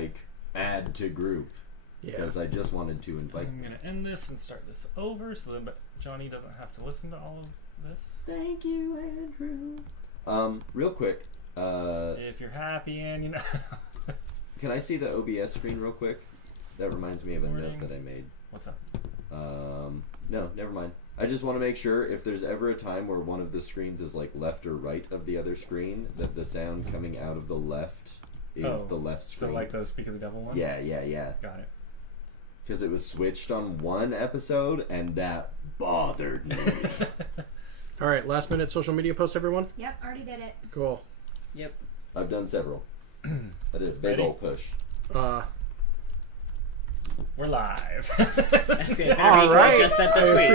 like add to group. Because I just wanted to invite. I'm going to end this and start this over so that Johnny doesn't have to listen to all of this. Thank you, Andrew. Real quick. If you're happy and you know. Can I see the OBS screen real quick? That reminds me of a note that I made. What's up? No, never mind. I just want to make sure if there's ever a time where one of the screens is like left or right of the other screen, that the sound coming out of the left is the left screen. So like the Speak of the Devil one? Yeah. Got it. Because it was switched on one episode, and that bothered me. All right, last minute social media posts, everyone? Yep, already did it. Cool. Yep. I've done several. I did a big old push. We're live. All right. Just sent the I tweet.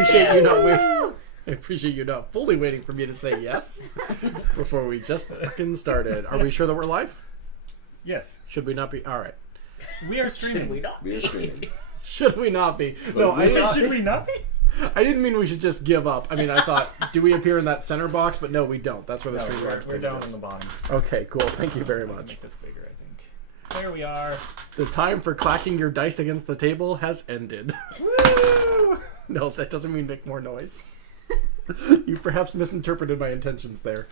appreciate you not fully waiting for me to say yes before we just fucking started. Are we sure that we're live? Yes. Should we not be? All right. We are streaming. Should we not? We are streaming. Should we not be? No, Should we not be? I didn't mean we should just give up. I mean, I thought, do we appear in that center box? But no, we don't. That's where the stream works. We're down on the bottom. Okay, cool. Thank you very much. Make this bigger, I think. There we are. The time for clacking your dice against the table has ended. Woo! No, that doesn't mean make more noise. You perhaps misinterpreted my intentions there.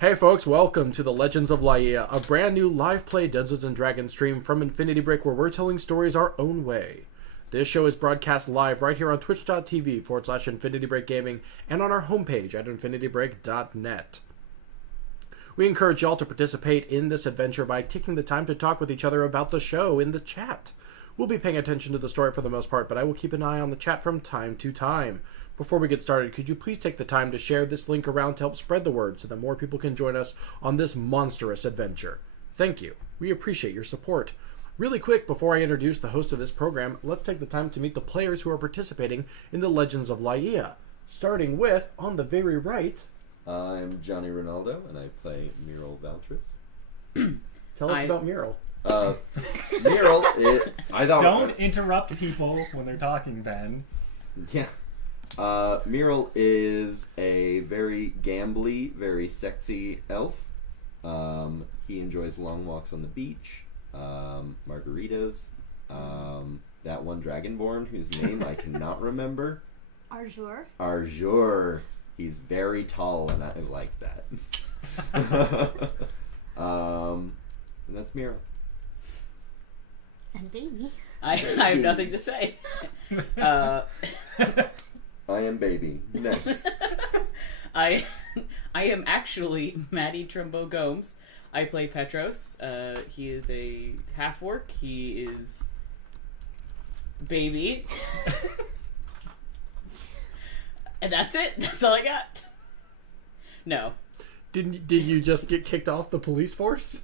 Hey folks, welcome to the Legends of Laía, a brand new live play Dungeons & Dragons stream from Infinity Break where we're telling stories our own way. This show is broadcast live right here on twitch.tv/Infinity Break Gaming and on our homepage at infinitybreak.net. We encourage y'all to participate in this adventure by taking the time to talk with each other about the show in the chat. We'll be paying attention to the story for the most part, but I will keep an eye on the chat from time to time. Before we get started, could you please take the time to share this link around to help spread the word so that more people can join us on this monstrous adventure? Thank you. We appreciate your support. Really quick, before I introduce the host of this program, let's take the time to meet the players who are participating in the Legends of Laía. Starting with, on the very right... I'm Johnny Ronaldo, and I play Myriil Valtris. Tell us about Myriil. Myriil, I thought... Don't interrupt people when they're talking, Ben. Yeah. Myriil is a very gambly, very sexy elf. He enjoys long walks on the beach, margaritas, that one Dragonborn whose name I cannot remember. Arjur. He's very tall, and I like that. And that's Myriil. And baby. I have nothing to say. I am baby. Next. I am actually Maddie Trumbo Gomes. I play Petros. He is a half-orc. He is baby. And that's it. That's all I got. No. Did you just get kicked off the police force?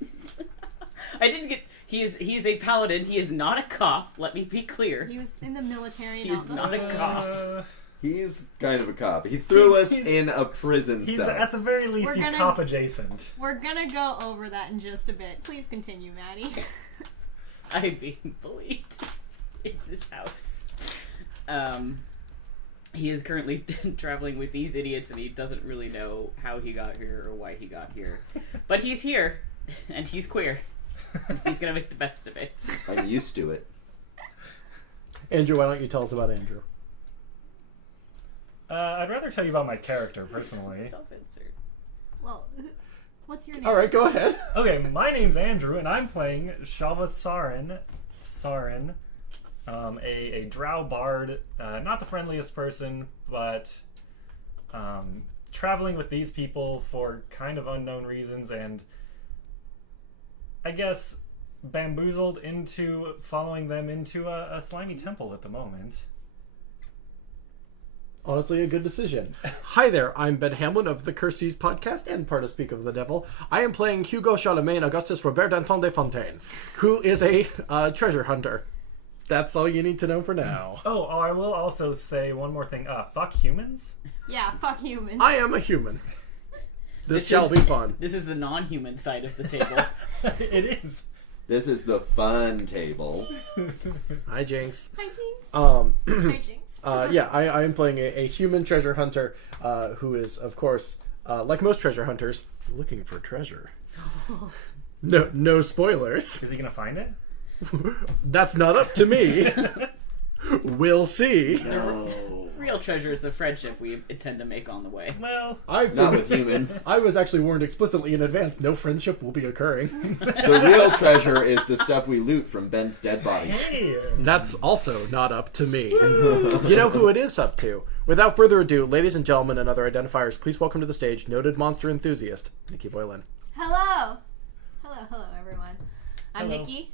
I didn't get... He's a paladin. He is not a cop. Let me be clear. He was in the military. He's not a cop. He's kind of a cop. He threw us in a prison cell. At the very least, he's cop adjacent. We're gonna go over that in just a bit. Please continue, Maddie. I'm being bullied in this house. He is currently traveling with these idiots, and he doesn't really know how he got here or why he got here. But he's here, and he's queer. He's gonna make the best of it. I'm used to it. Andrew, why don't you tell us about Andrew? I'd rather tell you about my character, personally. Self-insert. Well, what's your name? Alright, go ahead. Okay, my name's Andrew, and I'm playing Chalva Sarin, a drow bard, not the friendliest person, but traveling with these people for kind of unknown reasons, and I guess bamboozled into following them into a slimy temple at the moment. Honestly, a good decision. Hi there, I'm Ben Hamlin of the Curse Seas podcast and part of Speak of the Devil. I am playing Hugo Charlemagne Augustus Robert Danton de Fontaine, who is a treasure hunter. That's all you need to know for now. Oh, I will also say one more thing. Fuck humans? Yeah, fuck humans. I am a human. This shall be fun. This is the non-human side of the table. It is. This is the fun table. Hi, Jinx. Hi, Jinx. Hi, Jinx. Yeah, I am playing a human treasure hunter who is, of course, like most treasure hunters, looking for treasure. No spoilers. Is he gonna find it? That's not up to me. We'll see. No. Real treasure is the friendship we intend to make on the way. Well, Not with humans. I was actually warned explicitly in advance, no friendship will be occurring. The real treasure is the stuff we loot from Ben's dead body. hey. That's also not up to me. You know who it is up to. Without further ado, ladies and gentlemen and other identifiers, please welcome to the stage noted monster enthusiast, Nikki Boylan. Hello. Hello, everyone. I'm Hello. Nikki.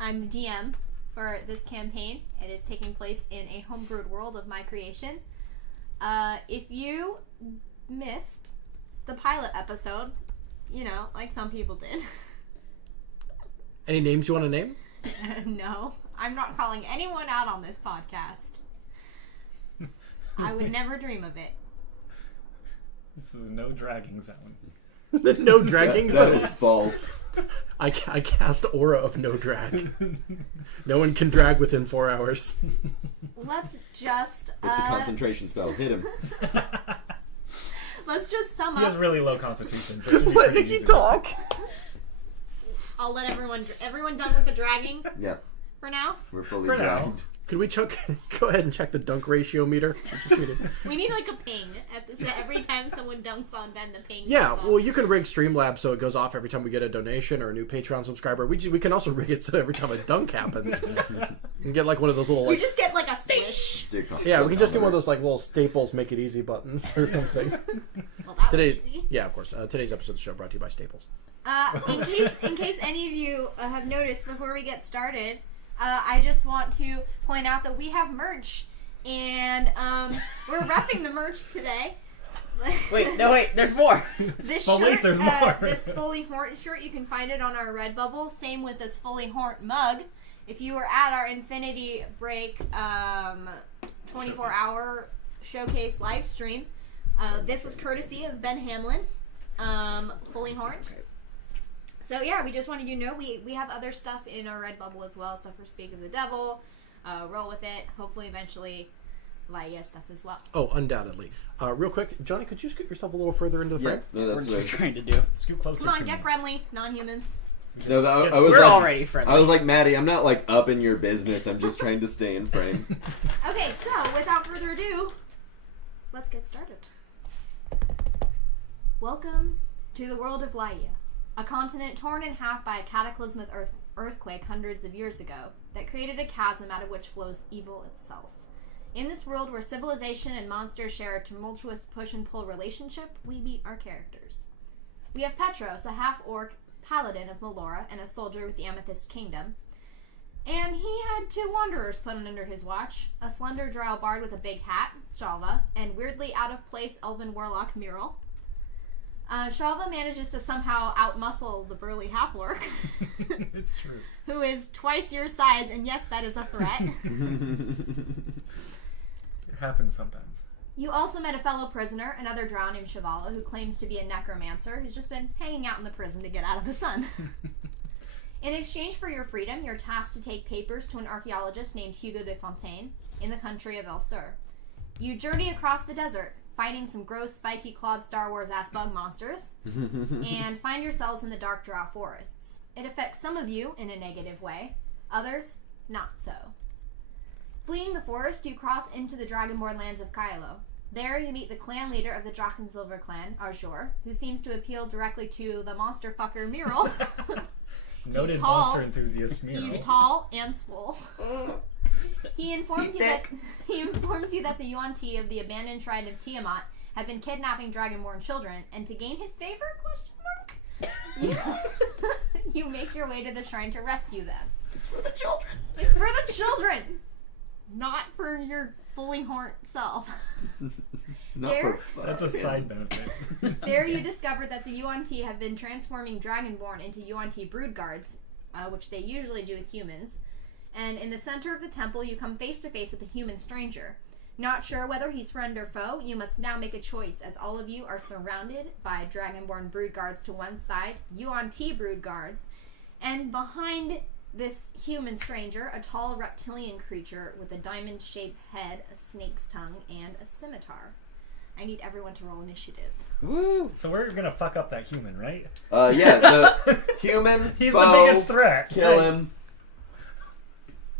I'm the DM for this campaign. It is taking place in a homebrewed world of my creation. If you missed the pilot episode, like some people did. Any names you want to name? No, I'm not calling anyone out on this podcast. I would never dream of it. This is no dragging zone. No dragging. That is false. I cast Aura of No Drag. No one can drag within 4 hours. Let's just... It's a concentration spell. Hit him. Let's just sum He has up. really low constitution. So it should be Let pretty Nikki easy. talk. I'll let everyone done with the dragging Yeah, for now. we're fully For now. dragged. Could we go ahead and check the dunk ratio meter? I just needed- We need like a ping at the every time someone dunks on Ben. The ping. Yeah, goes off. well, you can rig Streamlabs so it goes off every time we get a donation or a new Patreon subscriber. We can also rig it so every time a dunk happens, you can get like one of those little You like just get like a swish. yeah, we can just get one of those like little Staples make it easy buttons or something. Well, that Today, was easy. yeah, of course. Today's episode of the show brought to you by Staples. In case any of you have noticed before we get started, I just want to point out that we have merch, and we're wrapping the merch today. Wait, there's more. This But shirt, wait, there's more. this Fully Horned shirt, you can find it on our Redbubble. Same with this Fully Horned mug. If you were at our Infinity Break 24-hour showcase live stream, this was courtesy of Ben Hamlin, Fully Horned. So yeah, we just wanted you to know we have other stuff in our Redbubble as well. Stuff for Speak of the Devil, Roll With It, hopefully eventually Laía stuff as well. Oh, undoubtedly. Real quick, Johnny, could you scoot yourself a little further into the Yeah, frame? no, What that's are you right. trying to do? Scoot closer Come on, to get me. friendly, non-humans. No, I It's- was We're like, already friendly. I was like, Maddie, I'm not like up in your business. I'm just trying to stay in frame. Okay, so without further ado, let's get started. Welcome to the world of Laía, a continent torn in half by a cataclysmic earthquake hundreds of years ago that created a chasm out of which flows evil itself. In this world where civilization and monsters share a tumultuous push-and-pull relationship, we meet our characters. We have Petros, a half-orc paladin of Melora and a soldier with the Amethyst Kingdom. And he had two wanderers put under his watch, a slender drow bard with a big hat, Chalva, and weirdly out-of-place elven warlock, Myriil. Chalva manages to somehow outmuscle the burly half-orc, It's true. who is twice your size, and yes, that is a threat. It happens sometimes. You also met a fellow prisoner, another drow named Shavala, who claims to be a necromancer who's just been hanging out in the prison to get out of the sun. In exchange for your freedom, you're tasked to take papers to an archaeologist named Hugo de Fontaine in the country of El Sur. You journey across the desert, fighting some gross, spiky, clawed Star Wars-ass bug monsters, and find yourselves in the dark drow forests. It affects some of you in a negative way, others not so. Fleeing the forest, you cross into the Dragonborn lands of Kylo. There you meet the clan leader of the Drakenssilver clan, Arjor, who seems to appeal directly to the monster fucker Myriil. Noted tall. monster enthusiast Myriil. He's tall and swole. He informs you that the yuan-ti of the abandoned shrine of Tiamat have been kidnapping Dragonborn children, and to gain his favor? You make your way to the shrine to rescue them. It's for the children. It's for the children, not for your fully horned self. Not There- for fun. That's a side benefit. There you discover that the yuan-ti have been transforming Dragonborn into yuan-ti brood guards, which they usually do with humans. And in the center of the temple, you come face to face with a human stranger. Not sure whether he's friend or foe, you must now make a choice, as all of you are surrounded by Dragonborn brood guards to one side, yuan-ti brood guards, and behind this human stranger, a tall reptilian creature with a diamond-shaped head, a snake's tongue, and a scimitar. I need everyone to roll initiative. Woo! So we're gonna fuck up that human, right? Yeah, the human He's foe, the biggest threat. kill Right. him.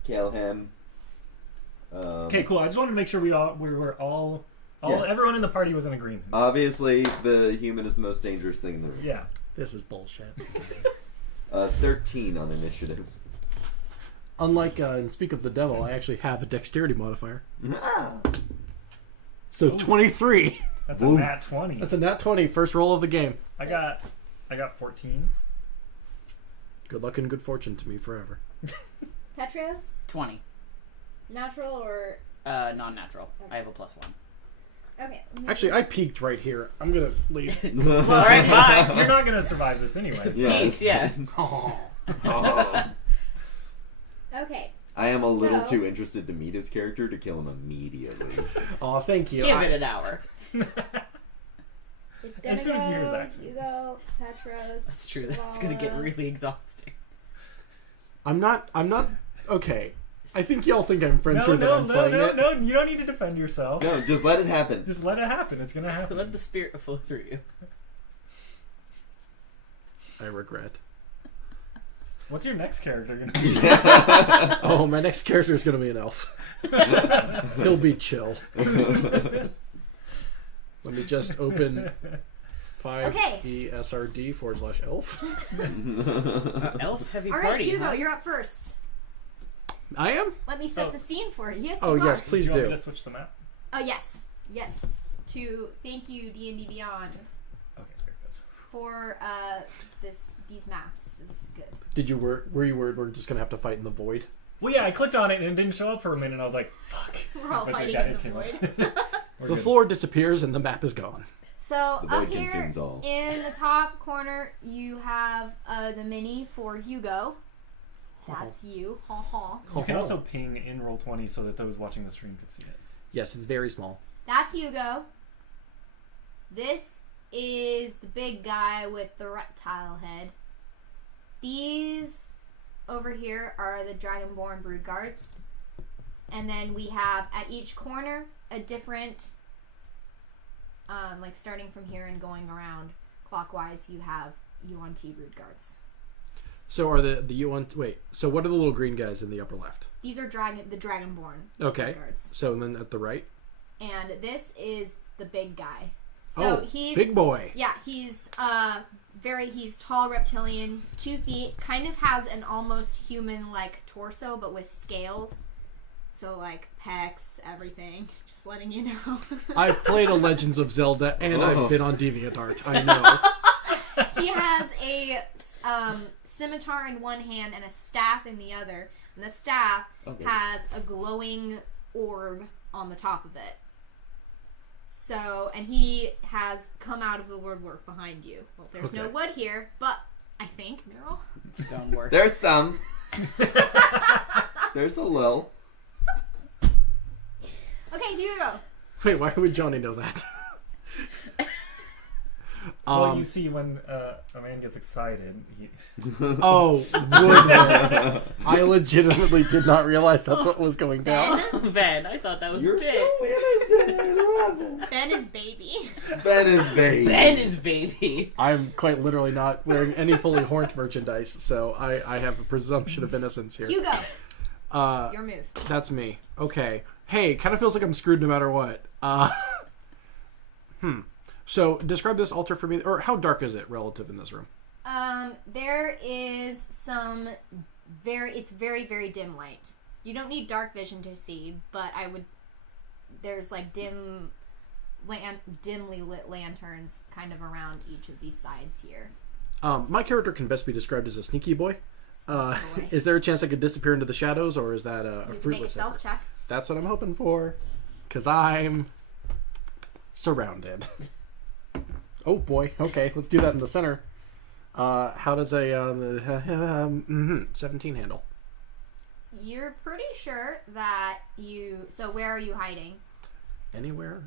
kill him. Okay, cool. I just wanted to make sure we were all Yeah. everyone in the party was in agreement. Obviously, the human is the most dangerous thing in the room. Yeah. This is bullshit. 13 on initiative. Unlike in Speak of the Devil, I actually have a dexterity modifier. So 23. That's a Oof. nat 20. That's a nat 20, first roll of the game. I got 14. Good luck and good fortune to me forever. Petros, 20. natural or Non-natural. I have a +1. okay? Actually, I peaked right here. I'm gonna leave. Alright, bye. You're not gonna survive this anyways. Yeah. Peace, yeah. Oh. Oh. Okay. I am a little So- too interested to meet his character to kill him immediately. Oh, thank you. Give it an hour. It's gonna As soon as you hear his go accent. Hugo, Petros. That's true. That's gonna get Chalva. really exhausting. I'm not. Okay. I think y'all think I'm Frencher No, that no, I'm no, playing no, it. no. You don't need to defend yourself. No, just let it happen. Just let it happen. It's gonna happen. Let the spirit flow through you. I regret. What's your next character gonna be? Oh, my next character is gonna be an elf. He'll be chill. Let me just open 5ESRD /elf. Elf heavy All right, party. Hugo, huh? you're up first. I am? Let me set Oh. the scene for you. Yes, Oh, you yes, are. please you want do. me to switch the map? Oh, yes, yes. To thank you, D&D Beyond, Okay, there it goes. for these maps. This is good. Did you were you worried we're just gonna have to fight in the void? Well, yeah, I clicked on it and it didn't show up for a minute. And I was like, "Fuck." We're all But fighting yeah, in the it came up. void. We're The good. floor disappears and the map is gone. So The up void here consumes all. in the top corner, you have the mini for Hugo. That's you. Ha ha. You can also ping in Roll20 so that those watching the stream could see it. Yes, it's very small. That's Hugo. This is the big guy with the reptile head. These over here are the Dragonborn brood guards. And then we have at each corner a different, like starting from here and going around clockwise, you have yuan-ti brood guards. So are the yuan-ti? Wait. So what are the little green guys in the upper left? These are the Dragonborn Okay. brood guards. So then at the right. And this is the big guy. So Oh, he's big boy. Yeah, he's he's tall reptilian, 2 feet, kind of has an almost human-like torso, but with scales. So, like, pecs, everything. Just letting you know. I've played a Legends of Zelda and I've been on DeviantArt. I know. He has a scimitar in one hand and a staff in the other. And the staff has a glowing orb on the top of it. So, and he has come out of the woodwork behind you. Well, there's no Okay. wood here, but I think, Myriil. Stonework. There's some. There's a little. Okay, here you go. Wait, why would Johnny know that? Well, you see, when a man gets excited, he... Oh, woodwork. I legitimately did not realize that's what was going down. Ben, I thought that was You're a bit. so innocent. I love it. Ben is baby. Ben is baby. Ben is baby. I'm quite literally not wearing any fully horned merchandise, so I have a presumption of innocence here. Hugo, Uh, your move. that's me. Okay. Hey, kind of feels like I'm screwed no matter what. So, describe this altar for me, or how dark is it relative in this room? There is some it's very, very dim light. You don't need dark vision to see, but there's like dimly lit lanterns kind of around each of these sides here. My character can best be described as a sneaky boy. boy. Is there a chance I could disappear into the shadows, or is that a You can make a fruitless stealth effort? check. That's what I'm hoping for, because I'm surrounded. Oh boy. Okay, let's do that in the center. How does a 17 handle? You're pretty sure that so where are you hiding? Anywhere?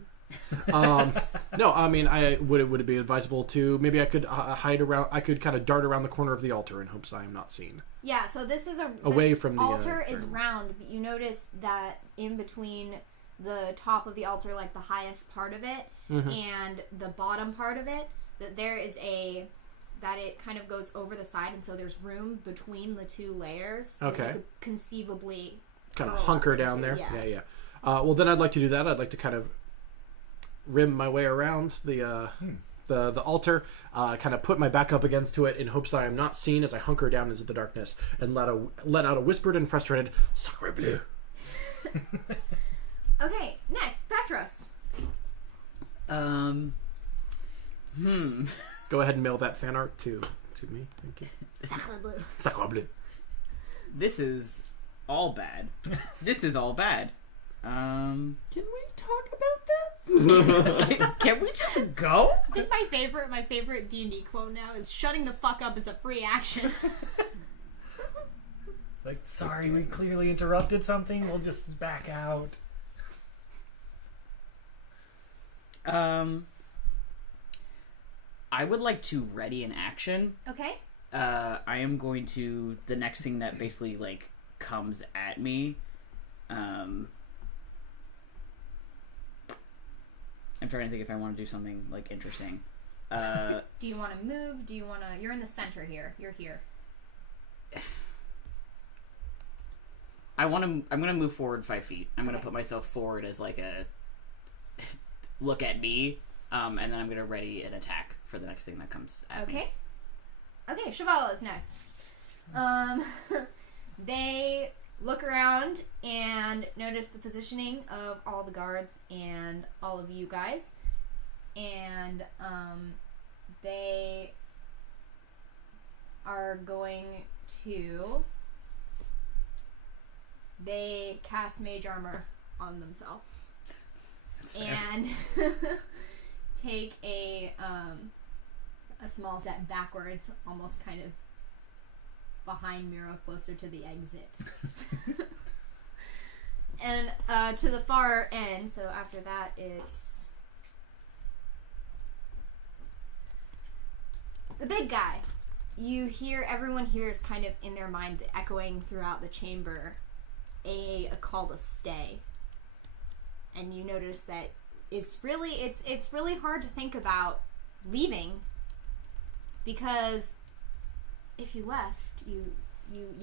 No, I mean, would it be advisable to maybe I could hide around? I could kind of dart around the corner of the altar in hopes I am not seen. Yeah, so this is Away this from the, altar is dragon. round, but you notice that in between the top of the altar, like the highest part of it, and the bottom part of it, that there is that it kind of goes over the side, and so there's room between the two layers. Okay. Where you could conceivably kind of Oh, hunker into- down there. yeah. Yeah. Well, then I'd like to do that. I'd like to kind of rim my way around the altar, kind of put my back up against it in hopes that I am not seen as I hunker down into the darkness and let out a whispered and frustrated "Sacre bleu." Okay, next, Petros. Go ahead and mail that fan art to me. Thank you. Sacre bleu. Sacre bleu. This is all bad. This is all bad. Can we talk about this? Can we just go? I think my favorite D&D quote now is "Shutting the fuck up is a free action." Like, sorry, we clearly interrupted something. We'll just back out. I would like to ready an action. Okay. I am going to the next thing that basically like comes at me. I'm trying to think if I want to do something like interesting. Do you want to move? Do you want to? You're in the center here. You're here. I'm gonna move forward 5 feet. I'm gonna Okay. put myself forward as like a look at me, and then I'm gonna ready an attack for the next thing that comes at me. Okay. Okay, Shavala is next. They look around and notice the positioning of all the guards and all of you guys. And they are going to... They cast Mage Armor on themselves. And take a small step backwards, almost kind of behind Miro, closer to the exit. And to the far end, so after that it's the big guy. You hear, everyone hears kind of in their mind, echoing throughout the chamber, a call to stay. And you notice that it's really hard to think about leaving, because if you left, you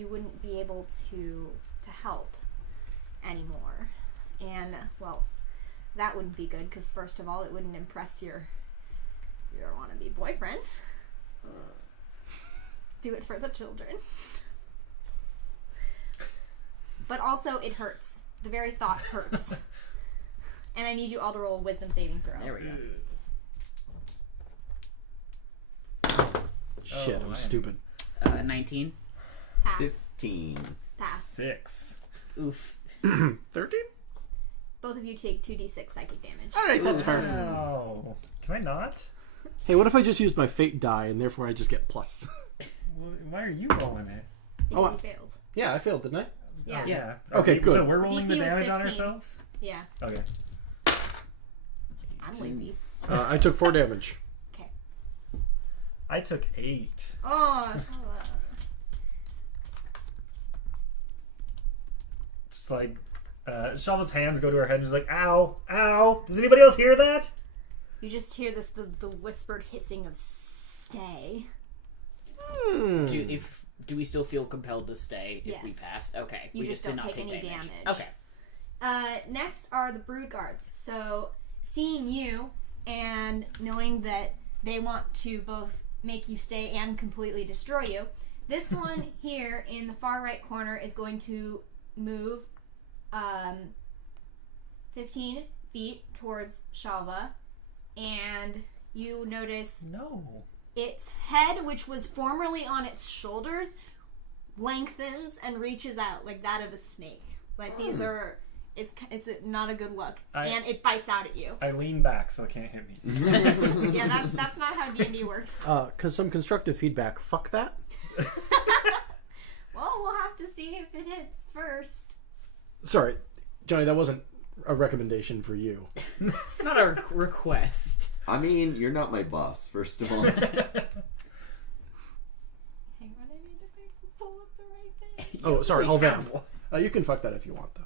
wouldn't be able to help anymore. And well, that wouldn't be good, because first of all, it wouldn't impress your wannabe boyfriend. Do it for the children. But also, it hurts. The very thought hurts. And I need you all to roll a wisdom saving throw. There we go. Shit, Oh, I'm stupid. 19. Pass. 15. Pass. 6. Oof. 13? Both of you take 2d6 psychic damage. Alright, that's fair. Oh, can I not? Hey, what if I just used my fate die and therefore I just get plus? Why are you rolling it? Oh, Because you failed. Yeah, I failed, didn't I? Yeah. Oh, yeah. Okay, good. So we're rolling DC the was damage on 15. ourselves? Yeah. Okay. I'm lazy. I took 4 damage. Okay. I took 8. Oh. Just like, Shalva's hands go to her head and she's like, ow, ow. Does anybody else hear that? You just hear the whispered hissing of stay. Do we still feel compelled to stay if we Yes. passed? Okay. You we just did don't not take any damage. Okay. Next are the brood guards. So, seeing you and knowing that they want to both make you stay and completely destroy you, this one here in the far right corner is going to move 15 feet towards Chalva, and you notice No. its head, which was formerly on its shoulders, lengthens and reaches out like that of a snake. Like these are, it's not a good look, and it bites out at you. I lean back so it can't hit me. Yeah, that's not how D&D works. Cause some constructive feedback. Fuck that. Well, we'll have to see if it hits first. Sorry, Johnny, that wasn't a recommendation for you. Not a request. I mean, you're not my boss, first of all. Hang on, I need to pull up the right thing. Oh, sorry, We I'll have vamp. You can fuck that if you want, though.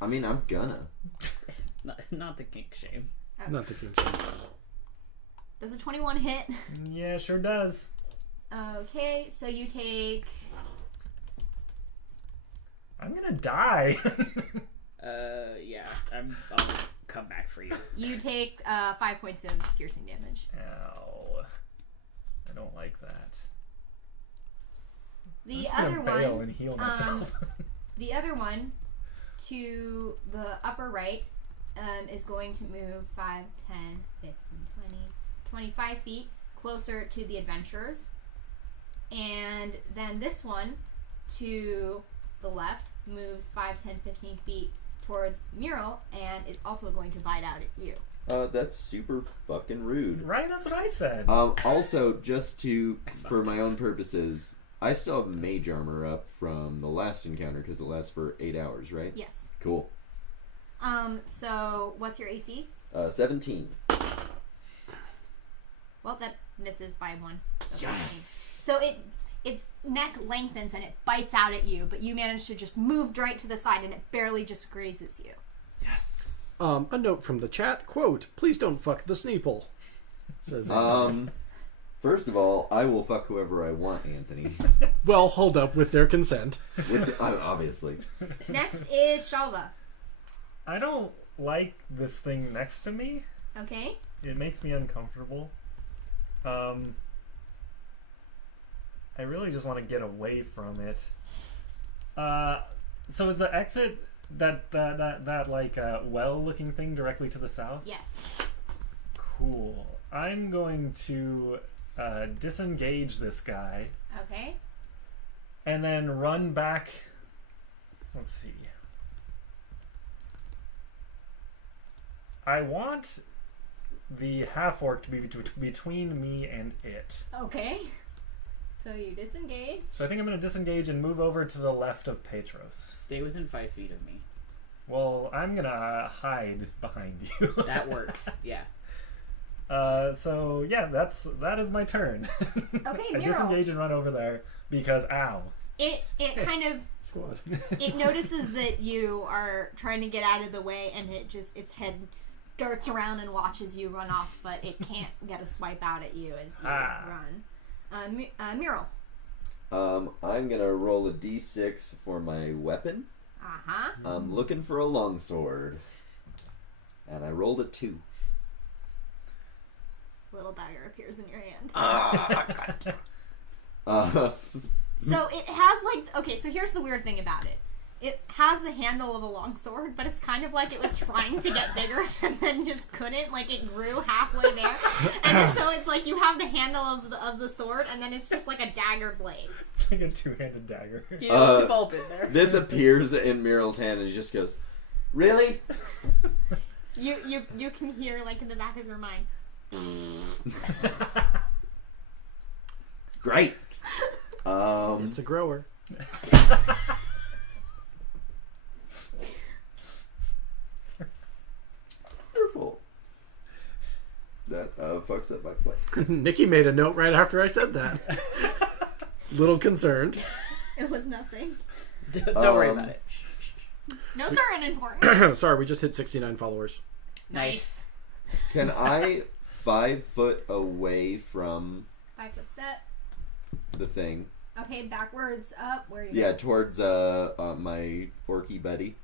I mean, I'm gonna. Not the kink shame. Not the king. Does a 21 hit? Yeah, sure does. Okay, so you take I'm gonna die. Yeah. I'll come back for you. You take 5 points of piercing damage. Ow. I don't like that. The I'm other just gonna bail one, and heal myself. the other one to the upper right is going to move 5, 10, 15, 20, 25 feet closer to the adventurers. And then this one to the left moves 5, 10, 15 feet towards Myriil and is also going to bite out at you. That's super fucking rude. Right, that's what I said. Also, for my own purposes, I still have mage armor up from the last encounter because it lasts for 8 hours, right? Yes. Cool. So what's your AC? 17. Well, that misses by 1. That's Yes! 17. So its neck lengthens and it bites out at you, but you manage to just move right to the side and it barely just grazes you. Yes. A note from the chat, quote, "Please don't fuck the Sneeple." Says Anthony. First of all, I will fuck whoever I want, Anthony. Well, hold up, with their consent. Obviously. Next is Chalva. I don't like this thing next to me. Okay. It makes me uncomfortable. I really just want to get away from it. So is the exit that like well-looking thing directly to the south? Yes. Cool. I'm going to disengage this guy Okay. and then run back. Let's see. I want the half-orc to be between me and it. Okay. So you disengage. So I think I'm going to disengage and move over to the left of Petros. Stay within 5 feet of me. Well, I'm going to hide behind you. That works. Yeah. So yeah, that is my turn. Okay, I Myriil. disengage and run over there because ow. It kind of Squad. it notices that you are trying to get out of the way, and its head darts around and watches you run off, but it can't get a swipe out at you as you run. Myriil. I'm gonna roll a d6 for my weapon. Uh-huh. I'm looking for a longsword. And I rolled a 2. Little dagger appears in your hand. So it has okay, so here's the weird thing about it. It has the handle of a longsword, but it's kind of like it was trying to get bigger and then just couldn't. Like it grew halfway there, and so it's like you have the handle of the sword, and then it's just like a dagger blade. It's like a two-handed dagger. Yeah, we've all been there. This appears in Myriil's hand and he just goes, "Really?" You can hear like in the back of your mind. Great. It's a grower. Wonderful. That fucks up my play. Nikki made a note right after I said that. Little concerned. It was nothing. Don't worry about it. Notes are unimportant. Sorry, we just hit 69 followers. Nice. Can I 5 foot away from 5 foot step. the thing? Okay, backwards up. Where are you? Yeah, towards my orky buddy.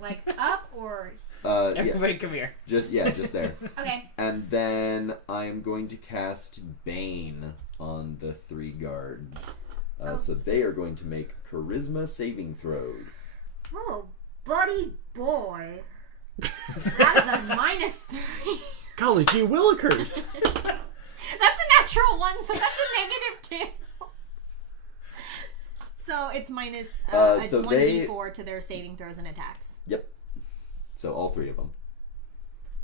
Like up or Yeah, Everybody come here. just there. okay. And then I'm going to cast Bane on the 3 guards. So they are going to make charisma saving throws. Oh, buddy boy. That is a -3. Golly gee willikers. That's a natural 1, so that's a -2. So it's minus a so 1d4 to their saving throws and attacks. Yep. So all 3 of them.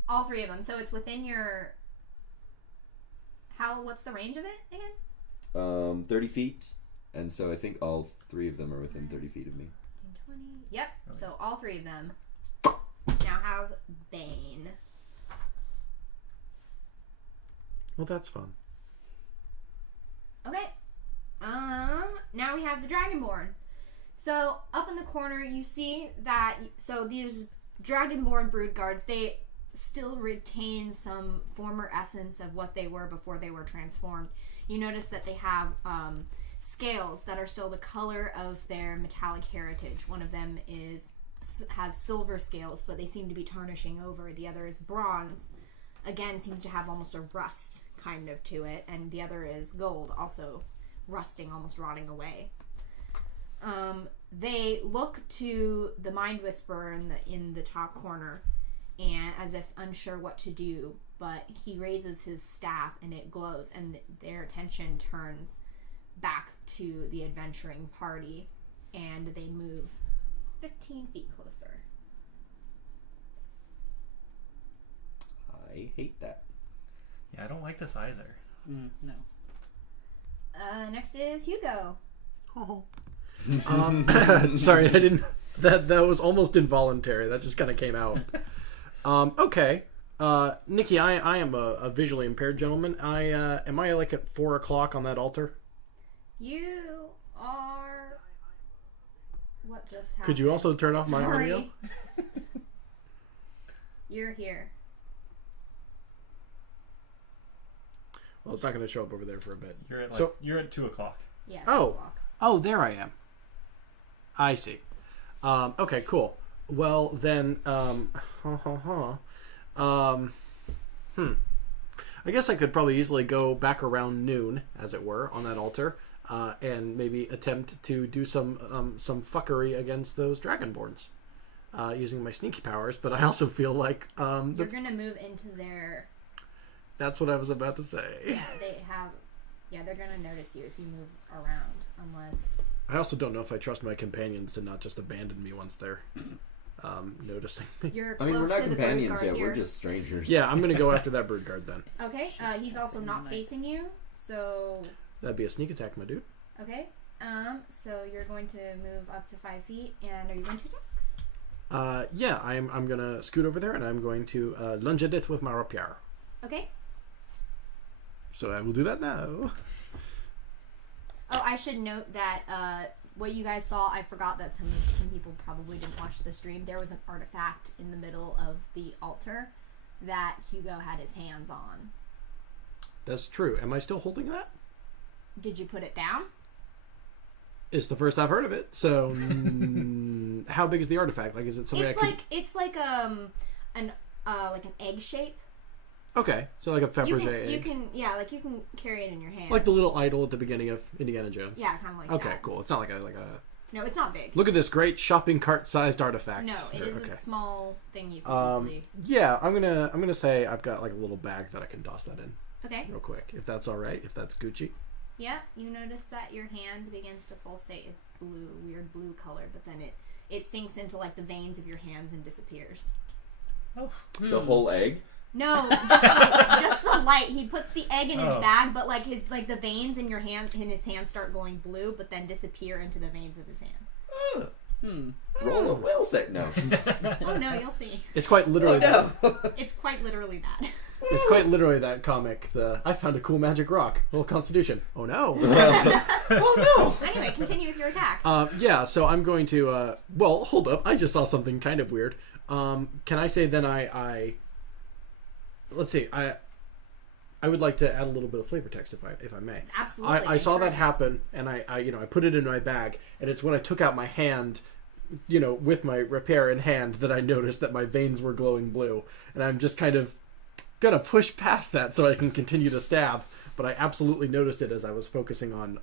All 3 of them. So it's within your. What's the range of it again? 30 feet. And so I think all 3 of them are within 30 feet of me. 20. Yep. So all 3 of them now have Bane. Well, that's fun. Okay. Now we have the Dragonborn. So up in the corner, you see that. So these Dragonborn brood guards, they still retain some former essence of what they were before they were transformed. You notice that they have scales that are still the color of their metallic heritage. One of them has silver scales, but they seem to be tarnishing over. The other is bronze. Again, seems to have almost a rust kind of to it. And the other is gold, also rusting, almost rotting away. They look to the Mind Whisperer in the top corner, and as if unsure what to do, but he raises his staff and it glows, and their attention turns back to the adventuring party, and they move 15 feet closer. I hate that. Yeah, I don't like this either. No. Next is Hugo. Oh. Sorry, I didn't. That was almost involuntary. That just kind of came out. Okay, Nikki, I am a visually impaired gentleman. Am I like at 4 o'clock on that altar? You are. What just happened? Could you also turn off my Sorry. audio? You're here. Well, it's not going to show up over there for a bit. You're at 2 o'clock. Yeah. Oh, there I am. I see. Okay, cool. Well, then, I guess I could probably easily go back around noon, as it were, on that altar, and maybe attempt to do some fuckery against those Dragonborns, using my sneaky powers. But I also feel like You're gonna move into their. That's what I was about to say. Yeah, they have. Yeah, they're gonna notice you if you move around, unless. I also don't know if I trust my companions to not just abandon me once they're noticing me. You're I mean, we're close not to the companions brood yet. guard We're here. just strangers. Yeah, I'm going to go after that brood guard then. Okay, he's also not facing you, so. That'd be a sneak attack, my dude. Okay, so you're going to move up to 5 feet, and are you going to attack? Yeah, I'm going to scoot over there and I'm going to lunge at it with my rapier. Okay. So I will do that now. Oh, I should note that what you guys saw, I forgot that some people probably didn't watch the stream. There was an artifact in the middle of the altar that Hugo had his hands on. That's true. Am I still holding that? Did you put it down? It's the first I've heard of it. So, how big is the artifact? Like, is it something It's like an egg shape. Okay, so like a Fabergé egg. You can carry it in your hand. Like the little idol at the beginning of Indiana Jones. Yeah, kind of like that. Okay, cool. It's not like a. No, it's not big. Look at this great shopping cart-sized artifact. No, it is Okay. a small thing you can easily. Yeah, I'm gonna say I've got like a little bag that I can toss that in Okay. real quick, if that's all right, if that's Gucci. Yeah, you notice that your hand begins to pulsate with weird blue color, but then it sinks into like the veins of your hands and disappears. Oh. The whole egg? No, just the light. He puts the egg in his Oh. bag, but like the veins in his hand start glowing blue, but then disappear into the veins of his hand. Oh. Roll a will save. No. Oh no, you'll see. It's quite literally that. It's quite literally that. It's quite literally that comic. I found a cool magic rock. Roll Constitution. Oh no. Oh no. Anyway, continue with your attack. Yeah. So I'm going to. Well, hold up. I just saw something kind of weird. Can I say then let's see. I would like to add a little bit of flavor text if I may. Absolutely. I saw that happen, and I put it in my bag, and it's when I took out my hand, with my rapier in hand, that I noticed that my veins were glowing blue, and I'm just kind of gonna push past that so I can continue to stab. But I absolutely noticed it as I was focusing on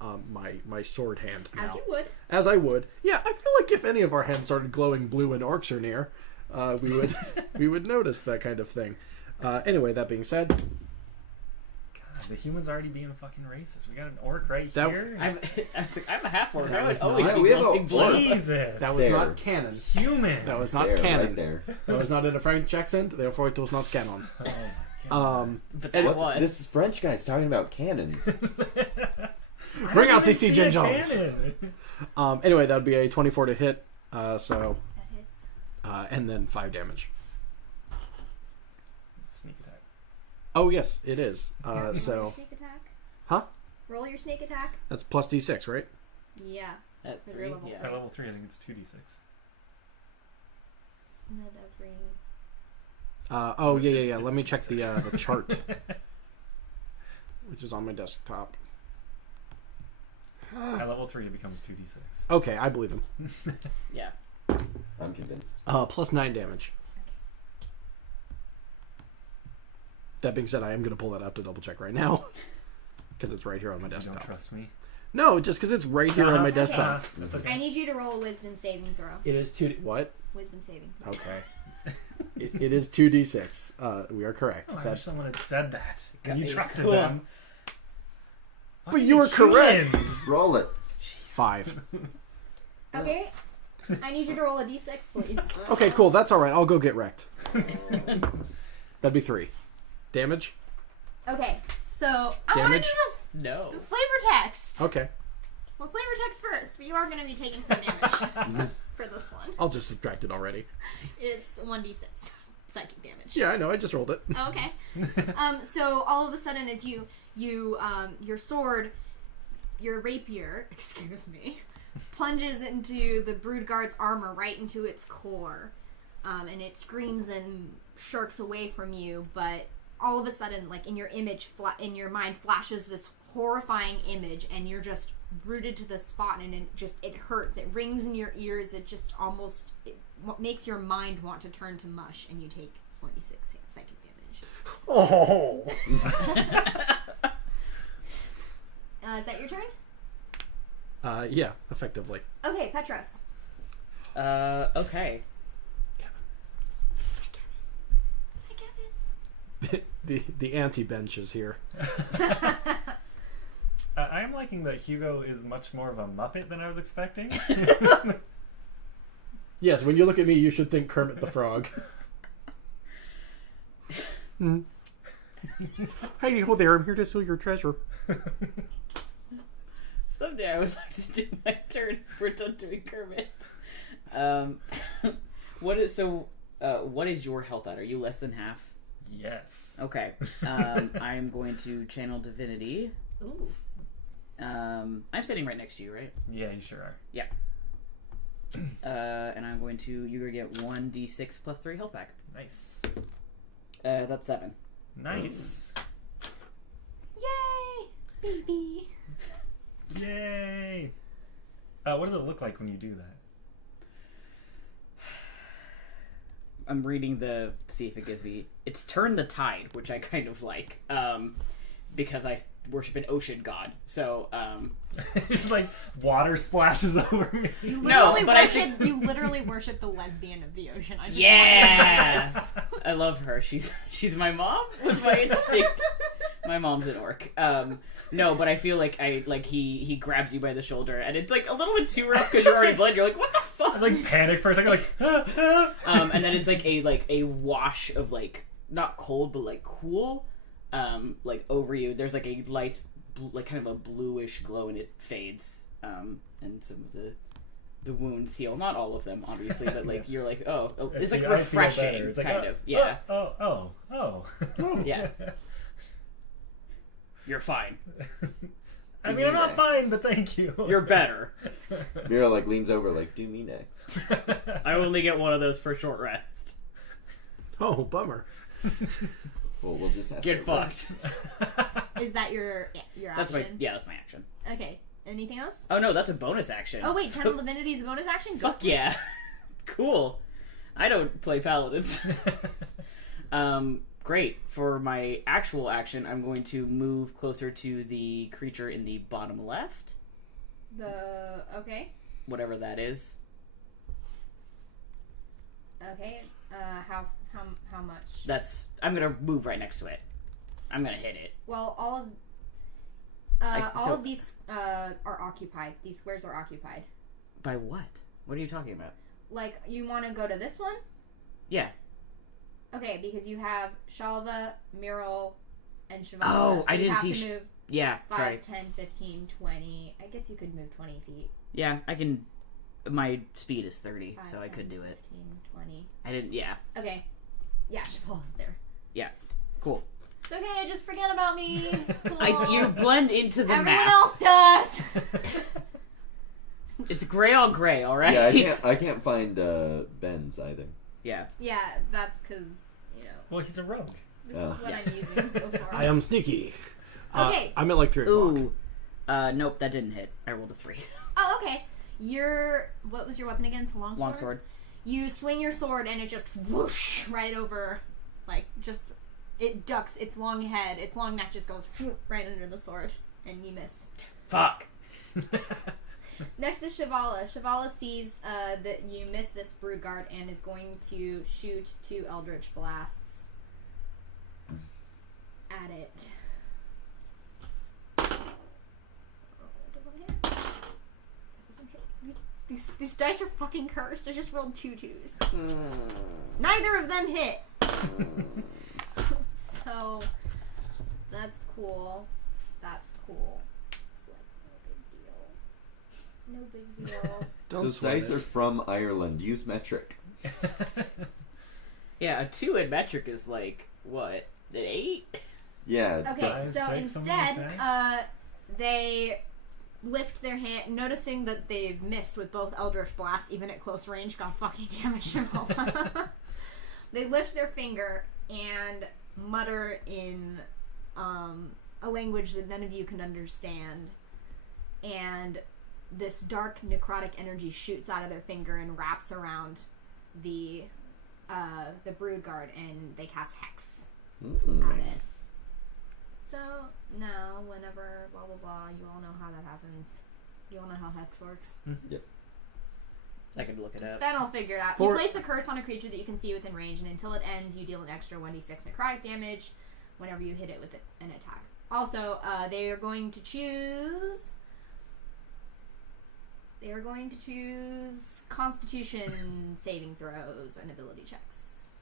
my sword hand. Now. As you would. As I would. Yeah, I feel like if any of our hands started glowing blue and orcs are near, we would notice that kind of thing. Anyway, that being said. God, the humans already being fucking racist. We got an orc right That- here. I'm a half orc. That I would was always not- be we have a glowing blue. Jesus. That was There. not canon. Human. That was not There, canon. right there. That was not in a French accent, therefore it was not canon. Oh my God. But then it was. This French guy's talking about cannons. Bring out I didn't CC even see a Jones. cannon. Anyway, that would be a 24 to hit, That hits. and then 5 damage. Sneak attack. Oh, yes, it is. Roll your So, sneak attack. huh? Roll your sneak attack. That's plus D6, right? Yeah. At You're 3, level yeah. At level 3, I think it's 2d6. Not every. Oh, yeah. Let me check the chart, which is on my desktop. At level 3, it becomes 2d6. Okay, I believe him. Yeah. I'm convinced. Plus 9 damage. That being said, I am going to pull that up to double check right now. Because it's right here on my You desktop. don't trust me? No, just because it's right here on my Okay. desktop. That's I okay. need you to roll a wisdom saving throw. It is 2D... What? Wisdom saving throw. Okay. It is 2d6. We are correct. Oh, I wish That's... someone had said that. Got And you me. trusted Cool. them. But you were correct. Humans. Roll it. 5. Okay. I need you to roll a d6, please. Okay, cool. That's all right. I'll go get wrecked. That'd be 3. Damage? Okay, so I want to Damage? do No. the flavor text. Okay. Well, flavor text first, but you are going to be taking some damage for this one. I'll just subtract it already. It's 1d6 psychic damage. Yeah, I know. I just rolled it. Oh, okay. So all of a sudden, as your sword, your rapier, excuse me, plunges into the Broodguard's armor right into its core, and it screams and shirks away from you. But all of a sudden, like in your image, in your mind, flashes this horrifying image, and you're just rooted to the spot, and it hurts. It rings in your ears. It just almost makes your mind want to turn to mush, and you take 46 psychic damage. Oh. Is that your turn? Yeah, effectively. Okay, Petros. Okay. Hi, Kevin. The anti-bench is here. I'm liking that Hugo is much more of a Muppet than I was expecting. Yes, when you look at me, you should think Kermit the Frog. Hey, ho there, I'm here to steal your treasure. Someday I would like to do my turn if we're done doing Kermit. What is your health at? Are you less than half? Yes. Okay. I am going to channel divinity. Ooh. I'm sitting right next to you, right? Yeah, you sure are. Yeah. And I'm going to... You're going to get 1d6 plus 3 health back. Nice. That's 7. Nice. Yay, baby. Yay! What does it look like when you do that? I'm reading see if it gives me... It's Turn the Tide, which I kind of like. Because I worship an ocean god. So, Just like water splashes over me. You No, literally but I worship. You literally worship the lesbian of the ocean. I just Yeah! wanna know I love her. She's my mom. Was my instinct. My mom's an orc. No, but I feel like he grabs you by the shoulder, and it's like a little bit too rough because you're already blood. You're like, what the fuck? I like panic for a second, like. And then it's like a wash of like not cold but like cool, like over you. There's like a light, like kind of a bluish glow, and it fades. And some of the wounds heal. Not all of them, obviously, but like you're like, oh, it's like I feel better. refreshing, It's like, kind of. Yeah, Oh. yeah. You're fine. I mean, I'm not fine, but thank you. You're better. Myriil like leans over like, do me next. I only get one of those for short rest. Oh, bummer. Well, we'll just have Get to fucked. Is that your That's action? that's my action. Okay. Anything else? Oh no, that's a bonus action. Oh wait, Channel Divinity is a bonus action. Go Fuck for it. yeah. Cool. I don't play paladins. Great. For my actual action, I'm going to move closer to the creature in the bottom left. Okay. Whatever that is. Okay. How much? I'm gonna move right next to it. I'm gonna hit it. Well, all of these are occupied. These squares are occupied. By what? What are you talking about? Like, you want to go to this one? Yeah. Okay, because you have Chalva, Myriil, and Shivala. Oh, so I didn't you have see to move Yeah, 5, sorry. 10, 15, 20. I guess you could move 20 feet. Yeah, I can... My speed is 30, 5, so I 10, could do it. 15, 20. I didn't... Yeah. Okay. Yeah, Shivala's there. Yeah. Cool. It's okay, just forget about me. It's cool. You blend into the Everyone map. else does. It's gray on gray, alright? Yeah, I can't find Ben's either. Yeah. Yeah, that's because, you know, Well, he's a rogue. this is what I'm using so far. I am sneaky. Okay. I'm at like 3 o'clock. Ooh. Nope, that didn't hit. I rolled a 3. Oh, okay. What was your weapon again? It's a longsword? Longsword. You swing your sword and it just whoosh right over, it ducks its long head, its long neck just goes right under the sword, and you miss. Fuck. Next is Shavala. Shavala sees that you miss this brood guard and is going to shoot 2 eldritch blasts at it. Oh, it doesn't hit. That doesn't hit. These dice are fucking cursed. I just rolled 2 2s. Neither of them hit. So that's cool. That's cool. It's like no big deal. Those dice are from Ireland. Use metric. Yeah, a 2 in metric is like, what, an 8? Yeah. Okay, 5, so 6, instead, something like they lift their hand, noticing that they've missed with both Eldritch Blasts, even at close range. God fucking damn it, Shavala. They lift their finger and mutter in a language that none of you can understand, and this dark necrotic energy shoots out of their finger and wraps around the brood guard, and they cast Hex at it. So now, whenever blah blah blah, you all know how that happens. You all know how Hex works. Yep. I could look it up. Then I'll figure it out. You place a curse on a creature that you can see within range, and until it ends, you deal an extra 1d6 necrotic damage whenever you hit it with an attack. Also, they are going to choose Constitution saving throws and ability checks.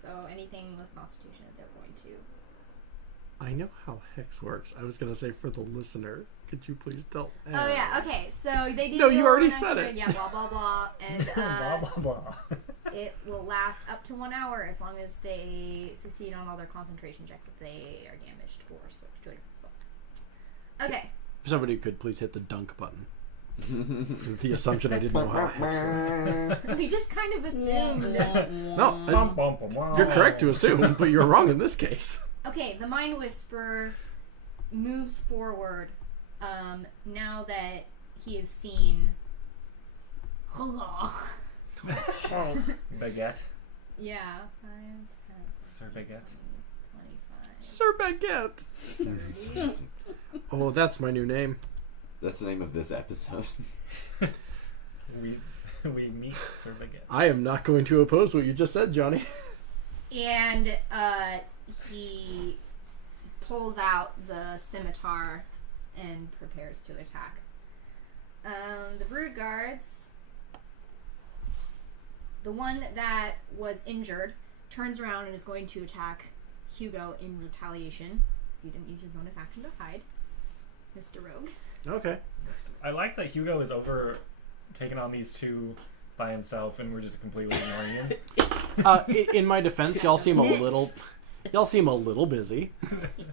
So anything with Constitution, they're going to. I know how Hex works. I was going to say for the listener, could you please tell? Oh yeah, okay. So they do. No, you already an said extra, it. Yeah, blah blah blah, and blah blah blah. it will last up to 1 hour as long as they succeed on all their concentration checks if they are damaged or switch to a different spell. Okay. If somebody could please hit the dunk button. The assumption I didn't know how Hex worked. We just kind of assumed. No, you're correct to assume, but you're wrong in this case. Okay, the Mind Whisperer moves forward now that he has seen Baguette. Yeah. 5, 10, Sir Baguette. 25. Sir Baguette. 30. Oh, that's my new name. That's the name of this episode. We meet Sir Baguette. I am not going to oppose what you just said, Johnny. And he pulls out the scimitar and prepares to attack. The brood guards, the one that was injured, turns around and is going to attack Hugo in retaliation. So you didn't use your bonus action to hide, Mr. Rogue. Okay. I like that Hugo is over taking on these two by himself, and we're just completely ignoring him. In my defense, y'all seem a little busy.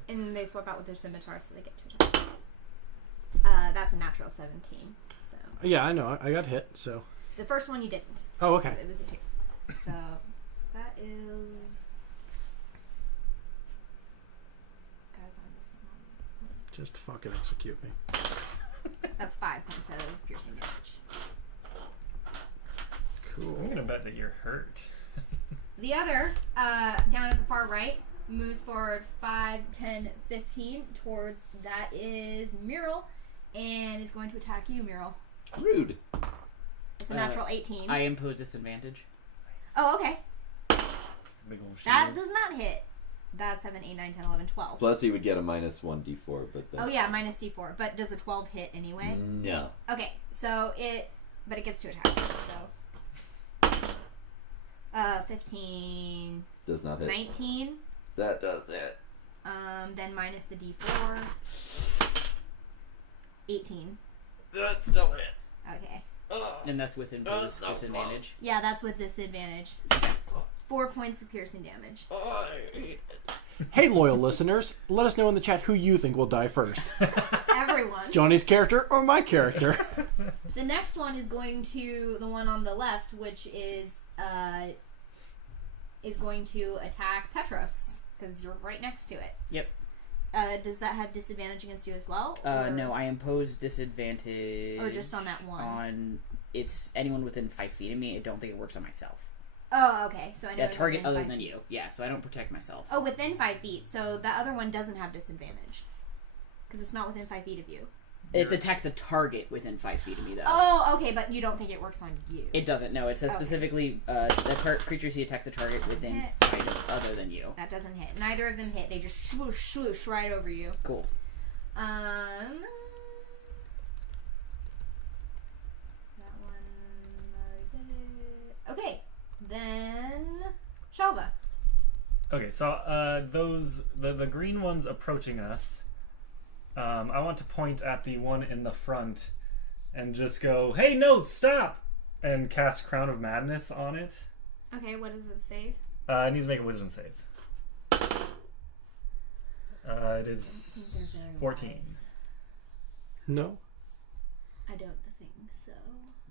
And they swap out with their scimitar, so they get 2 attacks. That's a natural 17. So Yeah, I know. I got hit, so. the first one you didn't. Oh, okay. So it was a 2. So that is. Guys, I'm missing one. Just fucking execute me. That's 5 points of piercing damage. Cool. I'm gonna bet that you're hurt. The other, down at the far right, moves forward 5, 10, 15 towards, that is Myriil, and is going to attack you, Myriil. Rude. It's a natural 18. I impose disadvantage. Oh, okay. Big old That shield. does not hit. That's 7, 8, 9, 10, 11, 12. Plus, he would get a -1d4, but that's... Oh yeah, minus d4. But does a 12 hit anyway? No. Okay, so but it gets 2 attacks, so... 15... Does not hit. 19. That does it. Then minus the d4. 18. That still hits. Okay. And that's with imposed disadvantage. Yeah, that's with disadvantage. 4 points of piercing damage. Hey, loyal listeners, let us know in the chat who you think will die first. Everyone. Johnny's character or my character? The next one is going to the one on the left, which is going to attack Petros, because you're right next to it. Yep. Does that have disadvantage against you as well? No, I impose disadvantage. Or just on that one? On it's anyone within 5 feet of me. I don't think it works on myself. Oh, okay. So I know. Yeah, it's target within other 5 than feet. you. Yeah, so I don't protect myself. Oh, within 5 feet. So that other one doesn't have disadvantage. Because it's not within 5 feet of you. It's attacks a target within 5 feet of me, though. Oh, okay, but you don't think it works on you. It doesn't. No, it says specifically the creature see attacks a target within 5 feet other than you. That doesn't hit. Neither of them hit. They just swoosh, swoosh right over you. Cool. That one already did it. Okay, then Chalva. Okay, so the green ones approaching us. I want to point at the one in the front and just go, "Hey, no, stop!" and cast Crown of Madness on it. Okay, what does it save? It needs to make a Wisdom save. It is 14. No. I don't think so.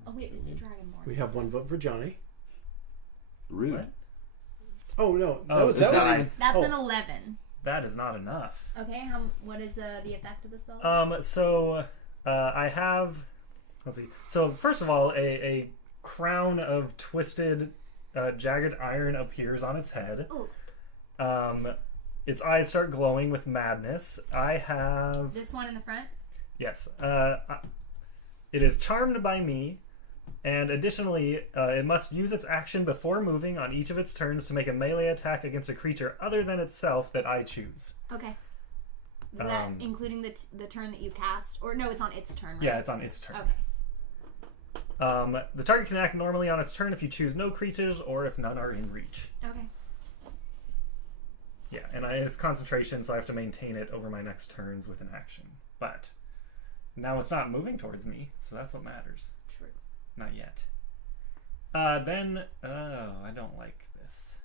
Oh wait, it's the Dragonborn. We have one vote for Johnny. Rude. What? Oh no, Oh, that it's was nine. even. That's oh. an 11. That is not enough. Okay, what is the effect of the spell? So I have. Let's see. So first of all, a crown of twisted, jagged iron appears on its head. Ooh. Its eyes start glowing with madness. I have. This one in the front? Yes. It is charmed by me, and additionally, it must use its action before moving on each of its turns to make a melee attack against a creature other than itself that I choose. Okay. Is that including the turn that you cast? Or no, it's on its turn, right? Yeah, it's on its turn. Okay. The target can act normally on its turn if you choose no creatures or if none are in reach. Okay. Yeah, and it's concentration, so I have to maintain it over my next turns with an action. But now it's not moving towards me, so that's what matters. True. Not yet. Then, I don't like this.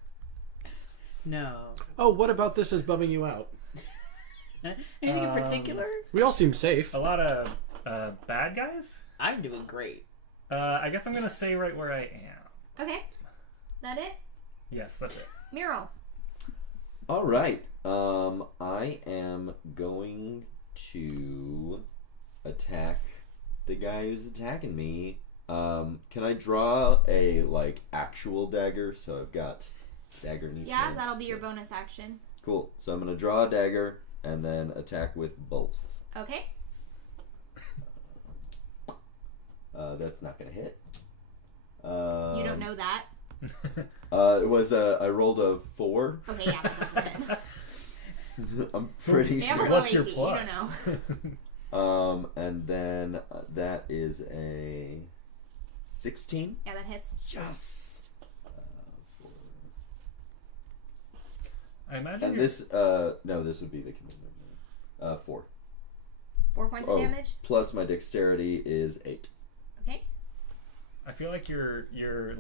No. Oh, what about this is bumming you out? Anything in particular? We all seem safe. A lot of bad guys? I'm doing great. I guess I'm gonna stay right where I am. Okay. That it? Yes, that's it. Myriil. All right. I am going to attack the guy who's attacking me. Can I draw a actual dagger? So I've got dagger in each Yeah, hand. that'll be your bonus action. Cool. So I'm gonna draw a dagger and then attack with both. Okay. That's not gonna hit. You don't know that? It was I rolled a 4. Okay, yeah, that doesn't hit. I'm pretty They have a sure. low What's your AC, plus? you don't know. And then that is a 16. Yeah, that hits. Yes. I imagine. And you're- this no, this would be the commitment. 4. 4 points of damage. Plus my dexterity is 8. Okay. I feel like your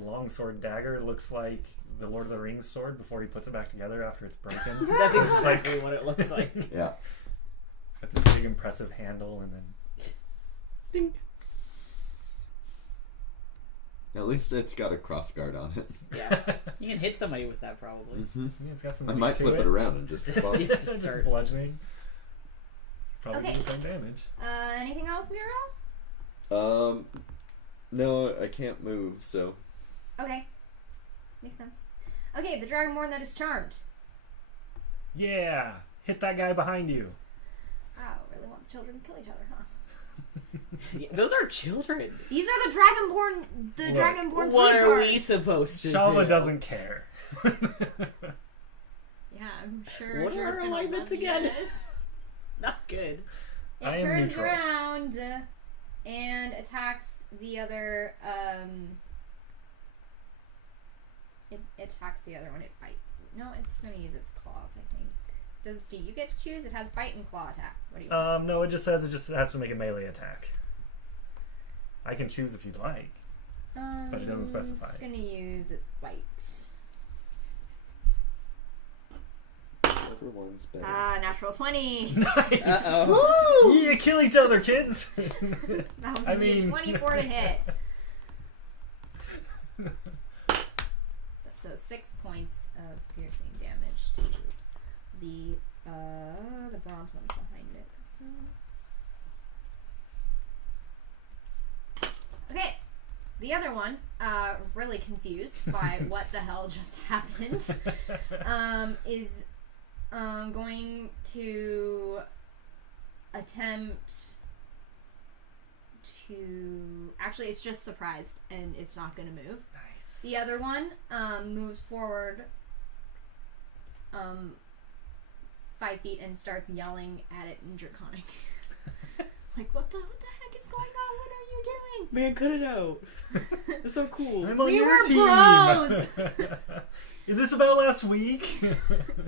longsword dagger looks like the Lord of the Rings sword before he puts it back together after it's broken. That's It's like exactly what it looks like. Yeah. it's got this big impressive handle and then Ding. At least it's got a crossguard on it. Yeah. You can hit somebody with that probably. Mm-hmm. yeah, it's got some I weight might to flip it around and just fuck. Yeah. Just Start. bludgeoning. Probably Okay. do the same damage. Anything else, Myriil? No, I can't move, so Okay. Makes sense. Okay, the Dragonborn that is charmed. Yeah, hit that guy behind you. Wow, really want the children to kill each other, huh? Yeah, those are children. These are the Dragonborn. The Look, Dragonborn. What blue are cards. we supposed to Chalva do? doesn't care. Yeah, I'm sure. What are Jor's our gonna alignments love you again? guys. Not good. I It am turns neutral. around and attacks the other. It attacks the other one. It bites. No, it's going to use its claws. I think. Do you get to choose? It has bite and claw attack. What do you? No, it just says it just has to make a melee attack. I can choose if you'd like. but it doesn't specify. It's going to use its bite. whichever one's better. Natural 20. Nice. Uh-oh. Yeah, kill each other, kids. That would I be a mean- 24 to hit. So 6 points of piercing damage to the bronze one's behind it. So. Okay. The other one, really confused by what the hell just happened, is going to attempt to... Actually, it's just surprised, and it's not going to move. Nice. The other one moves forward 5 feet and starts yelling at it in Draconic. Like, what the heck is going on? What are you doing? Man, cut it out. That's so cool. I'm on We your were team. bros! Is this about last week?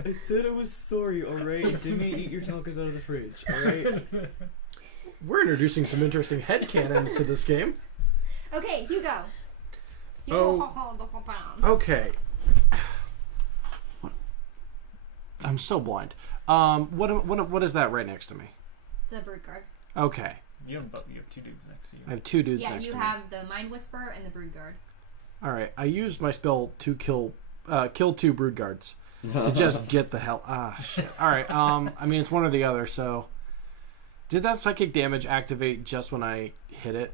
I said I was sorry, alright? Didn't eat your tacos out of the fridge, alright? We're introducing some interesting headcanons to this game. Okay, Hugo. Okay. I'm so blind. What is that right next to me? The Brood card. Okay. You have 2 dudes next to you. I have 2 dudes Yeah, next you to me. have the Mind Whisperer and the Brood Guard. Alright, I used my spell to kill 2 brood guards. To just get the hell... shit. Alright, I mean, it's one or the other, so... Did that psychic damage activate just when I hit it?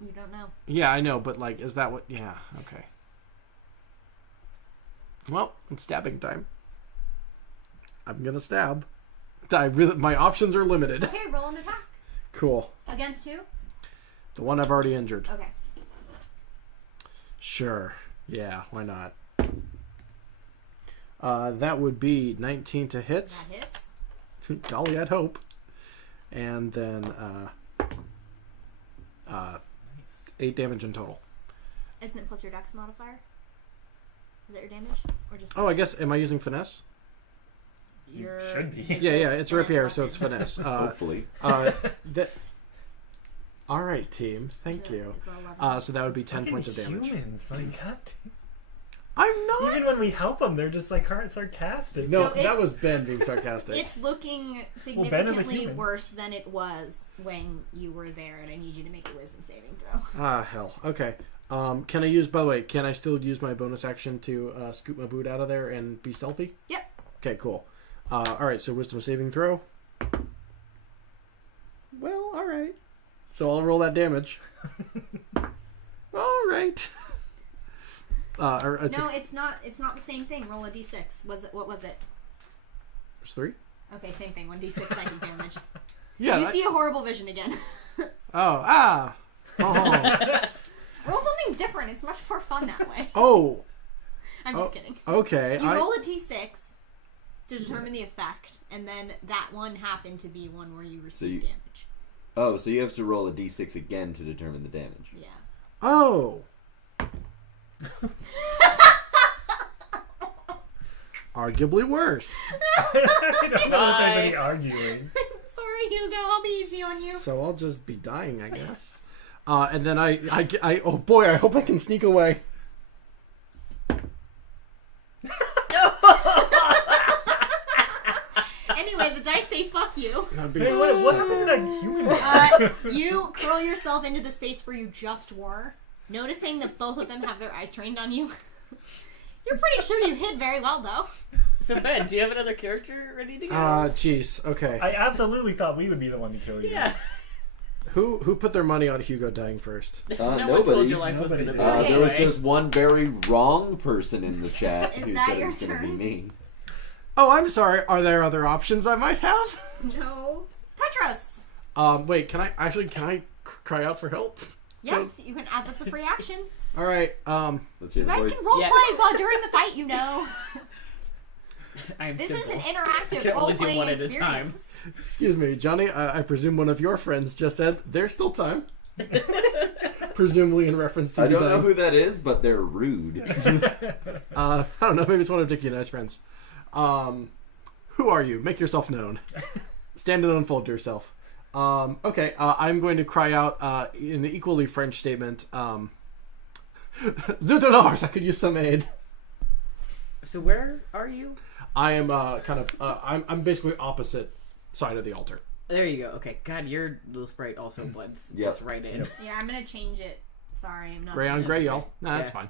You don't know. Yeah, I know, but, like, is that what... Yeah, okay. Well, it's stabbing time. I'm gonna stab. My options are limited. Okay, roll an attack. Cool. Against who? The one I've already injured. Okay. Sure. Yeah, why not? That would be 19 to hit. That hits. Golly, I'd hope. And then Nice. 8 damage in total. Isn't it plus your dex modifier? Is that your damage? Or just... Oh, I guess, am I using finesse? Your... should be. Yeah, it's finesse rapier, so weapon. it's finesse. Hopefully. All right, team. Thank you. Is it 11? So that would be 10 Fucking points of damage. Humans, my God. I'm not. Even when we help them, they're just like sarcastic. No, So that it's- was Ben being sarcastic. It's looking Well, Ben is a significantly human. worse than it was when you were there, and I need you to make a wisdom saving throw. Hell. Okay. Can I use? By the way, can I still use my bonus action to scoop my boot out of there and be stealthy? Yep. Okay. Cool. All right. So wisdom saving throw. Well, all right. So I'll roll that damage. All right. No, it's not. It's not the same thing. Roll a d6. What was it? There's 3. Okay, same thing. 1d6 psychic damage. Yeah. You see a horrible vision again. Oh. Roll something different. It's much more fun that way. Oh. I'm just kidding. Okay. You roll a d6 to determine the effect, and then that one happened to be one where you receive damage. Oh, so you have to roll a d6 again to determine the damage. Yeah. Oh. Arguably worse. I don't know if there's any arguing. Sorry, Hugo. I'll be easy on you. So I'll just be dying, I guess. And then I oh boy, I hope I can sneak away. Anyway, the dice say fuck you. That'd be Hey, what happened to that human? You curl yourself into the space where you just were, noticing that both of them have their eyes trained on you. You're pretty sure you hid very well, though. So Ben, do you have another character ready to go? Jeez. Okay. I absolutely thought we would be the one to kill you. yeah. Who put their money on Hugo dying first? No one Nobody. told you life was Nobody going to be did. this There was way. just one very wrong person in the chat Is who that said it your was going to be turn? me. Oh, I'm sorry. Are there other options I might have? No. Petros! Wait. Can I cry out for help? Yes, you can add that's a free action. All right. Let's hear You the guys voice. can roleplay Yeah. while during the fight, you know. I'm This simple. is an interactive Can only do role-playing one at a time. experience. Excuse me, Johnny. I presume one of your friends just said there's still time. Presumably in reference to I you don't know dying. who that is, but they're rude. I don't know. Maybe it's one of Dickie and I's friends. Who are you? Make yourself known. Stand and unfold yourself. Okay. I'm going to cry out in an equally French statement. Zut de Lars, I could use some aid. So where are you? I am I'm basically opposite side of the altar. There you go. Okay. God, your little sprite also blends Yep. just right in. Yeah, I'm gonna change it. Sorry, I'm not. Gray on gray, okay. y'all. Nah, that's Yeah.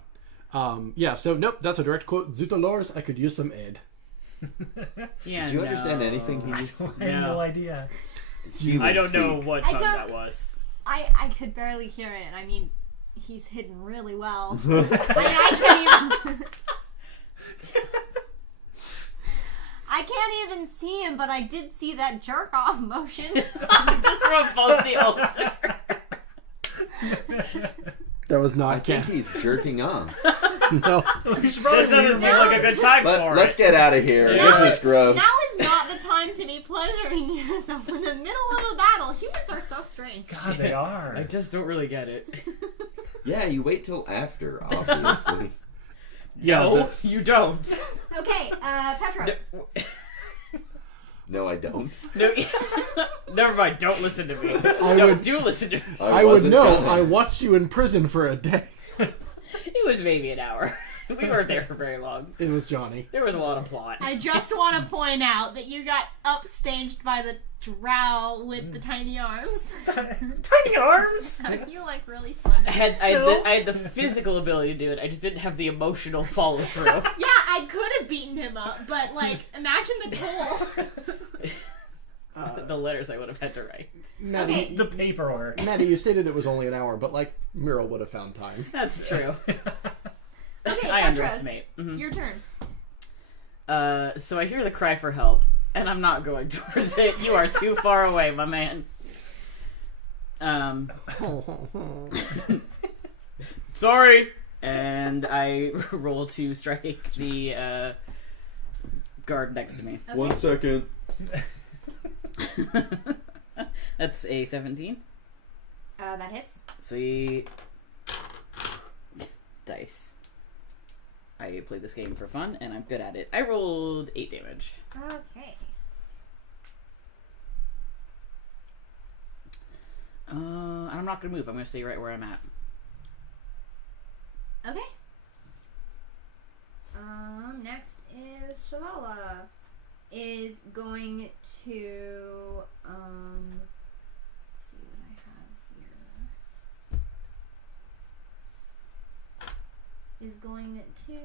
fine. Yeah. So nope, that's a direct quote. Zut de Lars, I could use some aid. Yeah. Do you understand anything he's? I have no idea. Human I don't know speak? what I tongue don't- that was. I could barely hear it. I mean, he's hidden really well. I mean, I can't even. I can't even see him, but I did see that jerk off motion. Just from above the altar. That was I not think Ken. he's jerking on. No. This doesn't seem like a good time for Let's it. get out of here. Now This is gross. Now is not the time to be pleasuring yourself in the middle of a battle. Humans are so strange. God, they are. I just don't really get it. Yeah, you wait till after, obviously. Yeah, No, you don't. Okay, Petros. No, I don't. No, never mind. Don't listen to me. Do listen to me. I would wasn't know. gonna. I watched you in prison for a day. It was maybe an hour. We weren't there for very long. It was Johnny. There was a lot of plot. I just want to point out that you got upstaged by the drow with the tiny arms. Tiny arms. Are you like really slender? I had the physical ability to do it. I just didn't have the emotional follow through. Yeah, I could have beaten him up, but like, imagine the toll. The letters I would have had to write. Maddie, Okay. The paperwork. Maddie, you stated it was only an hour, but like Myriil would have found time. That's true. Okay, I Petros, underestimate. Mhm. your turn. So I hear the cry for help, and I'm not going towards it. You are too far away, my man. Sorry. And I roll to strike the guard next to me. Okay. 1 second. That's a 17. That hits. Sweet. Dice. I play this game for fun, and I'm good at it. I rolled 8 damage. Okay. I'm not gonna move. I'm gonna stay right where I'm at. Okay. Next is Chalva. Is going to let's see what I have here. Is going to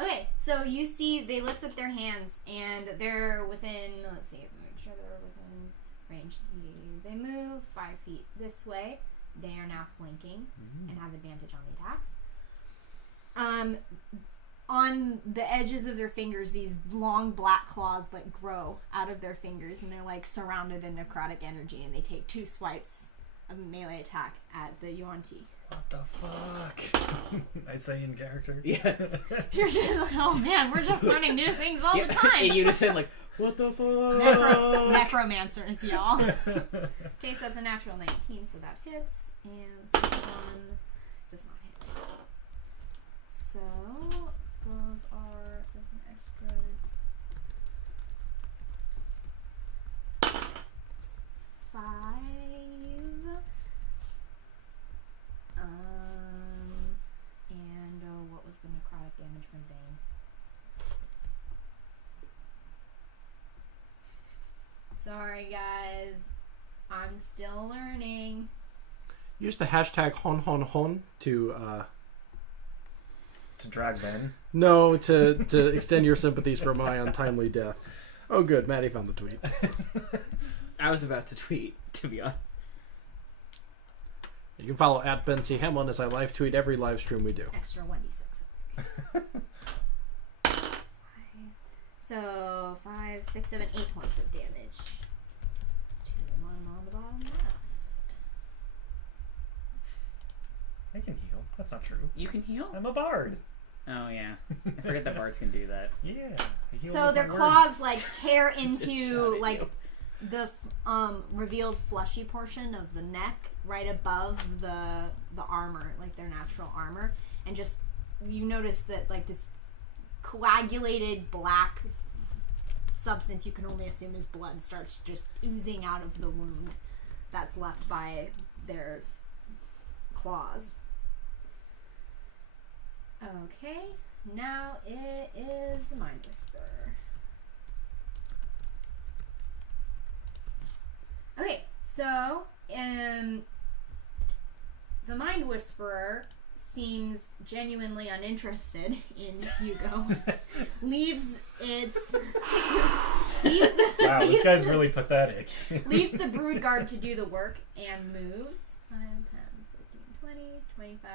Okay, so you see they lift up their hands and they're within, let's see, make sure they're within range. They move 5 feet this way. They are now flanking and have advantage on the attacks. On the edges of their fingers, these long black claws like grow out of their fingers and they're like surrounded in necrotic energy and they take 2 swipes of a melee attack at the yuan-ti. What the fuck? I say in character. Yeah. You're just like, oh man, we're just learning new things all the time. In unison, like, what the fuck? Necromancers, y'all. Okay, so that's a natural 19, so that hits, and the second one does not hit. So those are, that's an extra 5. And what was the necrotic damage from Bane? Sorry, guys. I'm still learning. Use the hashtag hon to To drag Ben. no to extend your sympathies for my untimely death. Oh, good. Maddie found the tweet. I was about to tweet, to be honest. You can follow at Ben C. Hamlin as I live tweet every live stream we do. Extra 1d6. So 5, 6, 7, 8 points of damage. 2 on the bottom left. I can heal. That's not true. You can heal? I'm a bard. Oh, yeah. I forget that bards can do that. Yeah. I heal So with their my claws words. like tear Just shot into at like you. the revealed fleshy portion of the neck right above the armor, like their natural armor, and just you notice that like this coagulated black substance you can only assume is blood starts just oozing out of the wound that's left by their claws. Okay, now it is the Mind Whisperer. Okay, so The Mind Whisperer seems genuinely uninterested in Hugo. leaves the Wow, this guy's really pathetic. leaves the Brood Guard to do the work and moves 5, 10, 15, 20, 25,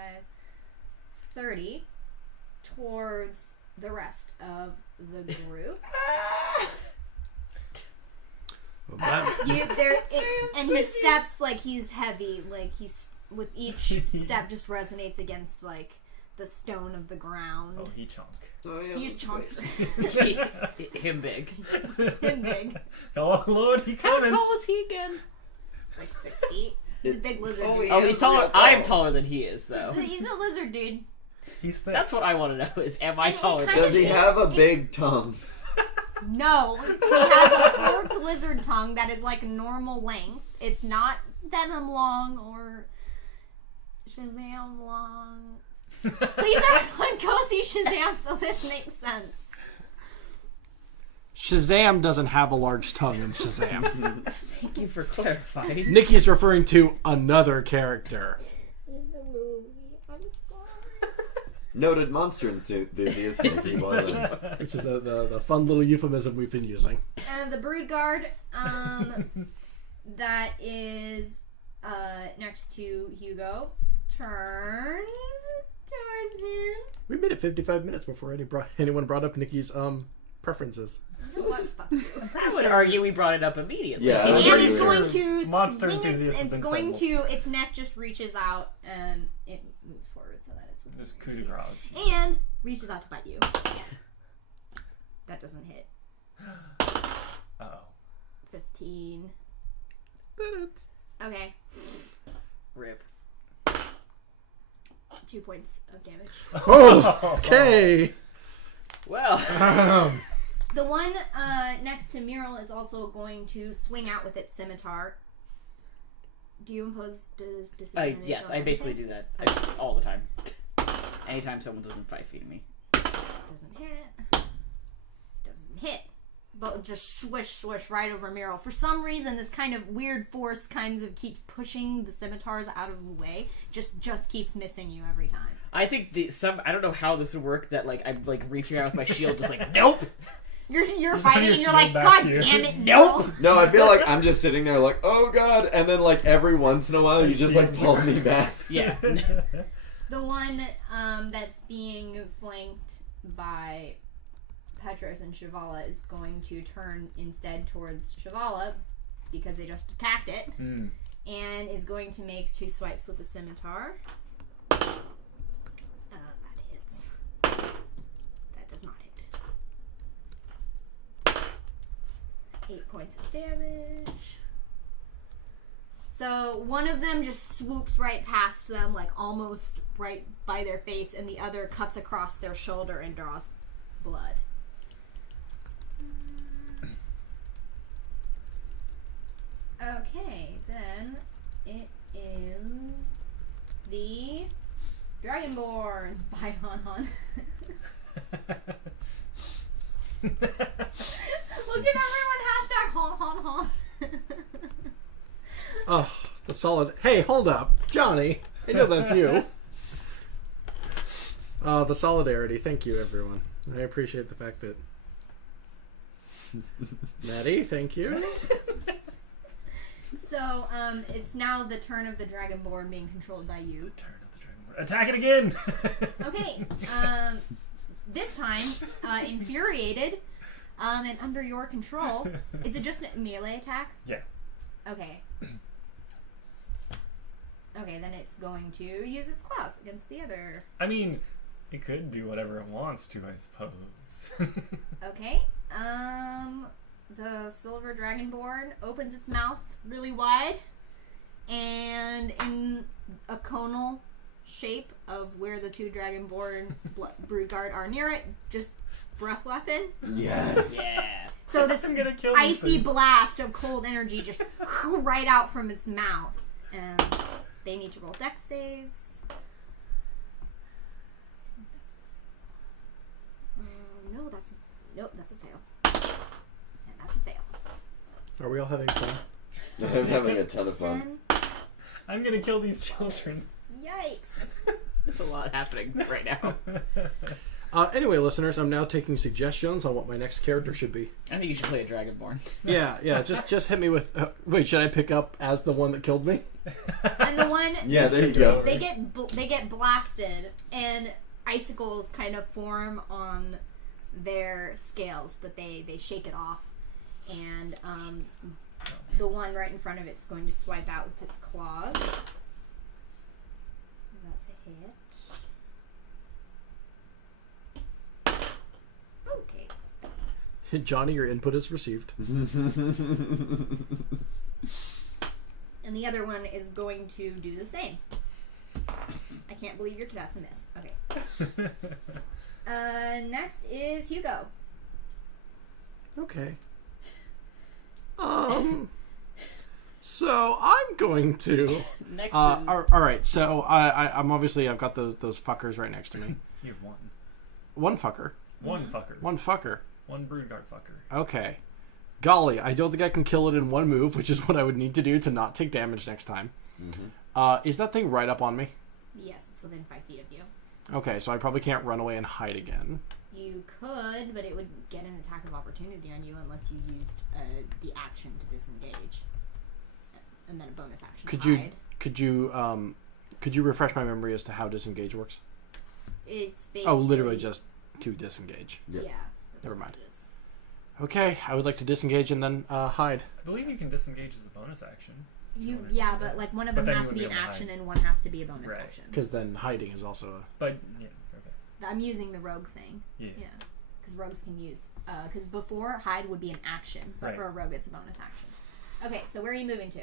30 towards the rest of the group. And his steps, like, he's heavy, like he's with each step just resonates against like the stone of the ground. Oh, he chunk. Oh, yeah, He's that's chunk. right. Him big. Him big, Oh Lord, he How coming. tall is he again? like 6 feet. He's a big lizard Oh, dude. yeah. Oh, he's taller. real tall. I'm taller than he is, though. He's a lizard dude. He's thick. That's what I want to know: is am I And it taller? kinda Does he sits- have a big tongue? No, he has a forked lizard tongue that is like normal length. It's not Venom long or Shazam long. Please, everyone, go see Shazam so this makes sense. Shazam doesn't have a large tongue in Shazam. Thank you for clarifying. Nikki's referring to another character. In the movie, I'm sorry. Noted monster enthusiast Nikki Boylan. Which is the fun little euphemism we've been using. And the Brood Guard, that is next to Hugo, turns towards him. We made it 55 minutes before anyone brought up Nikki's preferences. What? Fuck you. I would argue we brought it up immediately. Yeah, I would And agree it's with going her. to Monster swing enthusiast has it's been going settled. to, its neck just reaches out and it moves forward so that it's Just coup de grace. and reaches out to bite you. That doesn't hit. Uh-oh. 15. Okay. Rip. 2 points of damage. Oh, okay. Well, The one next to Myriil is also going to swing out with its scimitar. Do you impose disadvantage? yes, on I basically everything? do that all the time. Anytime someone's within 5 feet of me. Doesn't hit. Doesn't hit. But just swish, swish right over Myriil. For some reason, this kind of weird force kind of keeps pushing the scimitars out of the way. Just keeps missing you every time. I think I don't know how this would work. That like I'm like reaching out with my shield, just like nope. You're Just fighting have and your you're like, shield back God here." damn it, Nope. No, I feel like I'm just sitting there like, oh god, and then like every once in a while you just like pull me back. Yeah. The one that's being flanked by Petros and Shavala is going to turn instead towards Shavala because they just attacked it, Hmm. and is going to make 2 swipes with the scimitar. That hits. That does not hit. 8 points of damage. So one of them just swoops right past them, like almost right by their face, and the other cuts across their shoulder and draws blood. Okay, then it is the Dragonborn's by Han. Look at everyone hashtag Han. Oh, the solid. Hey, hold up. Johnny. I know that's you. The solidarity. Thank you, everyone. I appreciate the fact that. Maddie, thank you. So, it's now the turn of the Dragonborn being controlled by you. Turn of the Dragonborn. Attack it again! Okay, this time, infuriated, and under your control, is it just a melee attack? Yeah. Okay. Okay, then it's going to use its claws against the other. I mean, it could do whatever it wants to, I suppose. Okay, the silver dragonborn opens its mouth really wide, and in a conal shape of where the 2 dragonborn brood guard are near it, just breath weapon. Yes. Yeah. So this I'm gonna kill these icy things. blast of cold energy just right out from its mouth, and they need to roll dex saves. That's a fail. And that's a fail. Are we all having fun? I'm having a ton of fun. 10. I'm gonna kill these children. Yikes! There's a lot happening right now. Anyway, listeners, I'm now taking suggestions on what my next character should be. I think you should play a Dragonborn. Yeah. Just hit me with. Wait, should I pick up as the one that killed me? And the one Yeah, there you go. they get blasted, and icicles kind of form on their scales, but they shake it off, and the one right in front of it's going to swipe out with its claws. That's a hit. Okay, that's good. Johnny, your input is received. And the other one is going to do the same. I can't believe that's a miss. Okay. Next is Hugo. Okay. So I'm going to. Next is... all right. So I'm obviously I've got those fuckers right next to me. You have one. One fucker. One fucker. One fucker. One broodguard fucker. Okay. Golly, I don't think I can kill it in one move, which is what I would need to do to not take damage next time. Mm-hmm. Is that thing right up on me? Yes, it's within 5 feet of you. Okay, so I probably can't run away and hide again. You could, but it would get an attack of opportunity on you unless you used the action to disengage, and then a bonus action. Could you refresh my memory as to how disengage works? It's basically literally just to disengage. Yeah. Yep. That's Never what mind. it is. Okay, I would like to disengage and then hide. I believe you can disengage as a bonus action. But like one of But them then has you to be an wouldn't be able to action hide. and one has to be a bonus Right. action. Because then hiding is also a... But, yeah, okay. I'm using the rogue thing. Yeah. Yeah. Because rogues can use... Because before, hide would be an action. But Right. for a rogue, it's a bonus action. Okay, so where are you moving to?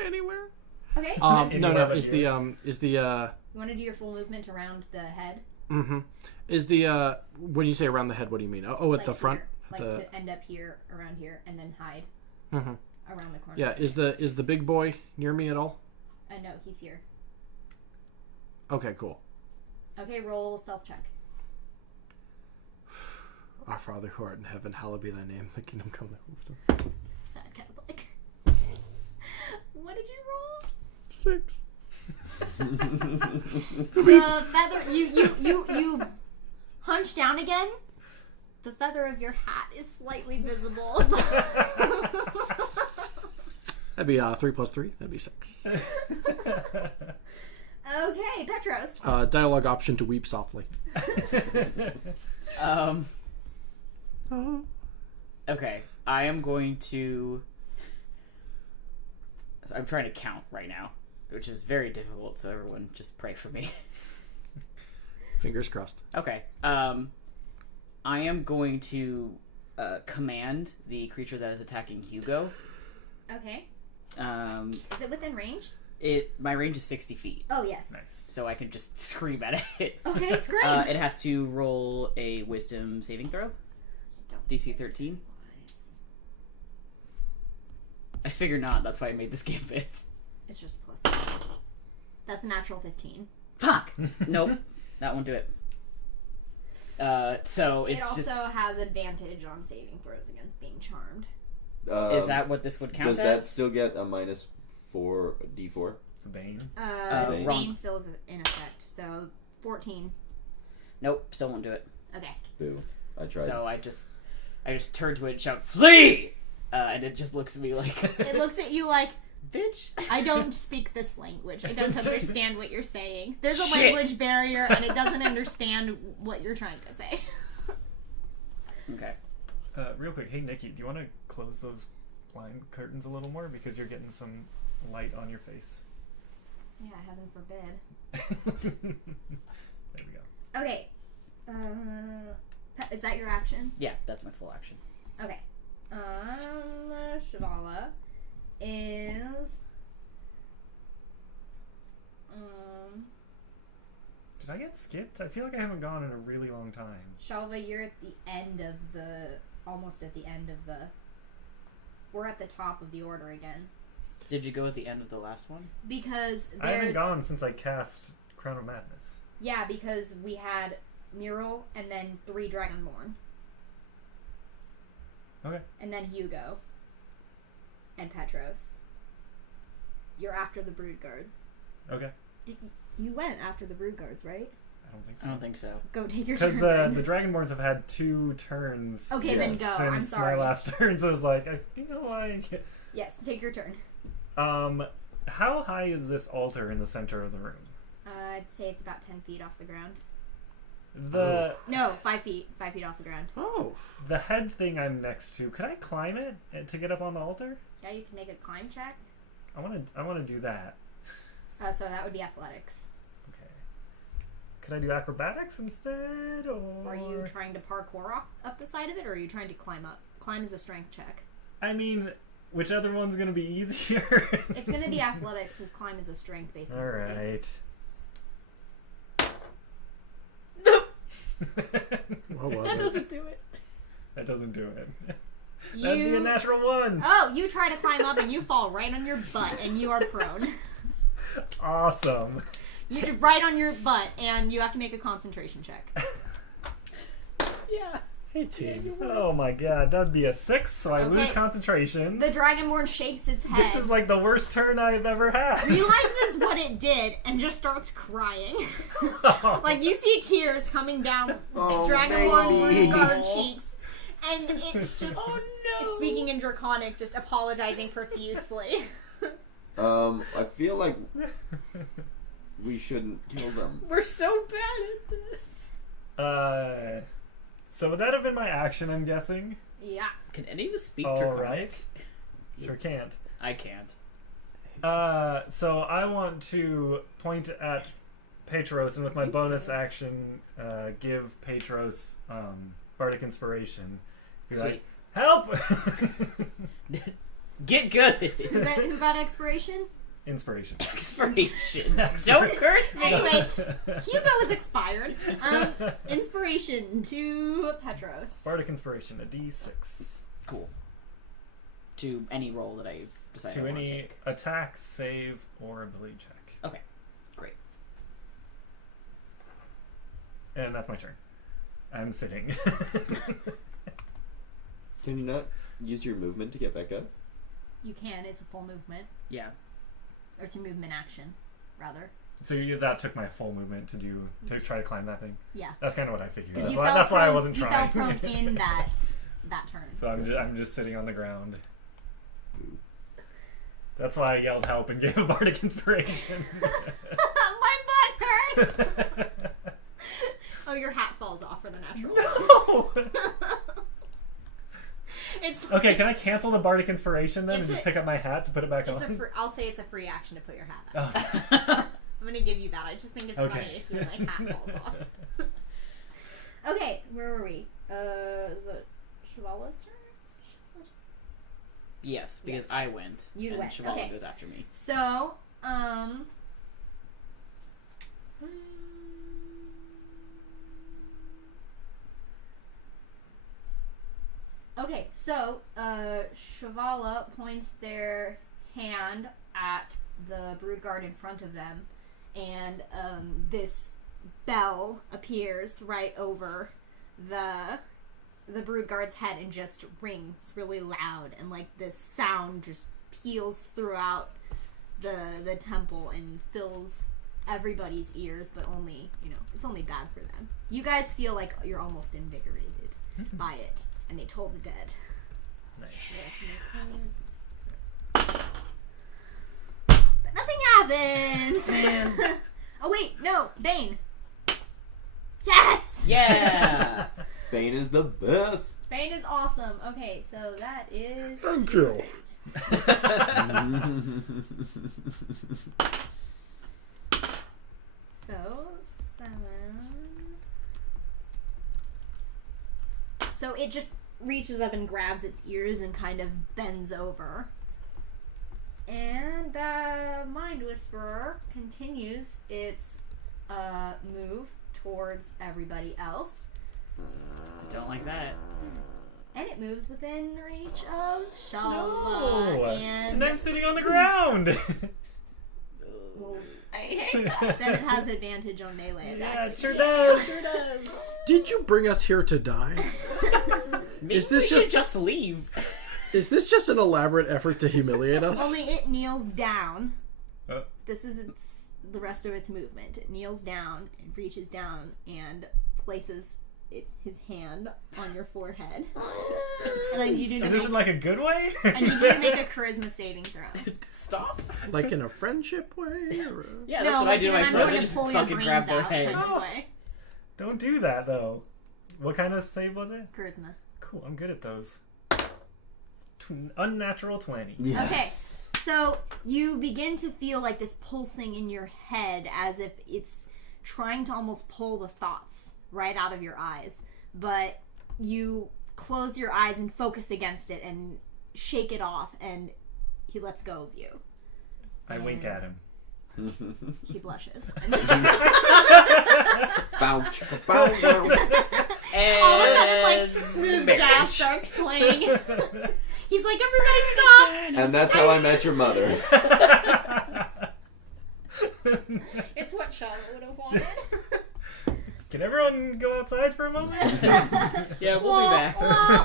Anywhere. Okay. No, Anywhere but is here. the You want to do your full movement around the head? Is the, when you say around the head, what do you mean? Oh, at Like the front? here. At Like the... to end up here, around here, and then hide Mhm. around the corner. Yeah, is the big boy near me at all? No, he's here. Okay, cool. Okay, roll stealth check. Our Father who art in heaven, hallowed be thy name. The kingdom come. Sad Catholic. What did you roll? 6. The feather. You hunch down again. The feather of your hat is slightly visible. That'd be 3 plus 3. That'd be 6. Okay, Petros. Dialogue option to weep softly. Okay, I am going to... I'm trying to count right now, which is very difficult, so everyone just pray for me. Fingers crossed. Okay, I am going to command the creature that is attacking Hugo. Okay. Is it within range? My range is 60 feet, Oh, yes. Nice. so I can just scream at it. Okay, scream. It has to roll a Wisdom saving throw. DC 13. I figure not. That's why I made this gambit. It's just plus. That's a natural 15. Fuck. Nope. That won't do it. So It it's also just. has advantage on saving throws against being charmed. Is that what this would count Does as? that still get a minus 4 d4? Bane. Bane. Bane still is in effect, so 14. Nope. Still won't do it. Okay. Boo. I tried. So I just turn to it and shout, "Flee!" And it just looks at me like, It looks at you like, "Bitch." I don't speak this language. I don't understand what you're saying. There's a Shit. language barrier, and it doesn't understand what you're trying to say. Okay. Real quick, hey Nikki, do you want to close those blind curtains a little more because you're getting some light on your face? Yeah, heaven forbid. There we go. Okay. Is that your action? Yeah, that's my full action. Okay. Shivala is Did I get skipped? I feel like I haven't gone in a really long time. Chalva, you're at the end of almost at the end of we're at the top of the order again. Did you go at the end of the last one? Because I haven't there's gone since I cast Crown of Madness. yeah, because we had Myriil and then 3 Dragonborn. Okay. And then Hugo. And Petros. You're after the Brood Guards. Okay. You went after the brood guards, right? I don't think I so. don't think so. Go take your Because turn. the Dragonborns have had 2 turns. Okay, then go. I'm Since sorry. my last turn, so it's like I feel like. Yes, take your turn. How high is this altar in the center of the room? I'd say it's about 10 feet off the ground. The 5 feet. 5 feet off the ground. Oh. the head thing I'm next to. Could I climb it to get up on the altar? Yeah, you can make a climb check. I want to do that. So that would be athletics. Okay. Could I do acrobatics instead, or Are you trying to parkour up the side of it, or are you trying to climb up? Climb is a strength check. I mean, which other one's gonna be easier? It's going to be athletics because climb is a strength based. All right. What was That it? doesn't do it. That doesn't do it. That'd be a natural 1. Oh, you try to climb up and you fall right on your butt and you are prone. Awesome. You're right on your butt and you have to make a concentration check. Yeah. Hey, team. Oh my god, that'd be a 6, so I lose Okay. concentration. The Dragonborn shakes its head, This is like the worst turn I've ever had. realizes what it did, and just starts crying. Like, you see tears coming down Dragonborn baby. Broodguard cheeks, and it's just Oh no. speaking in Draconic, just apologizing profusely. I feel like we shouldn't kill them. We're so bad at this. So would that have been my action, I'm guessing? Yeah. Can any of us speak All Draconic? right. Sure can't. I can't. So I want to point at Petros, and with my bonus action, give Petros Bardic Inspiration. Be like, Sweet. help! Get good. Who got expiration? Inspiration. Expiration. Don't curse me. Anyway, Hugo is expired. Inspiration to Petros. Bardic Inspiration, a D6. Cool. To any roll that I decide I To want to any take. attack, save, or ability check. Okay. Great. And that's my turn. I'm sitting. Can you not use your movement to get back up? You can. It's a full movement. Yeah. Or it's a movement action, rather. So that took my full movement to try to climb that thing. Yeah. That's kind of what I figured. Because That's why I wasn't you trying. fell prone in that turn. So I'm just sitting on the ground. That's why I yelled help and gave a bardic inspiration. My butt hurts! Oh, your hat falls off for the natural. No! It's Okay, can I cancel the bardic inspiration then and It's just a- pick up my hat to put it back It's on? I'll say it's a free action to put your hat Oh. on. I'm gonna give you that. I just think it's Okay. funny if your hat falls off. Okay, where were we? Is it Chevala's turn? Yes, because Yes. I went. You and went, Cheval okay. goes after me. So, okay, so, Chevala points their hand at the brood guard in front of them, and, this bell appears right over the brood guard's head and just rings really loud, and, like, this sound just peals throughout the temple and fills everybody's ears, but only, it's only bad for them. You guys feel like you're almost invigorated by it, and they told the dead. Nice. But nothing happens! Oh wait, no, Bane! Yes! Yeah. Bane is the best. Bane is awesome. Okay, so that is... Thank you. So, 7... So it just reaches up and grabs its ears and kind of bends over. And the Mind Whisperer continues its move towards everybody else. Don't like that. And it moves within reach of Chalva. No! And And I'm sitting on the ground! well, I hate that. Then it has advantage on melee Yeah, attacks. it sure does! Sure does. Did you bring us here to die? Maybe Is this we should just- just leave? Is this just an elaborate effort to humiliate us? Only it kneels down. Uh. This is its the rest of its movement. It kneels down, it reaches down, and places his hand on your forehead. And I need you to Is this in like a good way? I need you to make a charisma saving throw. Stop. Like in a friendship way? Or Yeah, that's what I do to my I'm friends. going I to just pull your fucking brains grab their out kind heads. of way. Don't do that though. What kind of save was it? Charisma. Cool, I'm good at those. Unnatural 20. Yes. Okay, so you begin to feel like this pulsing in your head as if it's trying to almost pull the thoughts right out of your eyes. But you close your eyes and focus against it and shake it off, and he lets go of you. I wink at him. He blushes. I'm just Bow, chicka, bow, wow. all of a sudden, like, smooth jazz starts playing. He's like, everybody stop! And that's how I met your mother. It's what Chalva would have wanted. Can everyone go outside for a moment? Yeah, we'll be back. I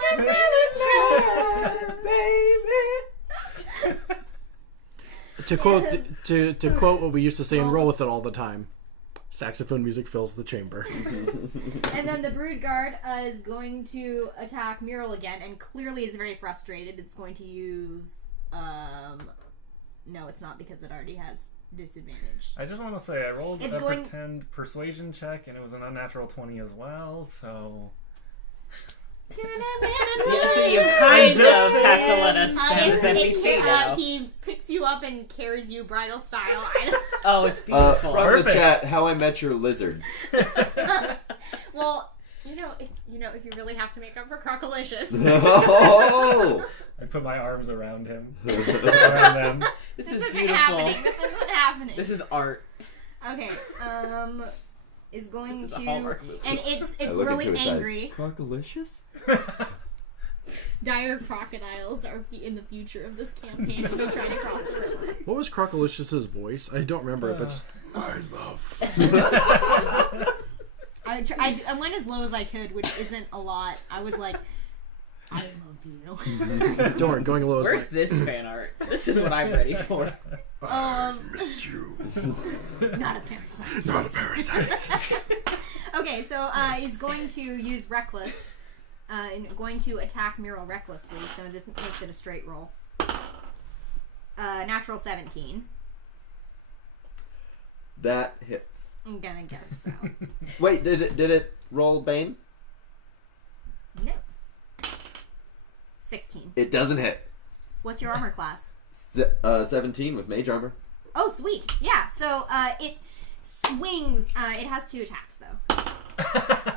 can feel it, baby. to quote what we used to say and roll with it all the time. Saxophone music fills the chamber. And then the Brood Guard is going to attack Myriil again, and clearly is very frustrated. It's going to use... No, it's not, because it already has disadvantage. I just want to say I rolled It's a going- pretend persuasion check and it was an unnatural 20 as well, so... Yeah, so you kind of have to let us have that be say now. He picks you up and carries you bridal style. Oh, it's beautiful. From Perfect. the chat, How I Met Your Lizard. Well, if you really have to make up for Crocalicious. Oh! I put my arms around him. Around them. This This is isn't beautiful. happening. This isn't happening. This is art. Okay. Is going This is a to, Hallmark movie. and it's I look really into its angry. eyes. Crocalicious? Dire crocodiles are in the future of this campaign. We're trying to cross the river. What was Crocolicious's voice? I don't remember it, but just, I love. I went as low as I could, which isn't a lot. I was like, I love you. Don't worry, going low Where's is this fan art? This is what I'm ready for. missed you. Not a parasite. Not a parasite. Okay, so he's going to use Reckless, and going to attack Myriil recklessly, so this makes it a straight roll. Natural 17. That hits. I'm gonna guess so. Wait, did it roll Bane? No. 16. It doesn't hit. What's your armor class? 17 with mage armor. Oh, sweet. Yeah, so it swings. It has 2 attacks, though.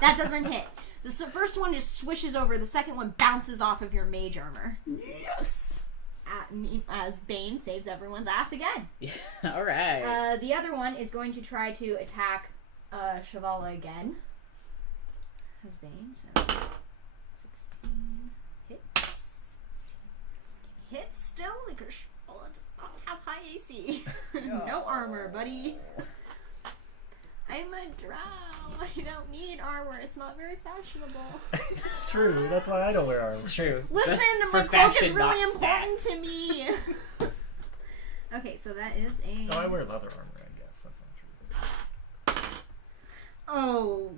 That doesn't hit. The first one just swishes over. The second one bounces off of your mage armor. Yes. As Bane saves everyone's ass again. Yeah, all right. The other one is going to try to attack Shavala again. As Bane, so 16 hits. Hits still? Because Shavala does not have high AC. No armor, buddy. I'm a drow. I don't need armor. It's not very fashionable. It's true. That's why I don't wear armor. It's true. Listen, Just my for cloak is fashion, really not important stats. to me. Okay, so that is a... Oh, I wear leather armor, I guess. That's not true. Oh,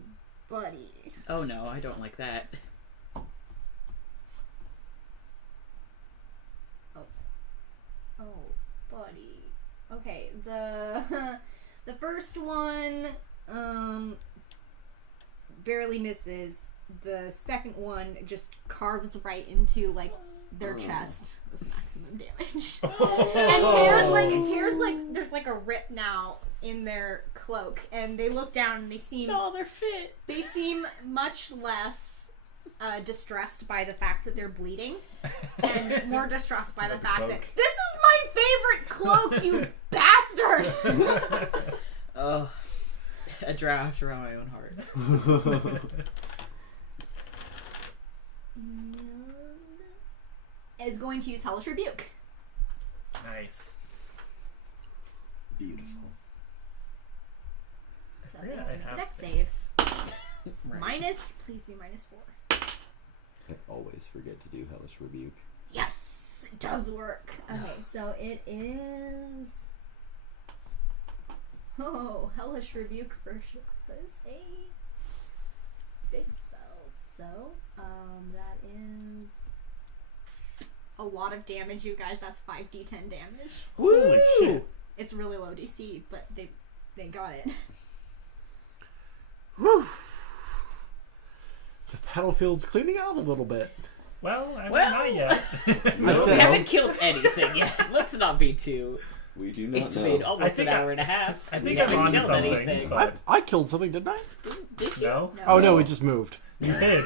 buddy. Oh no, I don't like that. Oops. Oh, buddy. Okay, the first one barely misses. The second one just carves right into like their chest. This maximum damage. And tears like there's like a rip now in their cloak, and they look down and they seem they're fit. They seem much less distressed by the fact that they're bleeding, and more distressed by the fact that this is my favorite cloak, you bastard! Oh, a draft around my own heart. Is going to use Hellish Rebuke. Nice. Beautiful. So forget they I have to make have dex things. saves. Right. Please be -4. I always forget to do Hellish Rebuke. Yes! Yes, it does work. Okay, so it is. Oh, Hellish Rebuke for sure. That is a big spell. So, that is a lot of damage, you guys. That's 5d10 damage. Holy shit. It's really low DC, but they got it. Whew. The battlefield's cleaning out a little bit. Well, I mean, Well. not yet. I said- We haven't killed anything yet. Let's not be too. We do not It's know. been I almost think an I- hour and a half. I We think I'm haven't onto killed something, anything. but I killed something, didn't I? Did you? no. Oh no, it just moved. You did.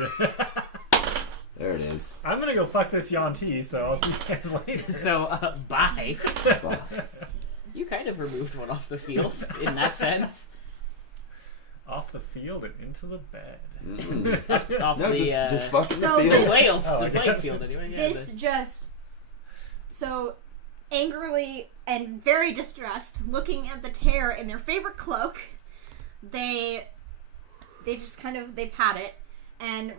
There it is. I'm gonna go fuck this yuan-ti, so I'll see you guys later. So, bye. You kind of removed one off the field in that sense. Off the field and into the bed. Off No, the just fucking So the the field. this- whale, Oh, the okay. playing field anyway. Yeah, This just so angrily and very distressed, looking at the tear in their favorite cloak, they just kind of they pat it and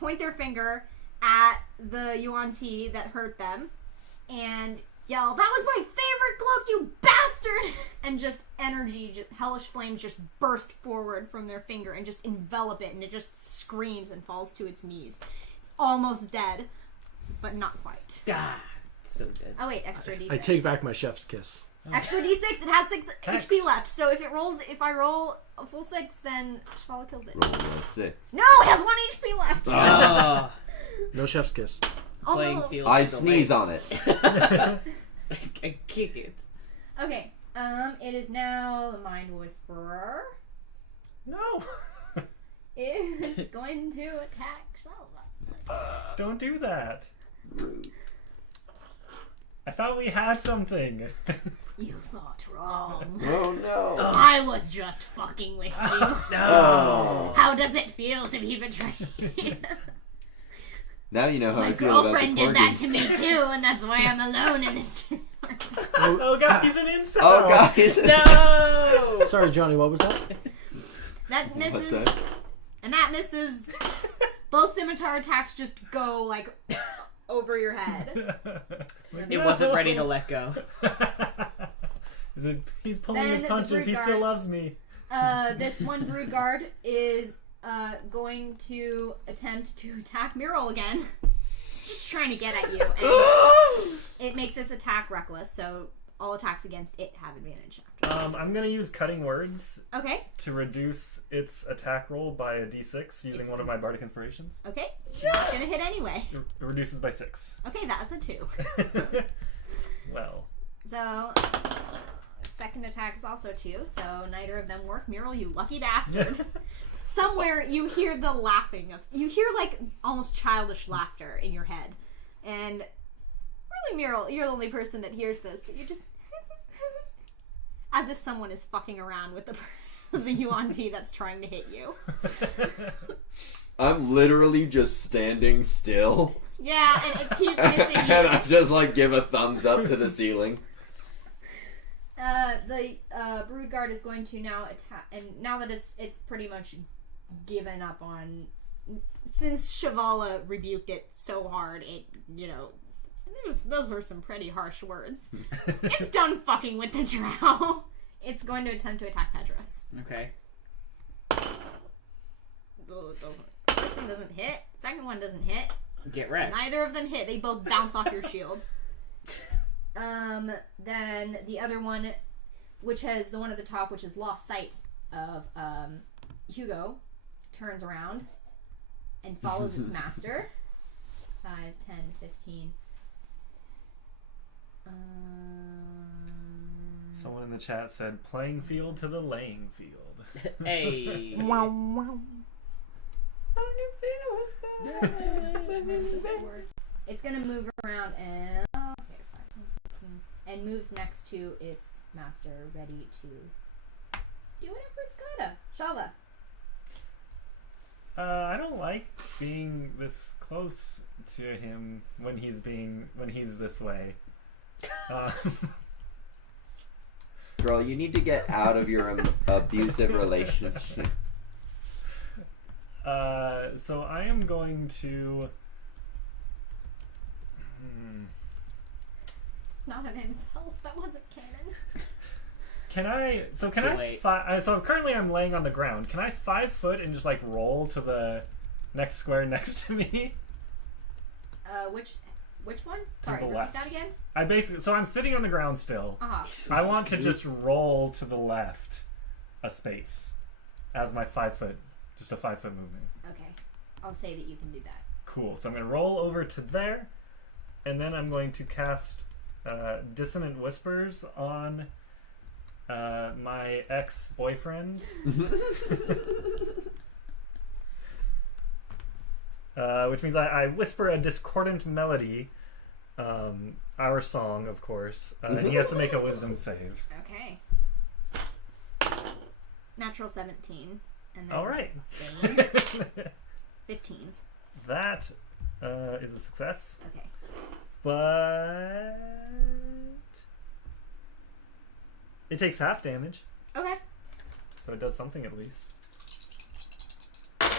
point their finger at the yuan-ti that hurt them and yell, "That was my favorite cloak, you bastard!" And just hellish flames just burst forward from their finger and just envelop it, and it just screams and falls to its knees. It's almost dead, but not quite. Ah, so good. Oh wait, extra d6. I take back my chef's kiss. Extra d6. It has 6 Thanks. HP left. So if I roll a full 6, then Chalva kills it. Roll a 6. No, it has 1 HP left. Ah, No chef's kiss. playing Almost. field. I Still sneeze late. on it. I kick it. Okay. It is now the Mind Whisperer No. is going to attack Chalva. Don't do that. Rude. I thought we had something. You thought wrong. Oh no. I was just fucking with you. Oh. How does it feel to be betrayed? Now you know how My I feel about the girlfriend did that corgi. to me too, and that's why I'm alone in this. Oh god, he's an incel. Oh guys. No. Sorry, Johnny, what was that? That What's misses, that? and that misses. Both scimitar attacks just go like over your head. It wasn't ready to let go. He's pulling Then his the punches. He brute still guards- loves me. This one brood guard is going to attempt to attack Myriil again. It's just trying to get at you, and it makes its attack reckless, so all attacks against it have advantage. After I'm gonna use cutting words Okay. to reduce its attack roll by a d6 using one of my bardic inspirations. Okay. It's gonna hit anyway. It reduces by 6. Okay, that's a 2. Well, So second attack is also 2, so neither of them work. Myriil, you lucky bastard. Somewhere you hear the laughing you hear like almost childish laughter in your head, and really, Myriil, you're the only person that hears this, but you just as if someone is fucking around with the yuan-ti that's trying to hit you. I'm literally just standing still. Yeah, and it keeps missing And you. I just like give a thumbs up to the ceiling. The brood guard is going to now attack, and now that it's pretty much given up on, since Shavala rebuked it so hard, those were some pretty harsh words. It's done fucking with the drow. It's going to attempt to attack Petros. Okay. First one doesn't hit. Second one doesn't hit. Get wrecked. Neither of them hit. They both bounce off your shield. Then the other one, which has the one at the top, which has lost sight of Hugo, turns around and follows its master. 5, 10, 15. someone in the chat said playing field to the laying field. Hey. It's gonna move around and okay, 5, 10, 15, and moves next to its master, ready to do whatever it's gotta. Chalva. I don't like being this close to him when he's this way. Girl, you need to get out of your abusive relationship. So I am going to. It's not an insult. That wasn't canon. Can I? So It's can too I? late. So currently I'm laying on the ground. Can I 5 foot and just like roll to the next square next to me? Which one? Sorry, the repeat left. that again. I basically. So I'm sitting on the ground still. I want to just roll to the left a space as my 5 foot, just a 5 foot movement. Okay, I'll say that you can do that. Cool. So I'm going to roll over to there, and then I'm going to cast Dissonant Whispers on my ex-boyfriend. Which means I whisper a discordant melody, our song, of course, and he has to make a wisdom save. Okay. Natural 17. And then All right. 15. That is a success, Okay. but it takes half damage, Okay. so it does something at least. 7, 5,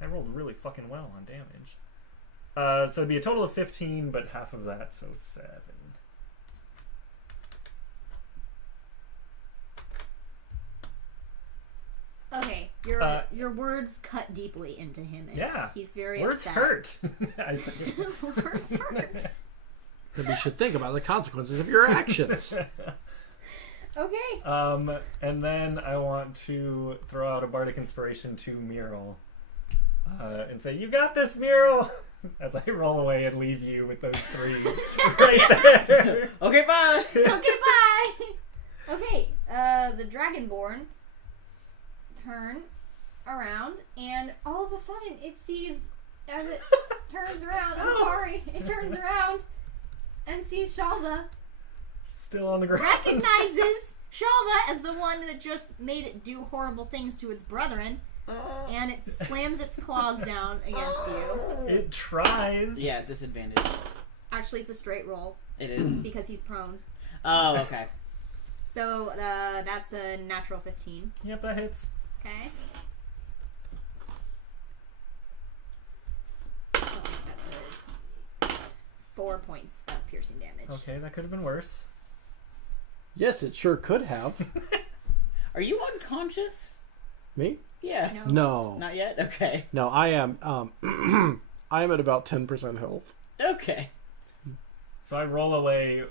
9. I rolled really fucking well on damage. So it'd be a total of 15, but half of that, so 7. Okay. Your words cut deeply into him. And Yeah. He's very Words upset. hurt. I say. Words hurt. Maybe you should think about the consequences of your actions. Okay. And then I want to throw out a bardic inspiration to Myriil and say, "You got this, Myriil!" As I roll away and leave you with those 3 right there. Okay, bye. Okay, bye. Okay. The Dragonborn turn around, and all of a sudden it sees as it turns around. I'm sorry. It turns around and sees Chalva. Still on the ground. Recognizes Chalva as the one that just made it do horrible things to its brethren, and it slams its claws down against you. It tries. Yeah, disadvantage. Actually, it's a straight roll It is. because he's prone. Oh, okay. So that's a natural 15. Yep, that hits. Okay. Oh, that's a 4 points of piercing damage. Okay, that could have been worse. Yes, it sure could have. Are you unconscious? Me? Yeah. No. Not yet? Okay. No, I am. I am at about 10% health. Okay. So I roll away,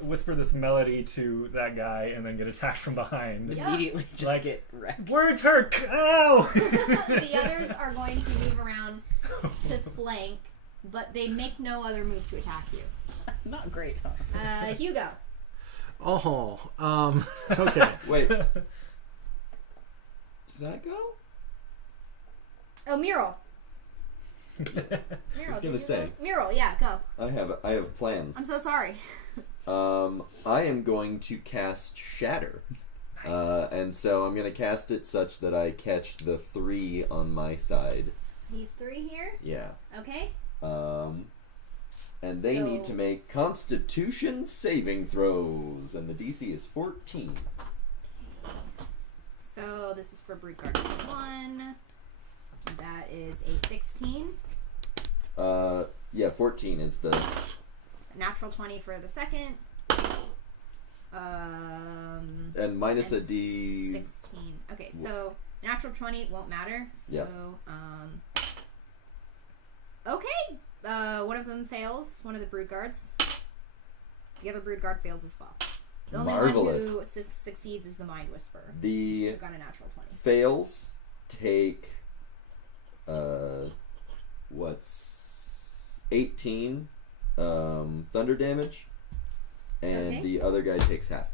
whisper this melody to that guy, and then get attacked from behind. Yeah. Immediately just Like- get wrecked. Words hurt! Ow! The others are going to move around to flank, but they make no other move to attack you. Not great, huh? Hugo. Oh, okay. Wait. Did I go? Oh, Myriil. I Myriil, was did gonna you say. go? Myriil, yeah, go. I have plans. I'm so sorry. I am going to cast Shatter. And so I'm going to cast it such that I catch the 3 on my side. These 3 here. Yeah. Okay. And they need So- to make Constitution saving throws, and the DC is 14. So this is for Broodguard 1. That is a 16. Yeah, 14 is the... Natural 20 for the second. And minus a and D... 16. Okay, so natural 20 won't matter. So, Yeah. Okay. One of them fails. One of the Broodguards. The other Broodguard fails as well. The only Marvelous. one who succeeds is the Mind Whisperer. The Who got a natural 20. fails take... what's 18 thunder damage, and Okay. the other guy takes half.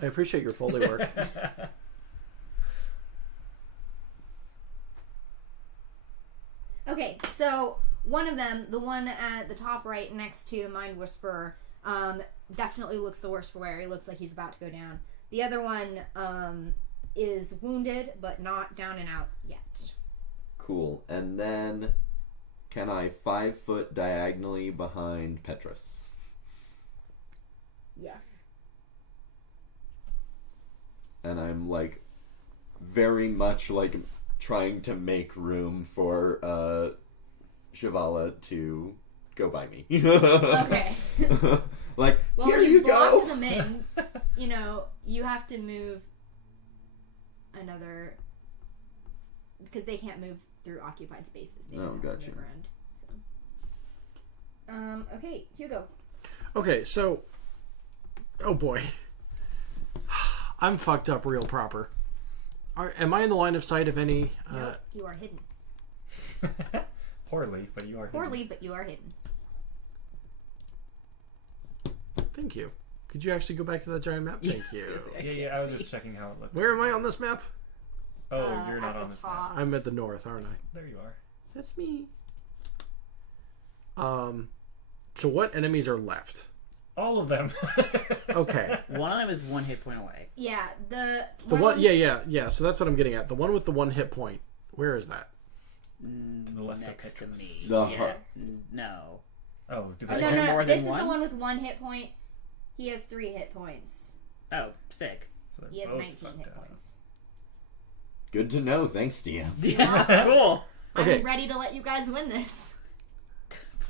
I appreciate your Foley work. Okay, so one of them, the one at the top right next to Mind Whisperer, definitely looks the worst for wear. He looks like he's about to go down. The other one is wounded, but not down and out yet. Cool. And then, can I 5 foot diagonally behind Petros? Yes. And I'm like very much like trying to make room for Shivala to go by me. Okay. Like, Well, here you you blocked go. them in. You know, you have to move another because they can't move through occupied spaces. They Oh, don't have gotcha. river end, so. Okay, Hugo. Okay, so... Oh, boy. I'm fucked up real proper. Am I in the line of sight of any... Nope, you are hidden. Poorly, but you are hidden. Poorly, but you are hidden. Thank you. Could you actually go back to that giant map? Thank you. Yeah, I was just checking how it looked. Where am I on this map? Oh, you're not at on the this map. top. I'm at the north, aren't I? There you are. That's me. So what enemies are left? All of them. Okay. One of them is 1 hit point away. Yeah, the one, ones- yeah. So that's what I'm getting at. The one with the 1 hit point. Where is that? To the left of Next to Petros. me. The Yeah. heart. No. Oh, do Oh, they? Is there no. more than This is one? the one with 1 hit point. He has 3 hit points. Oh, sick. So they're He has both 19 fucked hit up. points. Good to know. Thanks, DM. Yeah, cool. Okay. I'm ready to let you guys win this.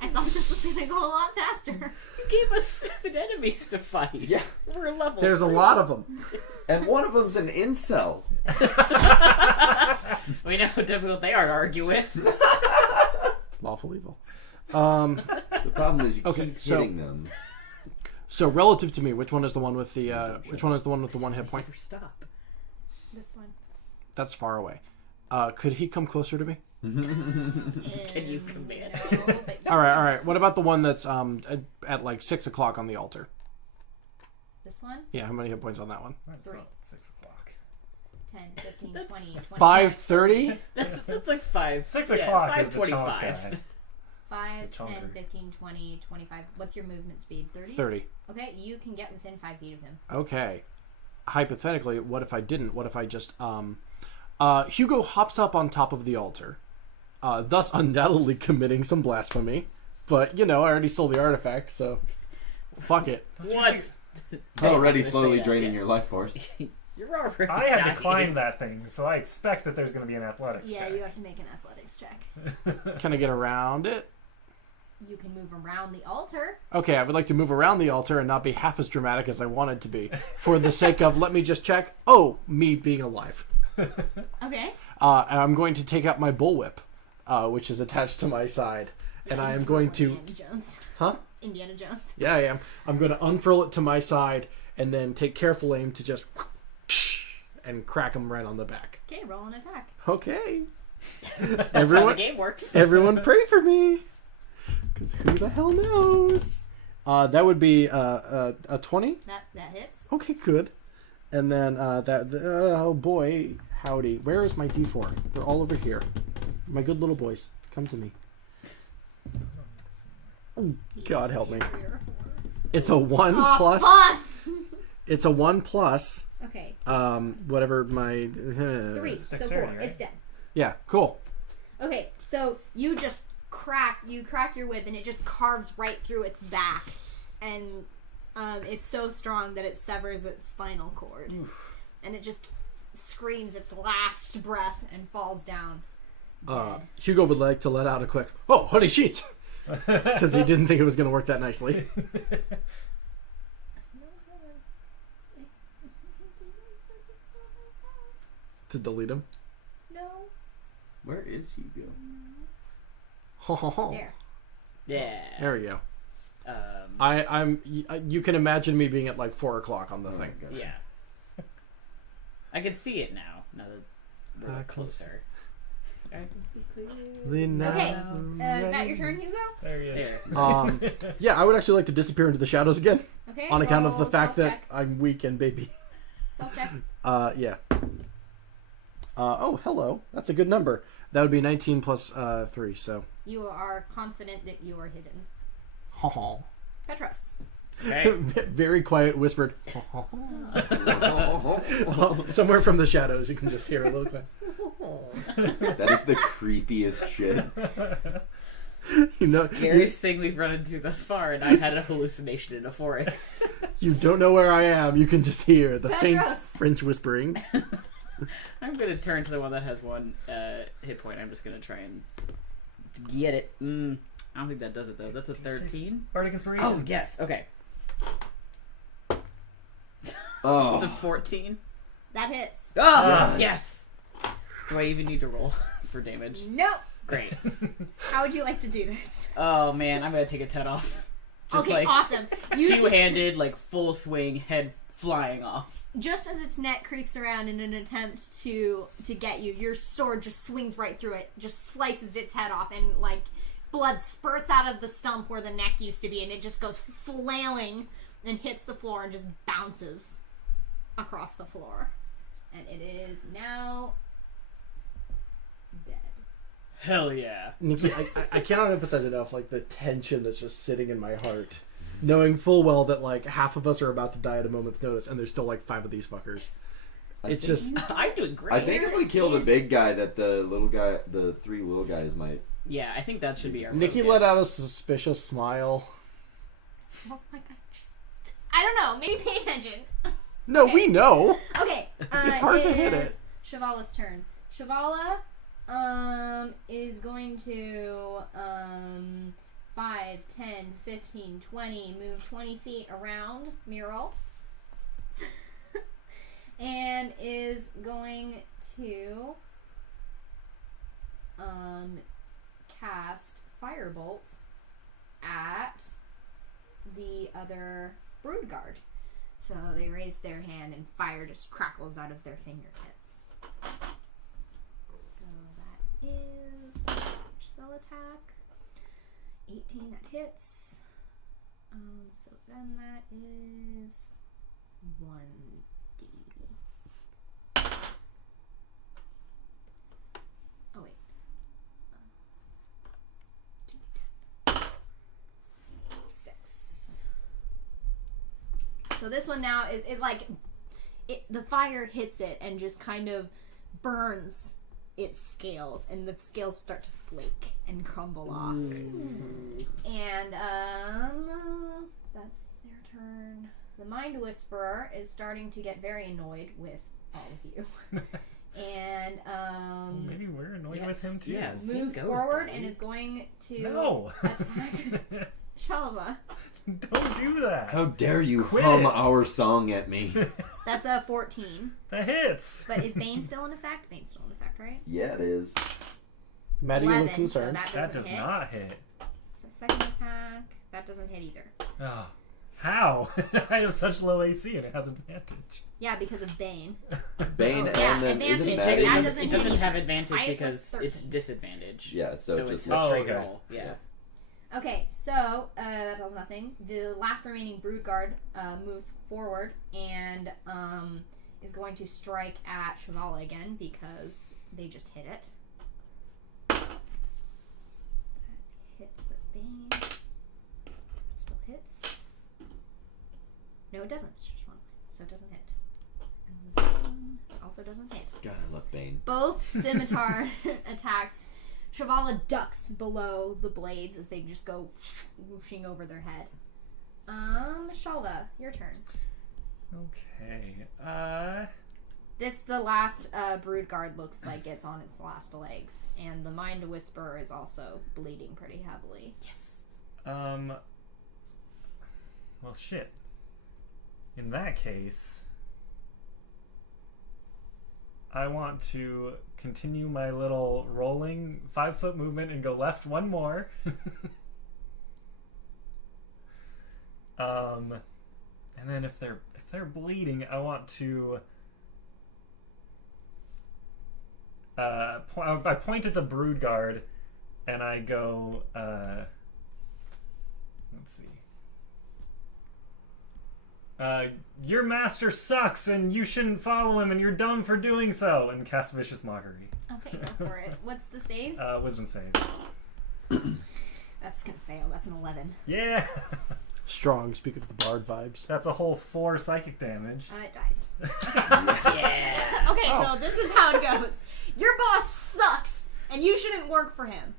I thought this was gonna go a lot faster. You gave us 7 enemies to fight. Yeah. We're level There's a 3. lot of them. And one of them's an incel. We know how difficult they are to argue with. Lawful evil. The problem is you Okay, keep so- hitting them. So relative to me, which one is the one with the which one is the one with the 1 hit point? Never stop. This one. That's far away. Could he come closer to me? Can you command? No, but All right. What about the one that's at like 6 o'clock on the altar? this one? Yeah, how many hit points on that one? It's 3. not 6 o'clock. 10, 15, That's- 20, 25. 5:30. That's like 5. 6 yeah, o'clock is the chalk 5:25. guy. 5, The 10, chunker. 15, 20, 25. What's your movement speed? 30? 30. Okay, you can get within 5 feet of him. Okay. Hypothetically, what if I didn't? What if I just Hugo hops up on top of the altar, thus undoubtedly committing some blasphemy. But I already stole the artifact, so fuck it. What? It's already Say slowly that, draining yeah. your life force. You're already I had dying. to climb that thing, so I expect that there's going to be an athletics Yeah, check. you have to make an athletics check. Can I get around it? You can move around the altar. Okay, I would like to move around the altar and not be half as dramatic as I wanted to be, for the sake of let me just check. Oh, me being alive. Okay. And I'm going to take out my bullwhip, which is attached to my side, and I am It's going from to. Indiana Jones. Huh? Indiana Jones. Yeah, I am. I'm going to unfurl it to my side and then take careful aim to just and crack him right on the back. Okay, roll an attack. Okay. That's how Everyone, the game works. everyone, pray for me, because who the hell knows? That would be a 20. That hits. Okay, good. And then oh boy, howdy. Where is my D4? They're all over here. My good little boys, come to me. Oh, God help me. 3 or 4. It's a 1 Oh, plus. fuck! It's a 1 plus. Okay. Whatever my 3, so 4. dexterity, right? It's dead. Yeah, cool. Okay, so you just crack your whip and it just carves right through its back. And it's so strong that it severs its spinal cord. And it just screams its last breath and falls down. Dead. Hugo would like to let out a quick, oh, holy shit! Because he didn't think it was going to work that nicely. To delete him. No. Where is Hugo? Ho, ho, ho. There. Yeah. There we go. Um, You can imagine me being at like 4 o'clock on the Oh, thing. gotcha. yeah. I can see it now. Now that we're closer. I can see clearly. Okay, is that your turn, Hugo? There he is. There. Yeah, I would actually like to disappear into the shadows again Okay. on account of the roll fact that self-check. I'm weak and baby. Self-check. Yeah. Oh, hello. That's a good number. That would be 19 plus 3, so. You are confident that you are hidden. Ha ha. Petros. Okay. Very quiet, whispered. Somewhere from the shadows, you can just hear a little bit. That is the creepiest shit. You know, Scariest thing we've run into thus far, and I had a hallucination in a forest. you don't know where I am. You can just hear the faint Petros. French whisperings. I'm gonna turn to the one that has 1 hit point. I'm just gonna try and get it. I don't think that does it though. That's a 13. Bardic Inspiration. Oh yes. Okay. Oh. It's a 14. That hits. Oh Yes. yes. Do I even need to roll for damage? Nope. Great. How would you like to do this? Oh man, I'm gonna take a 10 off. Just Okay, like awesome. two-handed, like full swing, head flying off. Just as its neck creaks around in an attempt to get you, your sword just swings right through it, just slices its head off, and like blood spurts out of the stump where the neck used to be, and it just goes flailing and hits the floor and just bounces across the floor. And it is now dead. Hell yeah. Nikki, I cannot emphasize enough, like, the tension that's just sitting in my heart. Knowing full well that, like, half of us are about to die at a moment's notice, and there's still, like, 5 of these fuckers. It's just... I'm doing great. I think if we kill the big guy, that the 3 little guys might... Yeah, I think that should be our Nikki focus. let out a suspicious smile. It's almost like I don't know, maybe pay attention. No, Okay. we know! Okay, It's hard to hit it. Shavala's turn. Shavala is going to 5, 10, 15, 20, move 20 feet around Myriil. And is going to cast Firebolt at the other Broodguard. So they raise their hand and fire just crackles out of their fingertips. So that is spell attack. 18, that hits. So then that is 1d. Oh wait. 6. So this one now is the fire hits it and just kind of burns its scales, and the scales start to flake and crumble off. And that's their turn. The Mind Whisperer is starting to get very annoyed with all of you. And Maybe we're annoyed yes. with him too. Yeah. Same moves goes, forward buddy. and is going to No. attack Chalva. Don't do that. How dare you Quit hum it. our song at me? That's a 14. That hits. But is Bane still in effect? Bane's still in effect, right? Yeah, it is. Maddie, you 11, look concerned. so that That doesn't does hit. not hit. So second attack, that doesn't hit either. Oh. How? I have such low AC and it has advantage. Yeah, because of Bane. Bane Oh, yeah, and then isn't advantage. Maddie? That It doesn't doesn't hit have either. advantage Highest was because 13. it's disadvantage. Yeah, so it's just a Oh, straight okay. roll. Yeah. Okay, so that does nothing. The last remaining Broodguard moves forward and is going to strike at Shavala again because they just hit it. That hits with Bane. It still hits. No, it doesn't. It's just one. So it doesn't hit. And this one also doesn't hit. God, I love Bane. Both scimitar attacks. Shavala ducks below the blades as they just go whooshing over their head. Chalva, your turn. Okay. The last Broodguard looks like it's on its last legs, and the Mind Whisperer is also bleeding pretty heavily. Yes. Well, shit. In that case, I want to continue my little rolling 5-foot movement and go left one more. And then if they're bleeding, I want to I point at the Broodguard and I go let's see. Your master sucks and you shouldn't follow him and you're dumb for doing so, and cast Vicious Mockery. Okay, go for it. What's the save? Wisdom save. That's gonna fail. That's an 11. Yeah! Strong, speaking of the bard vibes. That's a whole 4 psychic damage. It dies. Yeah. Okay, so this is how it goes. Your boss sucks, and you shouldn't work for him.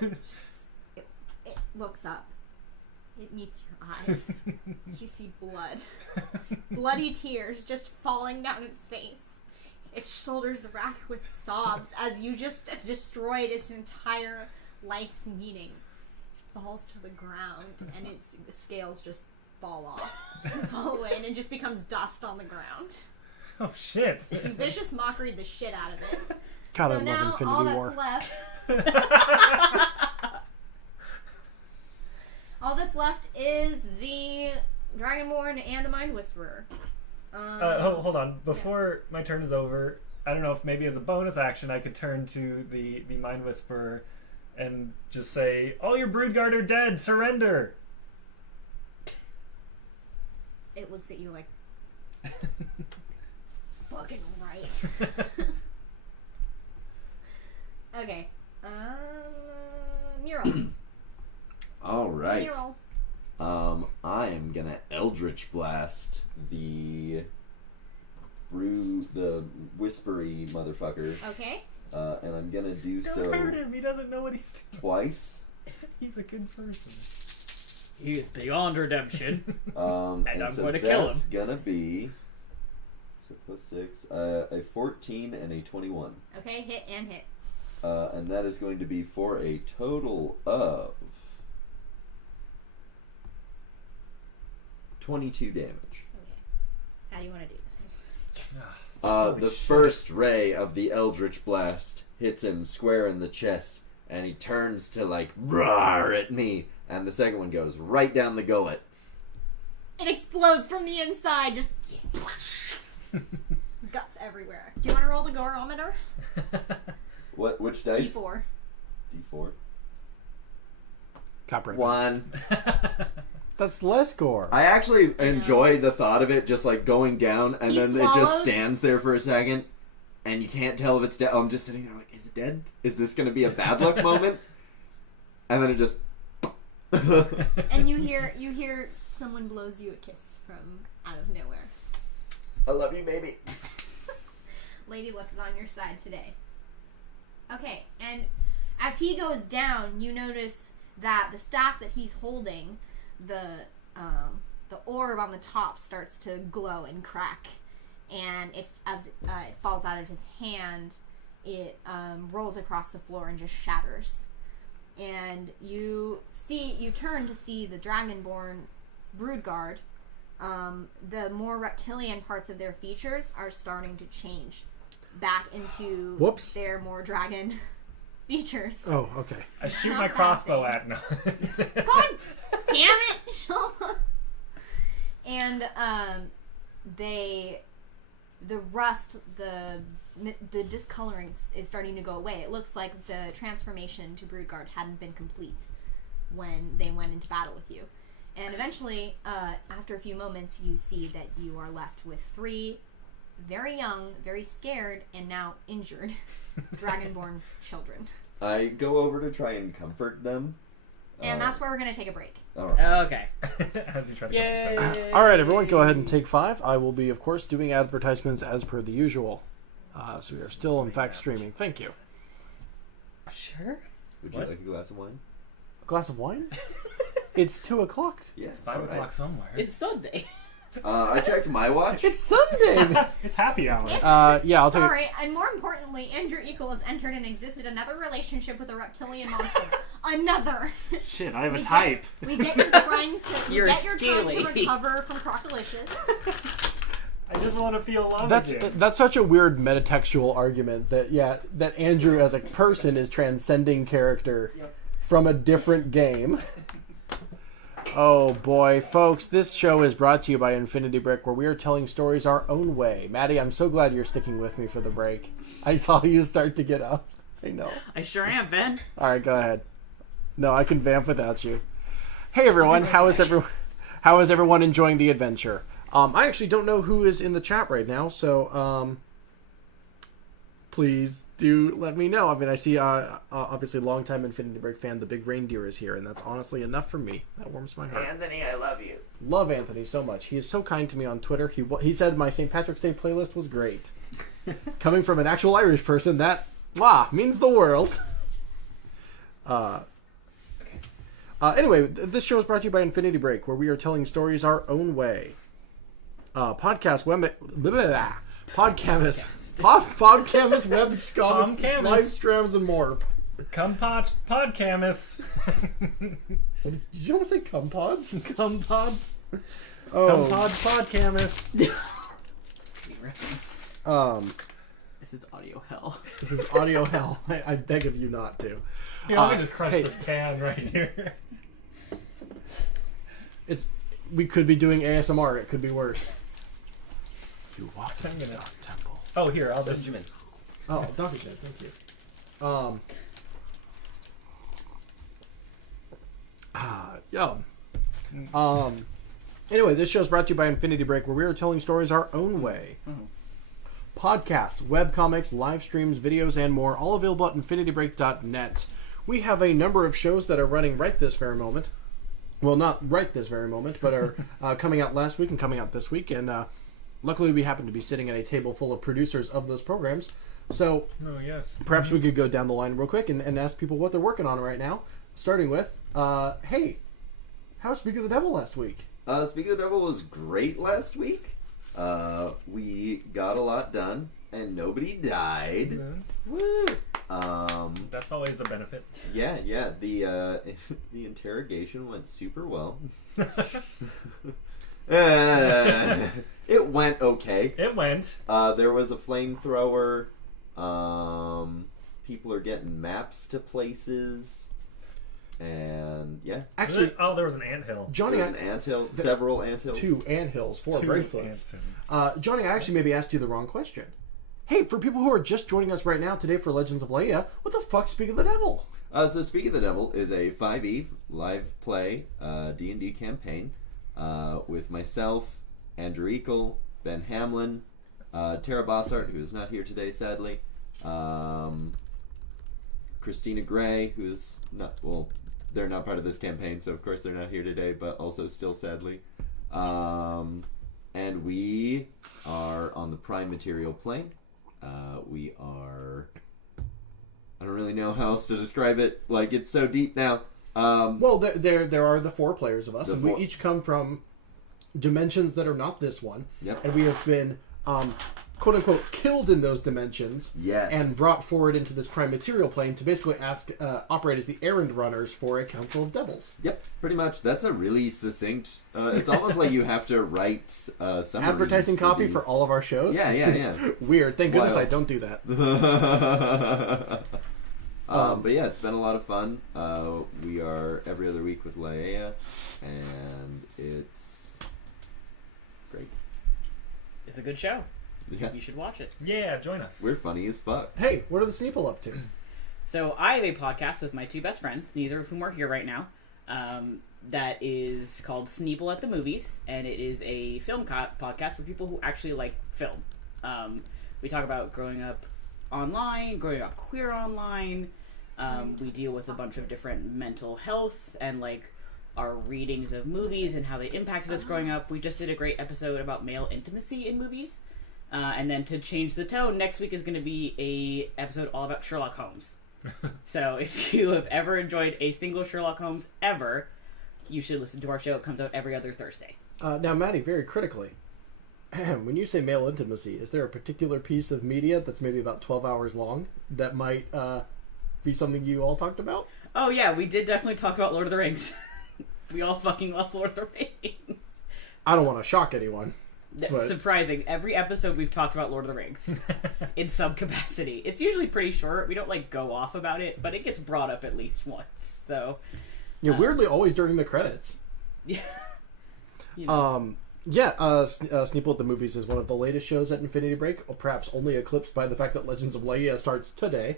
It looks up. It meets your eyes. You see blood. Bloody tears just falling down its face. its shoulders rack with sobs as you just have destroyed its entire life's meaning. It falls to the ground, and its scales just fall off, fall away, and it just becomes dust on the ground. Oh shit! You vicious mockery the shit out of it. God, I So love now Infinity all War. that's left. All that's left is the Dragonborn and the Mind Whisperer. Hold on. Before my turn is over, I don't know if maybe as a bonus action I could turn to the Mind Whisperer and just say, "All your Broodguard are dead. Surrender." It looks at you like, fucking right. Okay. Myriil. All right. Myriil. I am gonna Eldritch Blast the whispery motherfucker, Okay. and I'm gonna do Don't so hurt him. He doesn't know what he's doing. twice. He's a good person. He is beyond redemption. And I'm so going to kill that's gonna be so plus 6, a 14 and a 21, Okay, hit and hit. and that is going to be for a total of 22 damage. Okay. How do you want to do this? The first ray of the Eldritch Blast hits him square in the chest, and he turns to like roar at me, and the second one goes right down the gullet. It explodes from the inside, just guts everywhere. Do you want to roll the gorometer? Which dice? D4. D4. Copper. 1. That's less gore. I actually enjoy the thought of it just like going down, and He then it just swallows. stands there for a second, and you can't tell if it's dead. Oh, I'm just sitting there like, is it dead? Is this going to be a bad luck moment? And then it just. And you hear someone blows you a kiss from out of nowhere. I love you, baby. Lady Luck is on your side today. Okay, and as he goes down, you notice that the staff that he's holding, the orb on the top starts to glow and crack, and as it falls out of his hand, it rolls across the floor and just shatters. And you turn to see the Dragonborn Broodguard. The more reptilian parts of their features are starting to change back into their more dragon features. Oh, okay. I shoot Not my that crossbow thing. at no. God damn it, Chalva. And the rust, the discoloring is starting to go away. It looks like the transformation to Broodguard hadn't been complete when they went into battle with you. And eventually, after a few moments, you see that you are left with 3 very young, very scared, and now injured Dragonborn children. I go over to try and comfort them. And that's where we're going to take a break. Alright. Okay. As you try to Yay! All right, everyone, go ahead and take 5. I will be, of course, doing advertisements as per the usual. So we are still, in fact, streaming. Thank you. Sure. Would you What? like a glass of wine? A glass of wine? It's 2 o'clock. Yeah. It's 5 alright. o'clock somewhere. It's Sunday. I checked my watch. It's Sunday. It's happy hour. Yeah, I'll take it. Sorry, and more importantly, Andrew Equal has entered and existed another relationship with a reptilian monster. Another. Shit, I have a We type. We get you're trying to. You're trying to steely. recover from Crocalicious. I just want to feel love That's again. that's such a weird metatextual argument that Andrew as a person is transcending character from a different game. Oh boy, folks, this show is brought to you by Infinity Brick, where we are telling stories our own way. Maddie, I'm so glad you're sticking with me for the break. I saw you start to get up. I know. I sure am, Ben. All right, go ahead. No, I can vamp without you. Hey everyone, how is everyone enjoying the adventure? I actually don't know who is in the chat right now, so please do let me know. I mean, I see obviously longtime Infinity Break fan, the Big Reindeer is here, and that's honestly enough for me. That warms my heart. Anthony, I love you. Love Anthony so much. He is so kind to me on Twitter. He said my St. Patrick's Day playlist was great. Coming from an actual Irish person, that means the world. Anyway, this show is brought to you by Infinity Break, where we are telling stories our own way. Podcast Podcamus, web comics, Pomcamus. live streams, and more. Cumpot Podcamus. Did you almost say cumpods? Cumpods. Oh. Cumpod Podcamus. This is audio hell. This is audio hell. I beg of you not to. Here, let me just crush hey. this can right here. We could be doing ASMR. It could be worse. You walk I'm into gonna- the temple. Oh, here, I'll just... Oh, Dr. Ted, thank you. Anyway, this show is brought to you by Infinity Break, where we are telling stories our own way. Podcasts, webcomics, live streams, videos, and more, all available at infinitybreak.net. We have a number of shows that are running right this very moment. Well, not right this very moment, but are coming out last week and coming out this week. And luckily, we happen to be sitting at a table full of producers of those programs. So Oh, yes. perhaps we could go down the line real quick and ask people what they're working on right now. Starting with, hey, how was Speak of the Devil last week? Speak of the Devil was great last week. We got a lot done, and nobody died. Woo! That's always a benefit. Yeah. The interrogation went super well. It went okay. It went. There was a flamethrower. People are getting maps to places. And yeah, Actually, there was an anthill. Johnny, there was an anthill, several anthills. 2 anthills, 4 Two bracelets. anthills. Johnny, I actually maybe asked you the wrong question. Hey, for people who are just joining us right now today for Legends of Laía, what the fuck Speak of the Devil? So Speak of the Devil is a 5e live play D&D campaign with myself, Andrew Eagle, Ben Hamlin, Tara Bossart, who is not here today, sadly, Christina Gray, who's not, well, they're not part of this campaign, so of course they're not here today, but also still sadly. And we are on the Prime Material plane. We are... I don't really know how else to describe it. Like, it's so deep now. Well, there are the 4 players of us, The and four- we each come from dimensions that are not this one. Yep. And we have been, quote-unquote, killed in those dimensions. Yes. And brought forward into this Prime Material plane to basically operate as the errand runners for a council of devils. Yep, pretty much. That's a really succinct... it's almost like you have to write summaries. Advertising copy these. for all of our shows? Yeah. Weird. Thank goodness I Wild. don't do that. But yeah, it's been a lot of fun. We are every other week with Laía, and it's great. It's a good show. Yeah, You should watch it. Yeah, join us. we're funny as fuck. Hey, what are the Sneeple up to? So I have a podcast with my 2 best friends, neither of whom are here right now. That is called Sneeple at the Movies, and it is a film podcast for people who actually like film. We talk about growing up online, growing up queer online. We deal with a bunch of different mental health and like our readings of movies and how they impacted us growing up. We just did a great episode about male intimacy in movies. And then to change the tone, next week is going to be a episode all about Sherlock Holmes. So if you have ever enjoyed a single Sherlock Holmes ever, you should listen to our show. It comes out every other Thursday. Now, Maddie, very critically, when you say male intimacy, is there a particular piece of media that's maybe about 12 hours long that might be something you all talked about? Oh yeah, we did definitely talk about Lord of the Rings. We all fucking love Lord of the Rings. I don't want to shock anyone. That's But- surprising. Every episode we've talked about Lord of the Rings in some capacity. It's usually pretty short. We don't like go off about it, but it gets brought up at least once. So Yeah, weirdly, always during the credits. yeah. You know. Sneeple at the Movies is one of the latest shows at Infinity Break, perhaps only eclipsed by the fact that Legends of Laía starts today.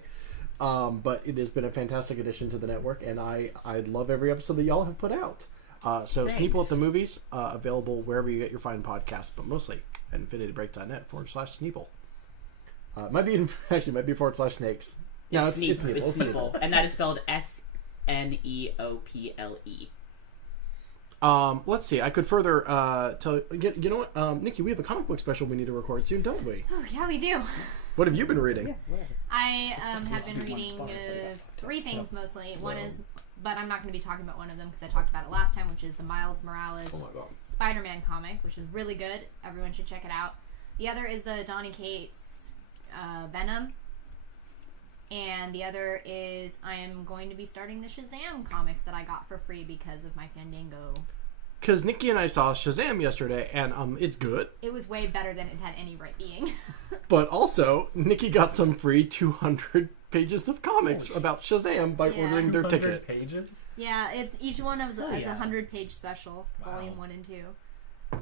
But it has been a fantastic addition to the network, and I love every episode that y'all have put out. So Thanks. Sneeple at the Movies, available wherever you get your fine podcasts, but mostly at infinitybreak.net/Sneeple. Might be /snakes. No, it's It's Sneeple. Sneeple, and that is spelled SNEOPLE. Let's see. I could further tell you know what, Nikki, we have a comic book special we need to record soon, don't we? Oh, yeah, we do. What have you been reading? I have been reading 3 things mostly. One is, but I'm not going to be talking about one of them because I talked about it last time, which is the Miles Morales Spider-Man comic, which is really good. Everyone should check it out. The other is the Donny Cates Venom. And the other is I am going to be starting the Shazam comics that I got for free because of my Fandango. Because Nikki and I saw Shazam yesterday, and it's good. It was way better than it had any right being. But also, Nikki got some free 200 pages of comics about Shazam by ordering their 200 ticket. pages? Yeah, it's each one is a yeah. 100-page special, Wow. volume 1 and 2.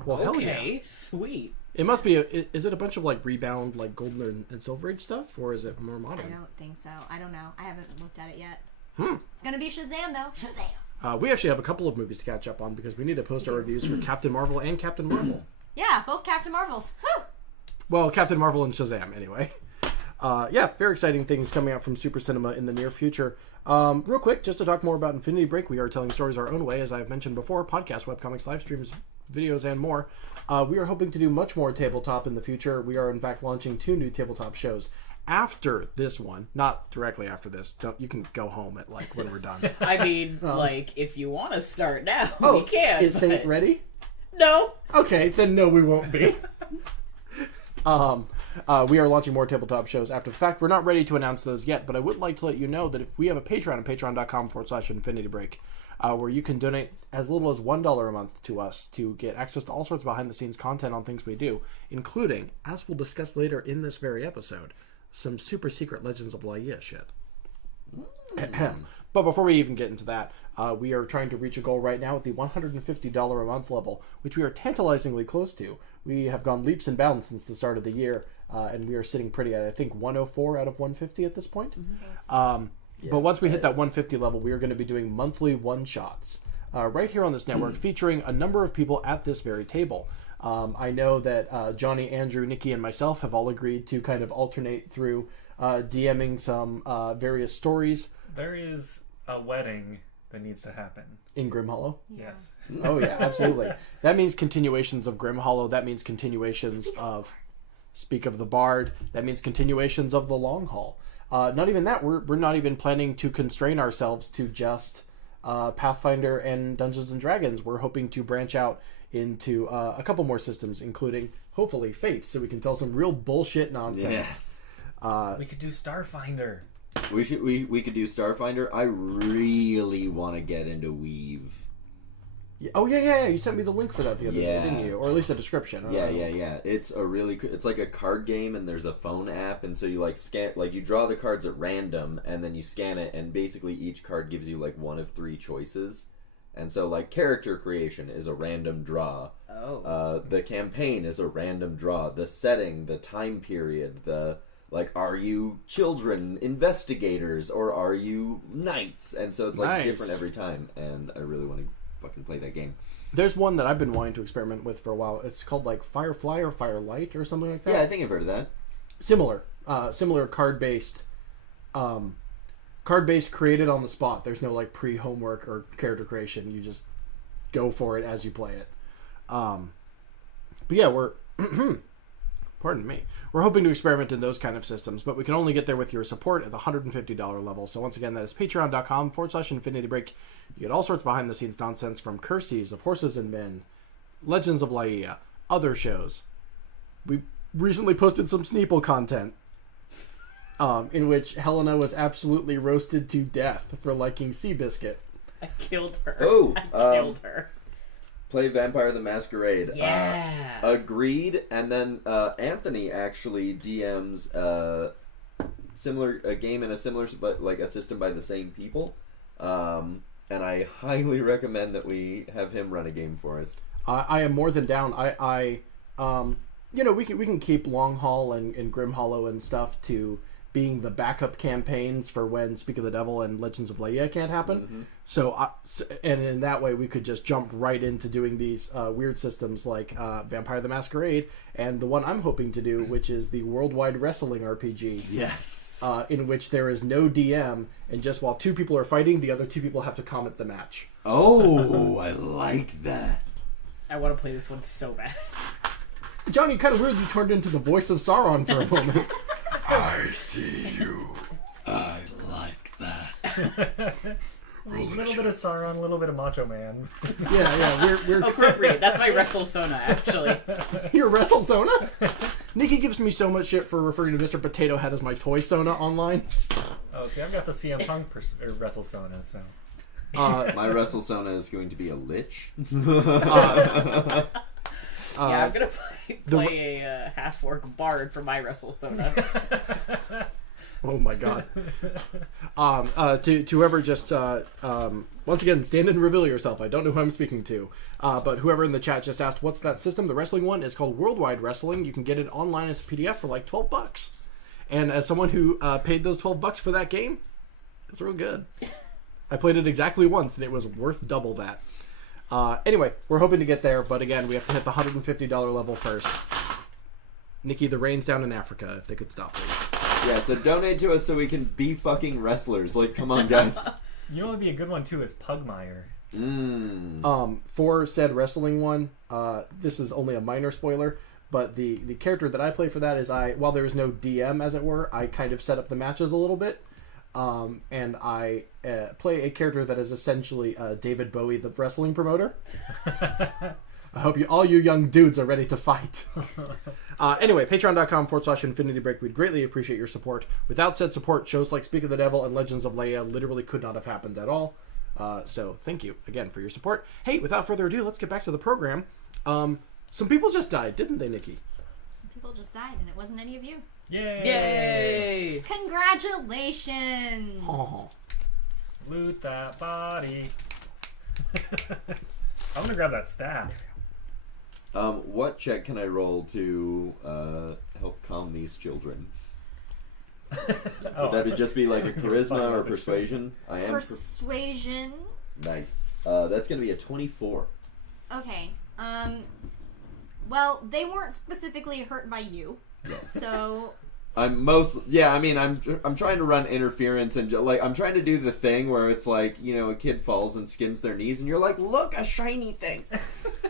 Well, hell Okay, yeah. sweet. It must be, is it a bunch of like rebound, like golden and silver age stuff, or is it more I modern? don't think so. I don't know. I haven't looked at it yet. Hmm. It's gonna be Shazam though. Shazam. We actually have a couple of movies to catch up on because we need to post our reviews for Captain Marvel and Captain Marvel. Yeah, both Captain Marvels. Whew. Well, Captain Marvel and Shazam, anyway. Yeah, very exciting things coming out from Super Cinema in the near future. Real quick, just to talk more about Infinity Break, we are telling stories our own way, as I've mentioned before, podcasts, webcomics, live streams, videos, and more. We are hoping to do much more tabletop in the future. We are, in fact, launching 2 new tabletop shows. After this one, not directly after this, you can go home at, like, when we're done. I mean, like, if you want to start now, Oh, we can. is Saint but- ready? No. Okay, then no, we won't be. We are launching more tabletop shows after the fact. We're not ready to announce those yet, but I would like to let you know that if we have a Patreon at patreon.com/Infinity Break, where you can donate as little as $1 a month to us to get access to all sorts of behind-the-scenes content on things we do, including, as we'll discuss later in this very episode, some super secret Legends of Laía shit. But before we even get into that, we are trying to reach a goal right now at the $150 a month level, which we are tantalizingly close to. We have gone leaps and bounds since the start of the year, and we are sitting pretty at, I think, 104 out of 150 at this point. But once we hit that 150 level, we are going to be doing monthly one-shots right here on this network, featuring a number of people at this very table. I know that Johnny, Andrew, Nikki, and myself have all agreed to kind of alternate through DMing some various stories. There is a wedding that needs to happen. In Grim Hollow? Yes. Oh, yeah, absolutely. That means continuations of Grim Hollow. That means continuations of Speak of the Bard. That means continuations of The Long Haul. Not even that. We're not even planning to constrain ourselves to just Pathfinder and Dungeons and Dragons. We're hoping to branch out into a couple more systems, including, hopefully, Fates, so we can tell some real bullshit nonsense. Yes. We could do Starfinder. We could do Starfinder. I really want to get into Weave. Oh, yeah. You sent me the link for that the other day, Yeah. didn't you? Or at least a description. I don't know. Yeah. It's a really it's like a card game, and there's a phone app, and so you like scan, like you draw the cards at random, and then you scan it, and basically each card gives you like one of 3 choices. And so like character creation is a random draw. Oh. The campaign is a random draw. The setting, the time period, like, are you children investigators or are you knights? And so it's like Nice. different every time, and I really want to fucking play that game. There's one that I've been wanting to experiment with for a while. It's called like Firefly or Firelight or something like that. Yeah, I think I've heard of that. Similar card-based created on the spot. There's no like pre-homework or character creation. You just go for it as you play it. But yeah, we're pardon me. We're hoping to experiment in those kind of systems, but we can only get there with your support at the $150 level. So once again, that is patreon.com/Infinity Break. You get all sorts of behind-the-scenes nonsense from Curses of Horses and Men, Legends of Laía, other shows. We recently posted some Sneeple content in which Helena was absolutely roasted to death for liking Seabiscuit. I killed her. Oh, I killed her. Play Vampire the Masquerade. Yeah. Agreed. And then Anthony actually DMs a game in a similar, but like a system by the same people. And I highly recommend that we have him run a game for us. I am more than down. We can keep Long Haul and Grim Hollow and stuff to being the backup campaigns for when Speak of the Devil and Legends of Laía can't happen. Mm-hmm. So, and in that way, we could just jump right into doing these weird systems like Vampire the Masquerade and the one I'm hoping to do, which is the Worldwide Wrestling RPG. Yes. In which there is no DM, and just while 2 people are fighting, the other 2 people have to comment the match. Oh, I like that. I want to play this one so bad. Johnny, kind of weird you turned into the voice of Sauron for a moment. I see you. I like that. A little bit of Sauron, a little bit of Macho Man. Yeah, we're Appropriate. That's my Wrestle Sona, actually. Your Wrestle Sona? Nikki gives me so much shit for referring to Mr. Potato Head as my toy Sona online. Oh, see, I've got the CM Punk Wrestle Sona, so. My Wrestle Sona is going to be a lich. Yeah, I'm gonna play a half-orc bard for my Wrestle Sona. Oh my god. To whoever just once again, stand and reveal yourself. I don't know who I'm speaking to, but whoever in the chat just asked, "What's that system?" The wrestling one is called Worldwide Wrestling. You can get it online as a PDF for like $12. And as someone who paid those $12 for that game, it's real good. I played it exactly once, and it was worth double that. Anyway, we're hoping to get there, but again, we have to hit the $150 level first. Nikki, the rain's down in Africa. If they could stop, please. Yeah, so donate to us so we can be fucking wrestlers. Like, come on, guys. You know what would be a good one, too, is Pugmire. For said wrestling one, this is only a minor spoiler, but the character that I play for that is while there is no DM, as it were, I kind of set up the matches a little bit. And I play a character that is essentially David Bowie, the wrestling promoter. I hope all you young dudes are ready to fight. Anyway, patreon.com/InfinityBreak. We'd greatly appreciate your support. Without said support, shows like Speak of the Devil and Legends of Laía literally could not have happened at all. So thank you again for your support. Hey, without further ado, let's get back to the program. Some people just died, didn't they, Nikki? Some people just died, and it wasn't any of you. Yay! Yay! Congratulations! Oh. Loot that body. I'm gonna grab that staff. What check can I roll to help calm these children? Does that just be like a charisma or persuasion? I am Persuasion. nice. That's gonna be a 24. Okay. Well, they weren't specifically hurt by you, so. I'm trying to run interference and like I'm trying to do the thing where it's like, you know, a kid falls and skins their knees and you're like, look, a shiny thing.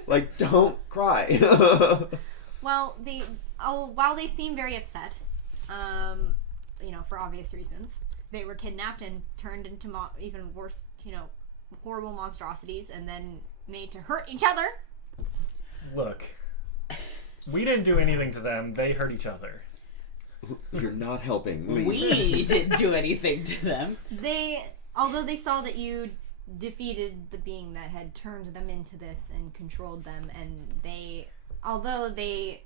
Like, don't cry. Well, while they seem very upset, you know, for obvious reasons, they were kidnapped and turned into even worse, you know, horrible monstrosities, and then made to hurt each other. Look, we didn't do anything to them. They hurt each other. You're not helping. We didn't do anything to them. Although they saw that you defeated the being that had turned them into this and controlled them, and although they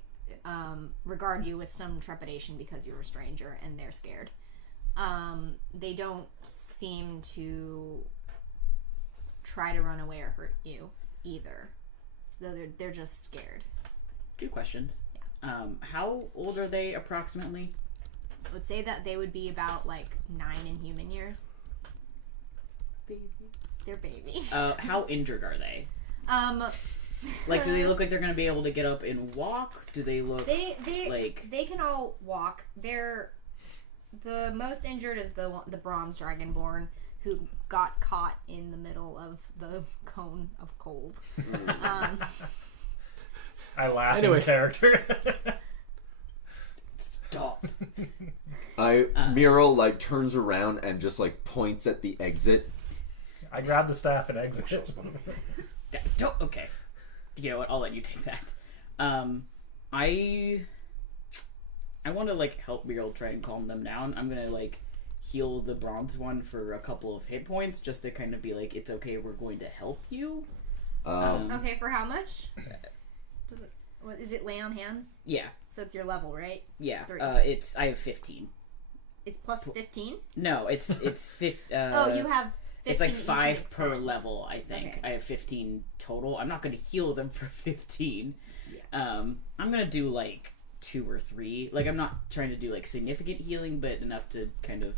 regard you with some trepidation because you're a stranger and they're scared, they don't seem to try to run away or hurt you either. Though they're just scared. 2 questions. How old are they approximately? I would say that they would be about like 9 in human years. Babies. They're babies. How injured are they? Like, do they look like they're going to be able to get up and walk? Do they look they can all walk. The most injured is the bronze dragonborn who got caught in the middle of the cone of cold. I laugh Anyway. in character. Stop. Myriil like turns around and just like points at the exit. I grab the staff and exit. Okay. You know what? I'll let you take that. I want to like help Myriil try and calm them down. I'm gonna like heal the bronze one for a couple of hit points just to kind of be like, it's okay, we're going to help you. Okay, for how much? Is it lay on hands? Yeah. So it's your level, right? Yeah. 3. I have 15. It's plus 15? No, it's 15. Oh, you have 15. It's like that you 5 can per expend. level, I think. Okay. I have 15 total. I'm not going to heal them for 15. Yeah. I'm going to do like 2 or 3. Like, I'm not trying to do like significant healing, but enough to kind of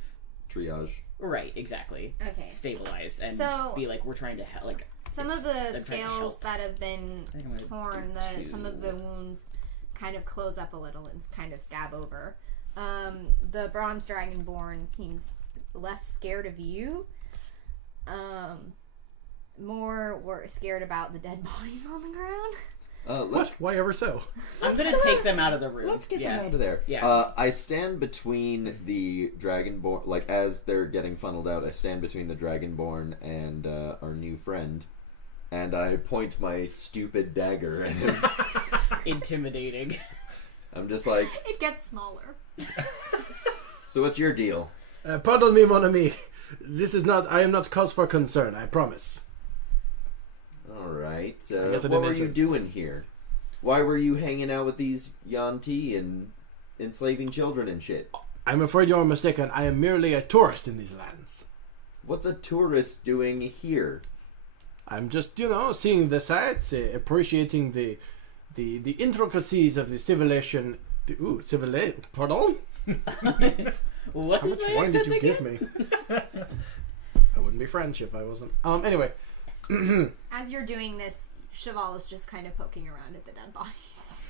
Triage. Right, exactly. Okay. Stabilize and So- be like, we're trying to help. Like, Some of the trying to scales help. that have been I think I'm gonna torn, do some of the wounds kind of close up a little and kind of scab over. The bronze dragonborn seems less scared of you. More scared about the dead bodies on the ground. Why ever so? I'm gonna take them out of the room. Let's get them out of there. Yeah. I stand between the Dragonborn, like as they're getting funneled out. I stand between the Dragonborn and our new friend, and I point my stupid dagger at him. Intimidating. I'm just like, It gets smaller. so what's your deal? Pardon me, mon ami. I am not cause for concern, I promise. All right. I guess I what didn't were answer. you doing here? Why were you hanging out with these yuan-ti and enslaving children and shit? I'm afraid you're mistaken. I am merely a tourist in these lands. What's a tourist doing here? I'm just, seeing the sights, appreciating the intricacies of the civilization. Pardon? What's How much his wine did accent you again? give me? I wouldn't be French if I wasn't. Anyway. As you're doing this, Cheval is just kind of poking around at the dead bodies.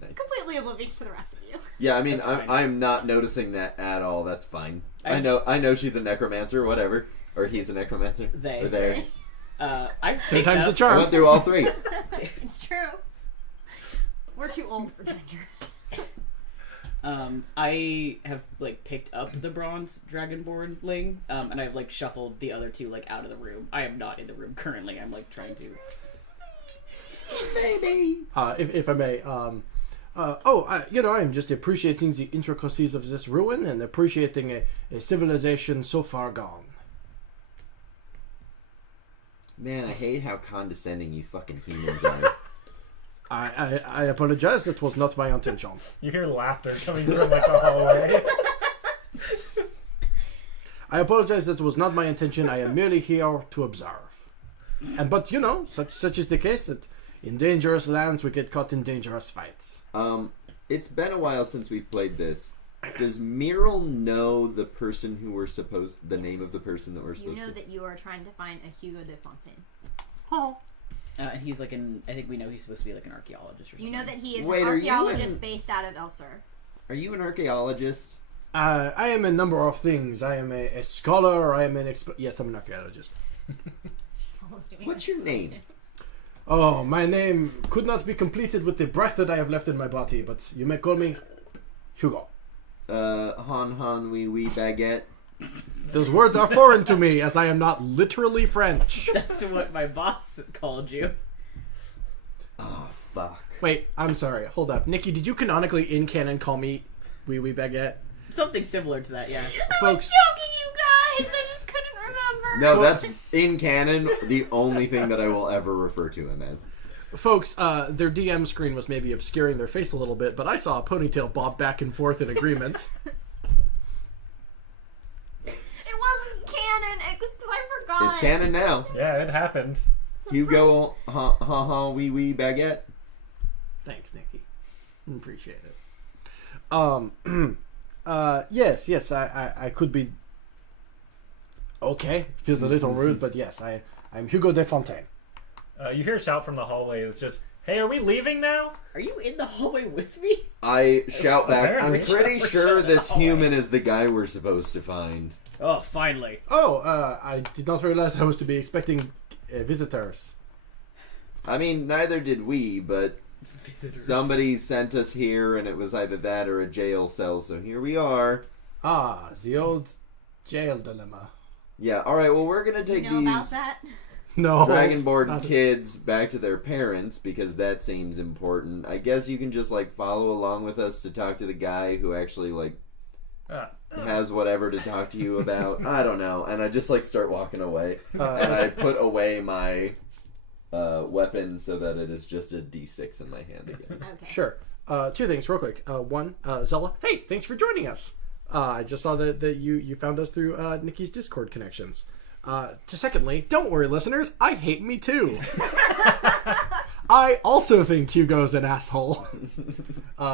Nice. Completely oblivious to the rest of you. Yeah, I mean, That's fine. I'm not noticing that at all. That's fine. I I've- know she's a necromancer, whatever. Or he's a necromancer. They. Or there. I've Third picked time's the up. I charm. went through all three. It's true. We're too old for Ginger. I have picked up the bronze dragonbornling, and I've shuffled the other two out of the room. I am not in the room currently. I'm trying to. Baby. If I may, I'm just appreciating the intricacies of this ruin and appreciating a civilization so far gone. Man, I hate how condescending you fucking humans are. I apologize. That was not my intention. You hear laughter coming from the hallway. I apologize. That was not my intention. I am merely here to observe. But such is the case that in dangerous lands we get caught in dangerous fights. It's been a while since we've played this. Does Myriil know the person who we're supposed... The name of the person that we're You supposed know to... that you are trying to find a Hugo de Fontaine. Oh. He's I think we know he's supposed to be an archaeologist or something. You know that he is Wait, an are you archaeologist in- based out of Elsur. Are you an archaeologist? I am a number of things. I am a scholar. I am yes, I'm an archaeologist. What's your name? Oh, my name could not be completed with the breath that I have left in my body, but you may call me Hugo. Han wee baguette. Those words are foreign to me, as I am not literally French. That's what my boss called you. Oh, fuck. Wait, I'm sorry. Hold up. Nikki, did you canonically in canon call me Wee Wee Baguette? Something similar to that, yeah. I was Folks, joking, you guys! I just couldn't remember. No, that's in canon the only thing that I will ever refer to him as. folks, their DM screen was maybe obscuring their face a little bit, but I saw a ponytail bob back and forth in agreement. It wasn't canon. It was because I forgot. It's canon now. Yeah, it happened. Hugo, wee baguette. Thanks, Nikki. Appreciate it. Yes, I could be... Okay, feels a little rude, but yes, I'm Hugo de Fontaine. You hear a shout from the hallway. It's just, "Hey, are we leaving now?" Are you in the hallway with me? I shout back, I'm Apparently. pretty sure this human is the guy we're supposed to find. Oh, finally. Oh, I did not realize I was to be expecting visitors. I mean, neither did we, but somebody sent us here, and it was either that or a jail cell, so here we are. Ah, the old jail dilemma. Yeah, alright, well, we're gonna take You know about these that? No. Dragonborn not- kids back to their parents, because that seems important. I guess you can just, follow along with us to talk to the guy who actually, has whatever to talk to you about. I don't know. And I just, start walking away. And I put away my weapon so that it is just a D6 in my hand again. Okay. Sure. Two things real quick. One, Zella, hey, thanks for joining us. I just saw that you found us through Nikki's Discord connections. Secondly, don't worry, listeners, I hate me too. I also think Hugo's an asshole.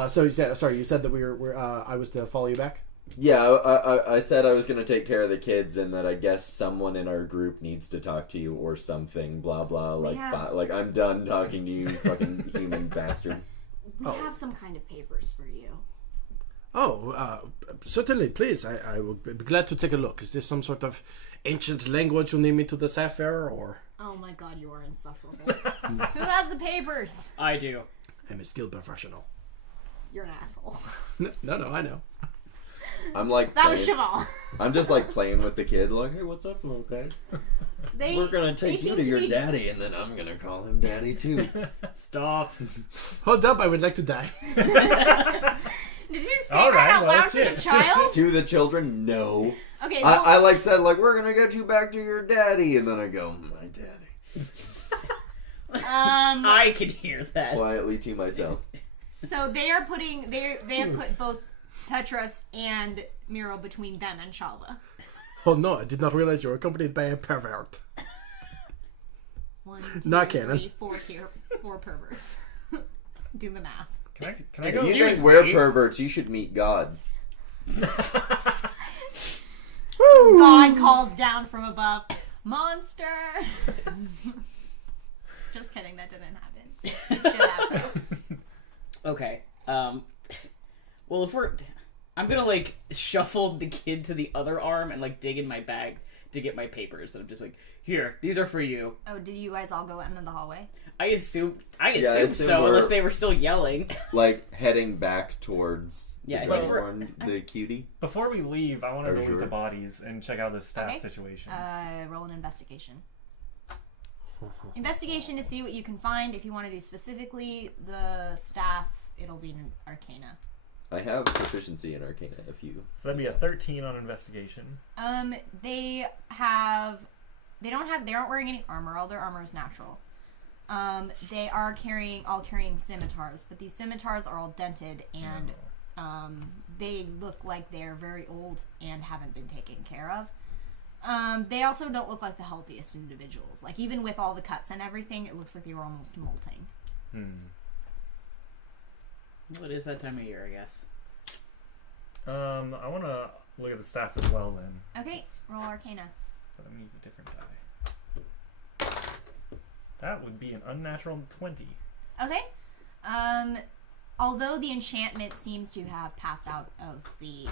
So you said that I was to follow you back? Yeah, I said I was going to take care of the kids and that I guess someone in our group needs to talk to you or something, blah, blah. I'm done talking to you, fucking human bastard. We have some kind of papers for you. Oh, certainly, please. I will be glad to take a look. Is this some sort of ancient language you need me to decipher, or? Oh my god, you are insufferable. Who has the papers? I do. I'm a skilled professional. You're an asshole. No, I know. I'm like That was playing- Cheval. I'm just like playing with the kid, like, hey, what's up, little guys? We're gonna take you to your daddy, and then I'm gonna call him daddy too. Stop. Hold up, I would like to die. Did you say All that right, out well, loud to the shit. child? To the children, no. Okay, well, I like said like we're gonna get you back to your daddy, and then I go, my daddy, I can hear that. quietly to myself. so they are putting they have put both Petros and Myriil between them and Chalva. Oh no, I did not realize you were accompanied by a pervert. 1, 2, Not canon. 3, 4 perverts. Do the math. Can I If go? you Excuse think we're me? perverts, you should meet God. God calls down from above. Monster. Just kidding. That didn't happen. It should happen. Okay. Well, if we're... I'm gonna, like, shuffle the kid to the other arm and, like, dig in my bag to get my papers. And I'm just like, here, these are for you. Oh, did you guys all go into the hallway? I assume assume so, we're- unless they were still yelling. Like heading back towards Yeah, the I think we're- Dragonborn, the cutie. Before we leave, I want to Are go you loot the sure? bodies and check out the staff Okay. situation. Roll an investigation. Investigation to see what you can find. If you want to do specifically the staff, it'll be an Arcana. I have proficiency in Arcana. If you So that'd be a 13 on investigation. They aren't wearing any armor. All their armor is natural. They are carrying scimitars, but these scimitars are all dented and they look like they're very old and haven't been taken care of. They also don't look like the healthiest individuals. Like, even with all the cuts and everything, it looks like they were almost molting. What is that time of year, I guess? I want to look at the staff as well then. Okay, roll Arcana. So let me use a different die. That would be an unnatural 20. Okay. Although the enchantment seems to have passed out of the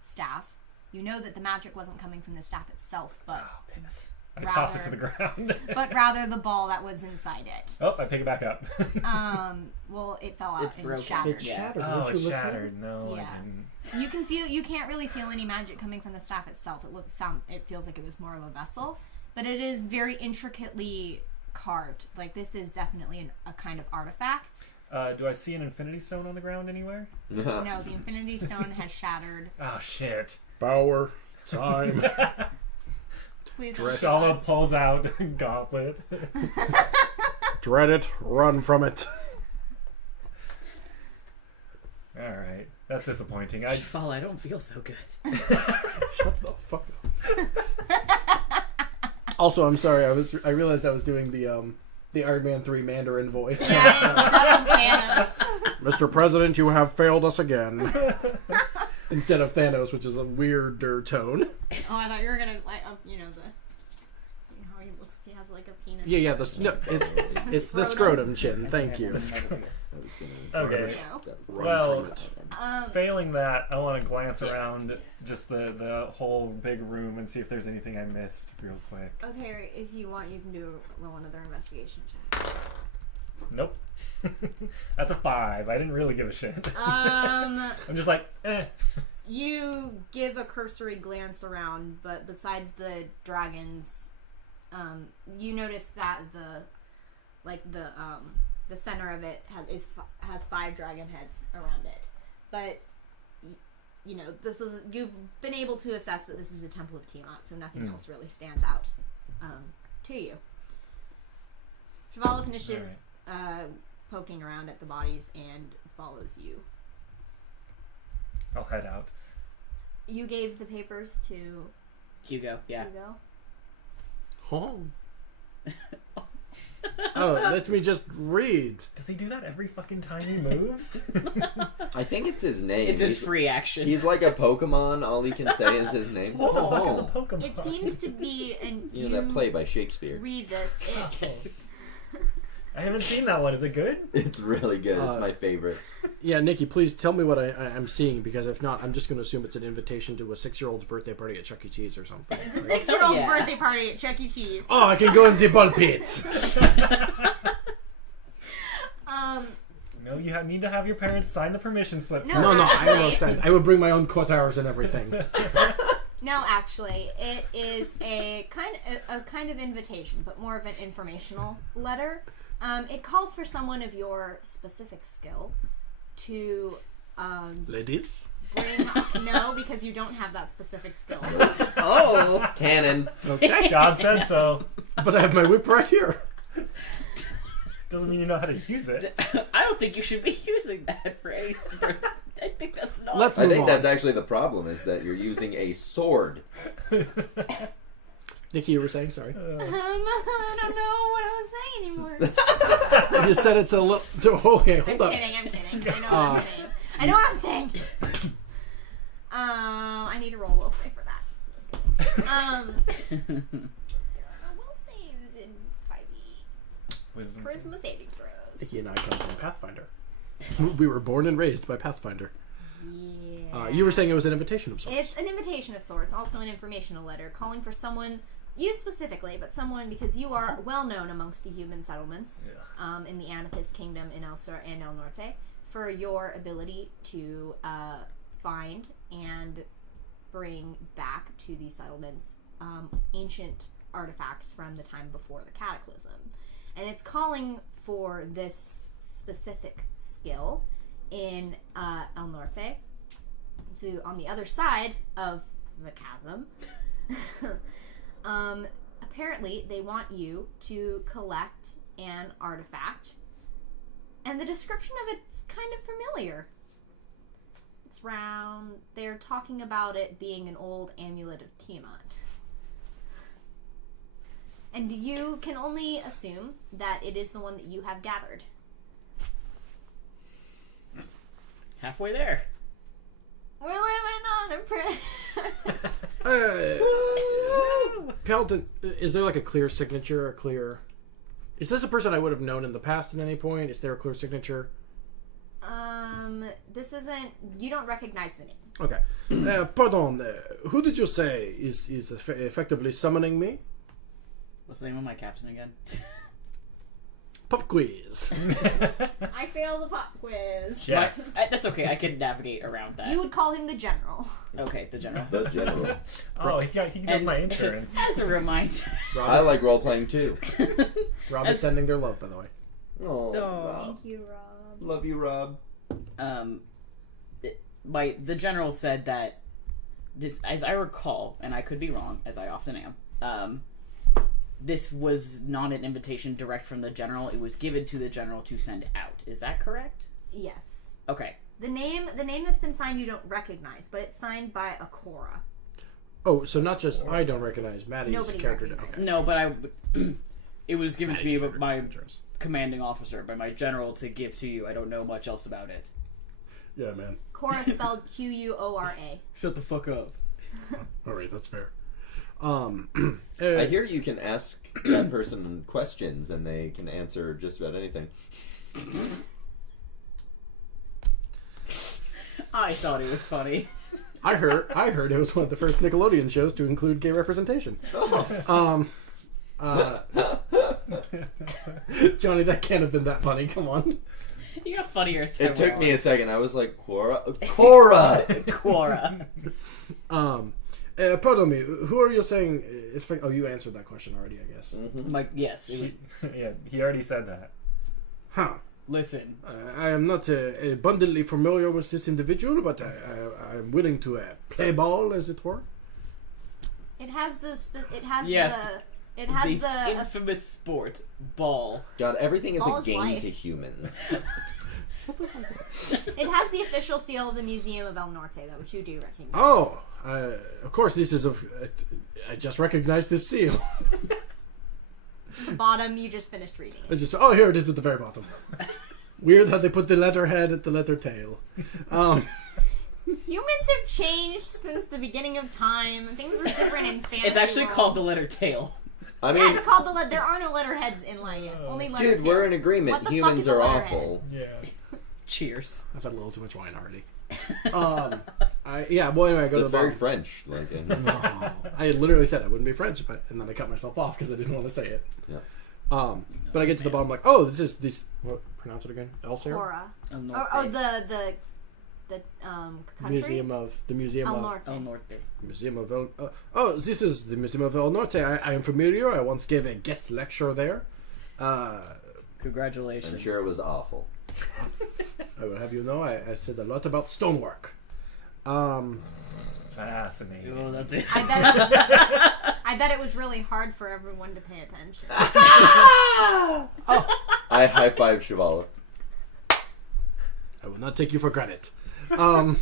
staff, you know that the magic wasn't coming from the staff itself, but Oh, piss. I toss it to the ground. rather the ball that was inside it. Oh, I pick it back up. Well, it fell out It's and broken. shattered. It's Yeah. shattered. Oh, Weren't you it listening? shattered. No, Yeah. I didn't. You can't really feel any magic coming from the staff itself. It feels like it was more of a vessel, but it is very intricately carved. Like, this is definitely a kind of artifact. Do I see an infinity stone on the ground anywhere? No, the infinity stone has shattered. Oh, shit. Power. Time. Please don't show Chalva us. pulls out a gauntlet. Dread it. Run from it. Alright. That's disappointing. Fall, I don't feel so good. Shut the fuck up. Also, I'm sorry. I realized I was doing the Iron Man 3 Mandarin voice. Yeah, instead of Thanos. Mr. President, you have failed us again. Instead of Thanos, which is a weirder tone. Oh, I thought you were gonna how he looks. He has like a penis. Yeah. It's the scrotum chin. Thank you. Okay. Run Well, from it. Failing that, I want to glance around just the whole big room and see if there's anything I missed real quick. Okay, if you want, you can roll another investigation check. Nope. That's a 5. I didn't really give a shit. I'm just like, eh. You give a cursory glance around, but besides the dragons, you notice that the center of it has 5 dragon heads around it. But you've been able to assess that this is a temple of Tiamat, so nothing else really stands out to you. Cheval finishes poking around at the bodies and follows you. I'll head out. You gave the papers to Hugo, yeah. Hugo. Home. Oh, let me just read. Does he do that every fucking time he moves? I think it's his name. It's his free action. He's like a Pokemon. All he can say is his name. What the fuck is a Oh. Pokemon? It seems to be, and You know that play by Shakespeare. read this. I haven't seen that one. Is it good? It's really good. It's my favorite. Yeah, Nikki, please tell me what I'm seeing, because if not, I'm just going to assume it's an invitation to a 6-year-old's birthday party at Chuck E. Cheese or something. It's a 6-year-old's Yeah. birthday party at Chuck E. Cheese. Oh, I can go in the ball pit. you need to have your parents sign the permission slip. No. first. No, I Actually- understand. I would bring my own quatars and everything. No, actually, it is a kind of invitation, but more of an informational letter. It calls for someone of your specific skill to Ladies? bring. No, because you don't have that specific skill. Oh, Canon. Okay. God said so. But I have my whip right here. Doesn't mean you know how to use it. I don't think you should be using that for anything. I think that's not. Let's I move think on. that's actually the problem, is that you're using a sword. Nikki, you were saying? Sorry. I don't know what I was saying anymore. You said it's a little... Okay, hold I'm up. kidding. I know what I'm saying. I know what I'm saying. I need to roll will save for that. Just kidding. There are no will saves in 5e. Wisdom Charisma saving throws. Nikki and I come from Pathfinder. We were born and raised by Pathfinder. Yeah. You were saying it was an invitation of sorts. It's an invitation of sorts, also an informational letter calling for someone, you specifically, but someone because you are well known amongst the human settlements in the Anarchist Kingdom in El Sur and El Norte for your ability to find and bring back to these settlements ancient artifacts from the time before the Cataclysm. And it's calling for this specific skill in El Norte. So on the other side of the chasm, apparently they want you to collect an artifact, and the description of it's kind of familiar. It's round. They're talking about it being an old amulet of Tiamat. And you can only assume that it is the one that you have gathered. Halfway there. We're living on a prayer. Paladin, is there like a clear signature, Is this a person I would have known in the past at any point? Is there a clear signature? This isn't... You don't recognize the name. Okay. Pardon, who did you say is effectively summoning me? What's the name of my captain again? Pop quiz. I failed the pop quiz. Yeah. That's okay. I can navigate around that. You would call him the general. Okay, the general. The general. Oh, he does And my insurance. As a reminder. Rob I is, like role-playing too. Rob is sending their love, by the way. Oh, No. Rob. Thank you, Rob. Love you, Rob. The general said that this, as I recall, and I could be wrong, as I often am, this was not an invitation direct from the general. It was given to the general to send out. Is that correct? Yes. Okay. The name that's been signed you don't recognize, but it's signed by a Cora. Oh, so not just I don't recognize Maddie's Nobody character. recognizes. Okay. No, but it was given to me Maddie's by my character. commanding officer, by my general, to give to you. I don't know much else about it. Yeah, man. Cora spelled Quora. Shut the fuck up. All right, that's fair. I hear you can ask that person questions and they can answer just about anything. I thought it was funny. I heard it was one of the first Nickelodeon shows to include gay representation. Johnny, that can't have been that funny. Come on. You got funnier. It took me a second. I was like, Cora? Quora. Pardon me. Who are you saying? Oh, you answered that question already, I guess. Like, yes. It was, Yeah, he already said that. Huh. listen. I am not abundantly familiar with this individual, but I'm willing to play ball, as it were. It has the. It has Yes. the. It has the the. infamous sport, ball. God, everything is a Ball's game life. to humans. It has the official seal of the Museum of El Norte, though, which you do recognize. Oh, of course, this is I just recognized this seal. The bottom, you just finished reading it. It's just, oh, here it is at the very bottom. Weird how they put the letter head at the letter tail. Humans have changed since the beginning of time. Things were different in fantasy. It's actually world. called the letter tail. I Yeah, mean, it's called the. There are no letterheads in Laía. Only letter dude, we're in tails. agreement. What the fuck Humans is a are letterhead? awful. Yeah. Cheers. I've had a little too much wine already. Well, anyway, I go to That's the very bottom. French. Like, No. I literally said I wouldn't be French, and then I cut myself off because I didn't want to say it. Yeah. But I get to the bottom, like, oh, this. What pronounce it again? Elsair? Cora. El Norte. The country? Museum of El Norte. El Norte. Museum of this is the Museum of El Norte. I am familiar. I once gave a guest lecture there. Congratulations. I'm sure it was awful. I will have you know, I said a lot about stonework. Fascinating. Oh, that's it. I bet it was really hard for everyone to pay attention. I high five Shivala. I will not take you for credit. I don't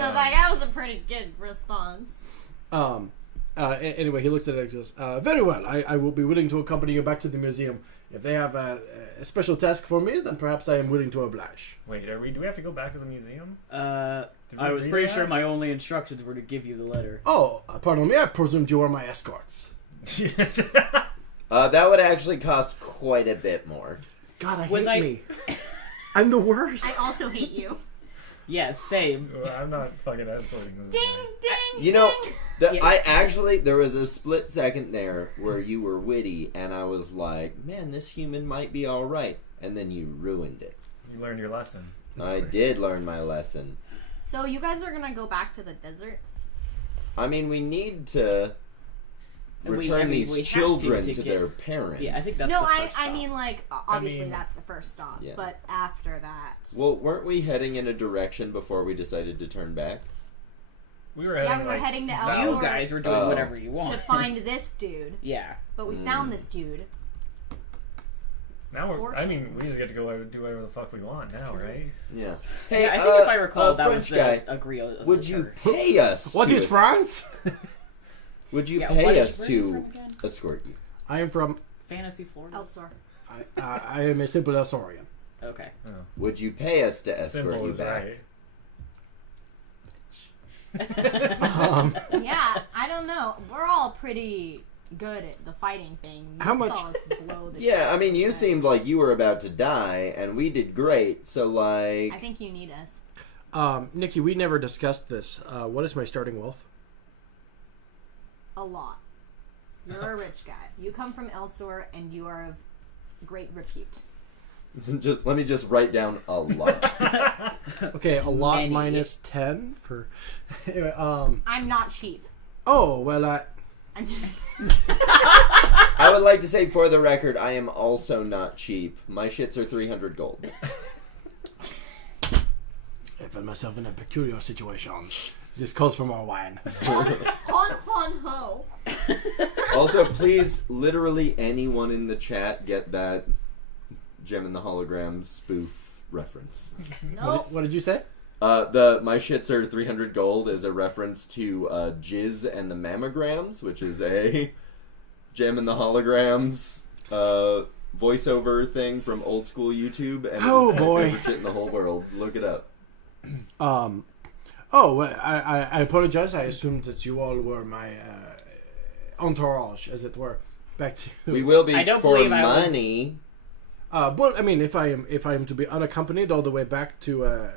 know, but that was a pretty good response. Anyway, he looked at it and goes, very well, I will be willing to accompany you back to the museum. If they have a special task for me, then perhaps I am willing to oblige. Wait, do we have to go back to the museum? I was read pretty that? sure my only instructions were to give you the letter. Oh, pardon me, I presumed you were my escorts. That would actually cost quite a bit more. God, I Was hate I- me. I'm the worst. I also hate you. Yeah, same. Well, I'm not fucking escorting this. Ding, guy. ding, You know, ding. Yeah. there was a split second there where you were witty, and I was like, man, this human might be alright. And then you ruined it. You learned your lesson. I did learn my lesson. So you guys are gonna go back to the desert? I mean, we need to return we these have children to to get- their parents. Yeah, I think that's No, the I first stop. mean like obviously mean- that's the first stop, Yeah. but after that. Well, weren't we heading in a direction before we decided to turn back? We were Yeah, heading, we were like, heading to south. Elsair. You guys were doing Oh. whatever you want. to find this dude, Yeah. but we found this dude. Now we're. I mean, Fortune. we just get to go do whatever the fuck we want now, right? Yeah. Hey, I think if I recall, that was French the agreement. of Would the you charter. pay us? What to is France? Would you Yeah, what pay is- us where are you to from again? escort you? I am from... Fantasy Florida? Elsair. I am a simple Elsaurian. Okay. Oh. Would you pay us to escort Symbol you is back? right. Yeah, I don't know. We're all pretty good at the fighting thing. You How much- saw us blow the Yeah, I shit mean, you out of seemed us. like you were about to die, and we did great. So, like, I think you need us Nikki, we never discussed this. What is my starting wealth? a lot. You're a rich guy. You come from Elsair, and you are of great repute. let me just write down a lot. Okay, a lot Many. minus 10 for... Anyway, I'm not cheap. oh, well, I'm just. I would like to say, for the record, I am also not cheap. My shits are 300 gold. I found myself in a peculiar situation. This calls for more wine. Hon ho. Also, please, literally anyone in the chat get that Gem and the Hologram spoof reference. Nope. What did you say? My shits are 300 gold is a reference to Jizz and the Mammograms, which is a Gem and the Holograms voiceover thing from old school YouTube, and Oh, it's boy. my favorite shit in the whole world. Look it up. Oh, well, I apologize. I assumed that you all were my entourage, as it were. Back to... We will be I don't for believe I was- money. well, I mean, if I am to be unaccompanied all the way back to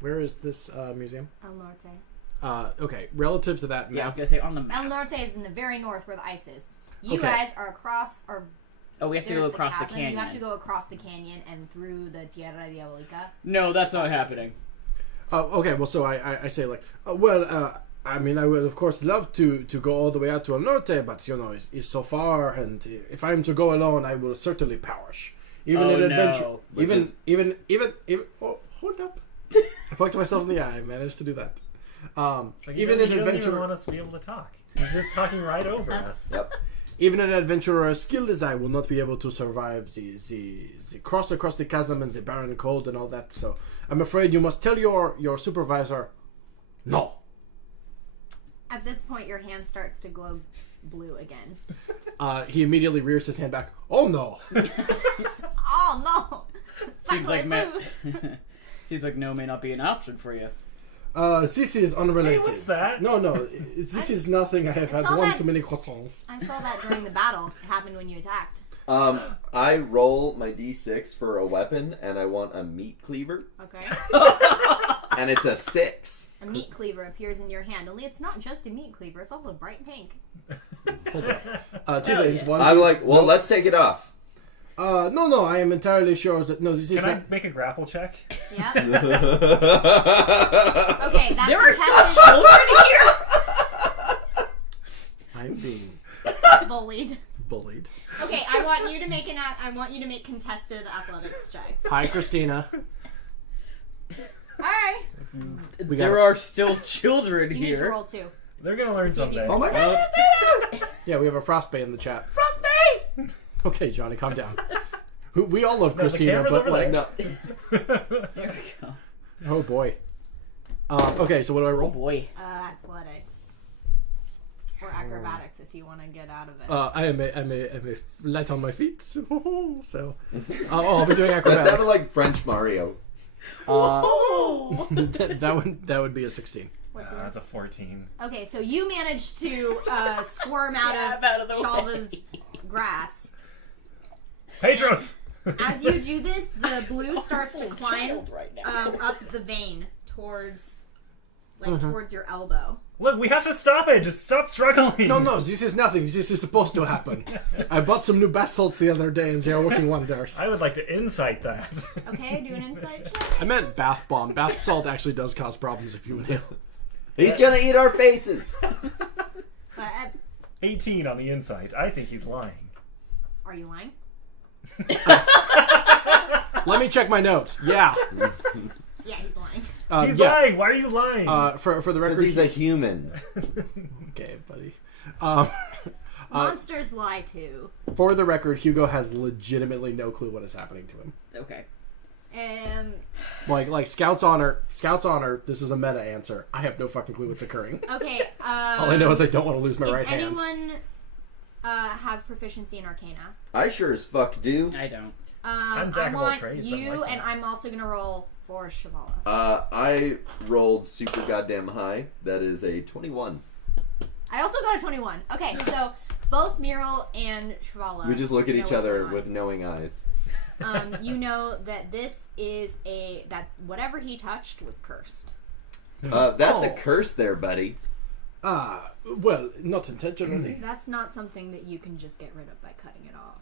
where is this museum? El Norte. Okay, relative to that Yeah, I was map. gonna say on the map. El Norte is in the very north where the ice is. You Okay. guys are across, or Oh, we have to there's go across the chasm. canyon. You have to go across the canyon and through the Tierra Diabolica. No, that's not happening. Okay, well, so I say like, I mean, I would of course love to go all the way out to El Norte, but you know, it's so far, and if I am to go alone, I will certainly perish. Even Oh, in adventure, no. Which is- even. Oh, hold up! I poked myself in the eye. I managed to do that. Like, Even you in don't even adventure, want us to be able to talk. You're just talking right over us. Yep. even an adventurer as skilled as I will not be able to survive the cross across the chasm and the barren cold and all that. So I'm afraid you must tell your supervisor, no. At this point, your hand starts to glow blue again. He immediately rears his hand back. Oh no! Oh no! Seems like blue. Seems like no may not be an option for you. This is unrelated. Hey, what's that? No, this is nothing. I have had saw one that- too many croissants. I saw that during the battle. It happened when you attacked. I roll my d6 for a weapon, and I want a meat cleaver, Okay. and it's a 6. A meat cleaver appears in your hand. Only it's not just a meat cleaver. It's also bright pink. Two things. yeah. One, I'm like, well, let's take it off. No, I am entirely sure that... No, this is Can I not... make a grapple check? Yep. Okay, that's There are contested. still children here. I'm being Bullied. bullied. Okay, I want you to make contested athletics check. Hi, Christina. All right. We There got- are still children You need to here. roll 2. They're gonna learn See if you someday. Oh my god! Yeah, we have a frostbite in the chat. Frostbite! Okay, Johnny, calm down. We all love No, the Christina, camera's but over like... No. There we go. Oh, boy. Okay, so what do I Oh roll? boy. Athletics. Or acrobatics if you want to get out of it. I am a light on my feet, so I'll be doing That acrobatics. sounded like French Mario. Oh. that would be a 16. What's That's yours? a 14. Okay, so you managed to squirm Jab out out of of the Chalva's grasp. Petros! As you do this, the blue starts to Full climb child right now. up the vein towards your elbow. Look, we have to stop it. Just stop struggling. No, this is nothing. This is supposed to happen. I bought some new bath salts the other day, and they are working wonders. I would like to insight that. Okay, do an insight check. I meant bath bomb. Bath salt actually does cause problems if you inhale. He's gonna eat our faces! 18 on the insight. I think he's lying. Are you lying? Let me check my notes. Yeah. Yeah, he's lying. He's yeah. lying. Why are you lying? For the Because record, he's a human. okay, buddy. Monsters lie too. For the record, Hugo has legitimately no clue what is happening to him. Okay. Like Scout's honor. This is a meta answer. I have no fucking clue what's occurring. Okay. All I know is I don't want to lose my Does right hand. anyone have proficiency in Arcana? I sure as fuck do. I don't. I'm jack I of all want trades, you, I'm like and that. I'm also gonna roll for Shavala. I rolled super goddamn high. That is a 21. I also got a 21. Okay, so both Myriil and Shavala. We just look at know each what's other going on. with knowing eyes. You know that this is that whatever he touched was cursed. That's a Oh. curse there, buddy. Well, not intentionally. That's not something that you can just get rid of by cutting it off.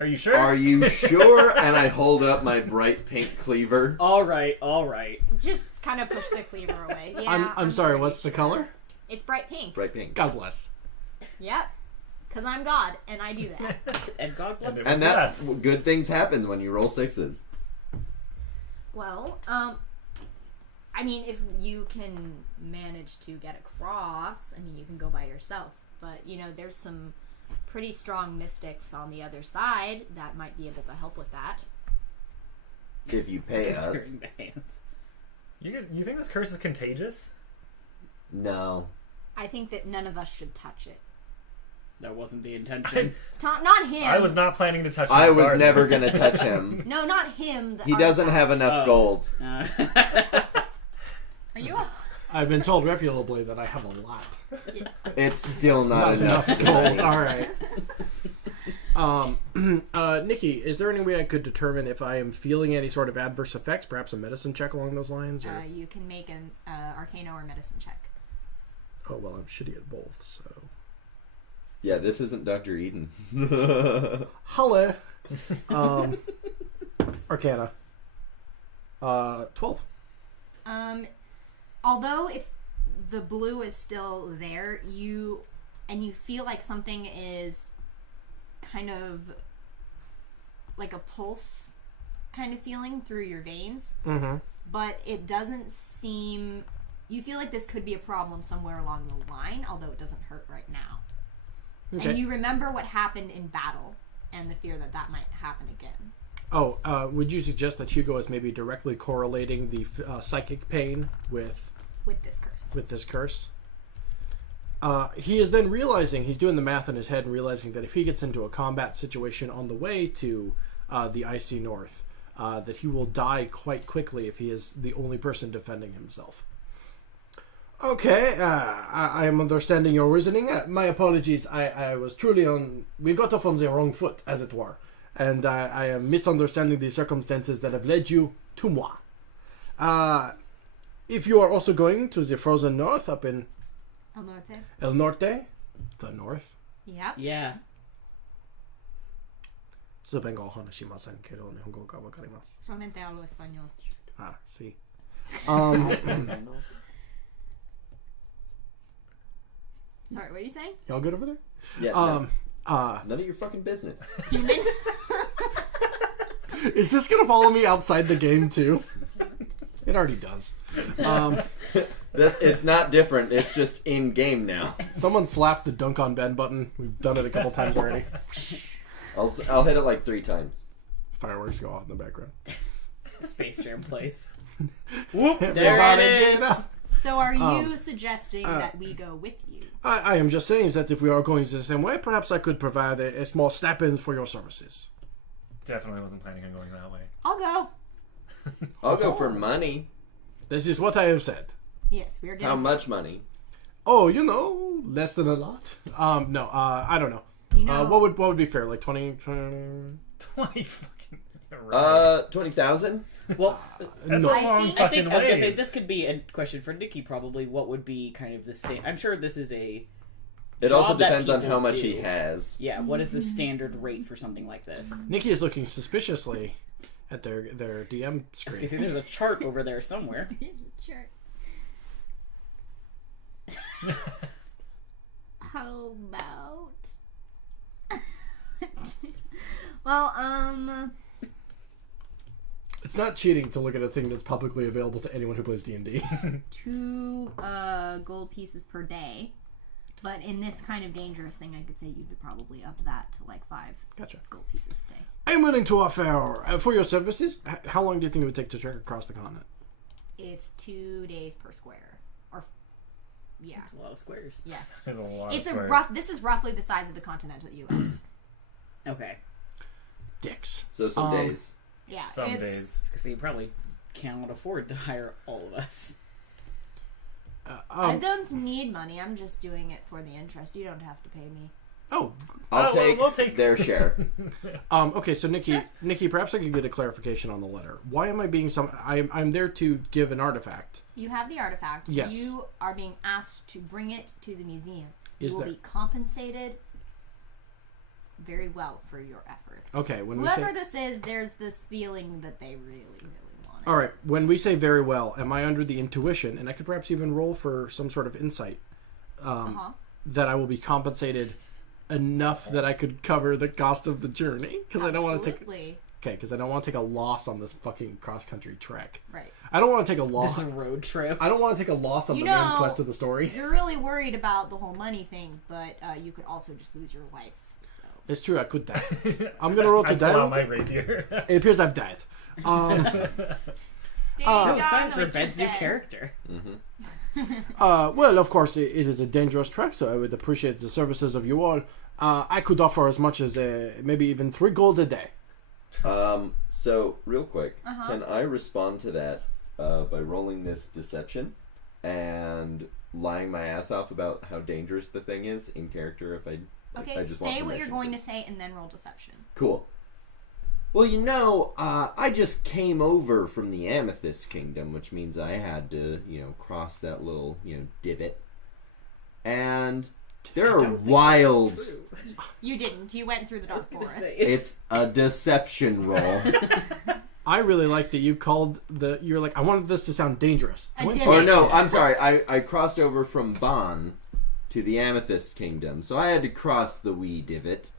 Are you sure? Are you sure? And I hold up my bright pink cleaver. All right. Just kind of push the cleaver away. Yeah, I'm sorry. pretty What's the sure. color? It's bright pink. Bright pink. God bless. Yep. Because I'm God, and I do that. And God bless. And And that Yes. good things happen when you roll sixes. Well, I mean, if you can manage to get across, I mean, you can go by yourself. But, you know, there's some pretty strong mystics on the other side that might be able to help with that. If you pay us. Comparing the hands. You think this curse is contagious? No. I think that none of us should touch it. That wasn't the intention. Not him. I was not planning to touch I him was regardless. never gonna touch him. No, not him. He doesn't have enough gold. Are you? I've been told reputably that I have a lot. It's still not enough gold. tonight. All right. Nikki, is there any way I could determine if I am feeling any sort of adverse effects? Perhaps a medicine check along those lines? Or... You can make an Arcana or Medicine check. Oh well, I'm shitty at both. So. Yeah, this isn't Dr. Eden. Hello. Arcana. 12. Although the blue is still there, you feel like something is kind of like a pulse kind of feeling through your veins, but it doesn't seem. You feel like this could be a problem somewhere along the line, although it doesn't hurt right now. Okay. And you remember what happened in battle and the fear that might happen again. Oh, would you suggest that Hugo is maybe directly correlating the psychic pain with this curse. this curse? He is then realizing, he's doing the math in his head and realizing that if he gets into a combat situation on the way to the Icy North, that he will die quite quickly if he is the only person defending himself. Okay, I am understanding your reasoning. My apologies, I was truly we got off on the wrong foot, as it were. And I am misunderstanding the circumstances that have led you to moi. If you are also going to the frozen north up in El Norte. El Norte, the north, Yep. Yeah. Subengo hanashimasen kedo nihongo ga wakarimasu. Solamente hablo español. Ah, see. Sorry, what are you saying? Y'all good over there? Yeah. None of your fucking business. Human? Is this gonna follow me outside the game too? It already does. It's not different. It's just in game now. Someone slapped the dunk on Ben button. We've done it a couple times already. I'll hit it like 3 times. Fireworks go off in the background. Space Jam plays. Whoop! There it is. So are you suggesting that we go with you? I am just saying that if we are going the same way, perhaps I could provide a small stipend for your services. Definitely wasn't planning on going that way. I'll go. I'll go for money. This is what I have said. Yes, we're getting. How much money? Oh, less than a lot. No, I don't know. You know, What would be fair? Like 20? 20 fucking. 20,000. Well, That's no. a long I fucking think I was gonna say ways. this could be a question for Nikki. Probably, what would be kind of the I'm sure this is a. It job also that depends on people how much do. he has. Yeah, what is the standard rate for something like this? Nikki is looking suspiciously at their DM I was screen. gonna say there's a chart over there somewhere. Is it sure? How about? Well, It's not cheating to look at a thing that's publicly available to anyone who plays D&D. 2 gold pieces per day. But in this kind of dangerous thing, I could say you could probably up that to like 5 Gotcha. gold pieces a day. I'm willing to offer for your services. How long do you think it would take to trek across the continent? It's 2 days per square. Or, yeah. That's a lot of squares. Yeah. There's a lot It's of a squares. rough. This is roughly the size of the continental U.S. Okay. Dicks. So some days. Yeah. Some it's, days. Because you probably cannot afford to hire all of us. I don't need money. I'm just doing it for the interest. You don't have to pay me. Oh, I'll Oh, well, take, we'll take- their share. okay. So Nikki, perhaps I could get a clarification on the letter. Why am I being I'm there to give an artifact. You have the artifact. Yes. You are being asked to bring it to the museum. Is you will there- be compensated very well for your efforts. Okay, when we Whoever say- this is, there's this feeling that they really, really want it. All right. When we say very well, am I under the intuition, and I could perhaps even roll for some sort of insight, that I will be compensated enough that I could cover the cost of the journey? Because I don't want to take. Absolutely. Okay, because I don't want to take a loss on this fucking cross country trek. Right. I don't want to take a loss. This road trip. I don't want to take a loss on You the main know- quest of the story. You're really worried about the whole money thing, but you could also just lose your life. So. It's true, I could die. I'm gonna roll to I pull out die. my rapier. It appears I've died. So Gone, excited the for witch Ben's is new dead. character. Well, of course, it is a dangerous trek, so I would appreciate the services of you all. I could offer as much as maybe even 3 gold a day. So, real quick, can I respond to that by rolling this deception and lying my ass off about how dangerous the thing is in character if I Okay, just want say what you're permission going to first. say and then roll deception. Cool. Well, I just came over from the Amethyst Kingdom, which means I had to, cross that little, divot. And there are wild... You didn't. You went through the dark forest. It's a deception roll. I really like that you called you're like, I wanted this to sound dangerous. I went did. through Or it. no, I'm sorry. I crossed over from Bon to the Amethyst Kingdom, so I had to cross the wee divot.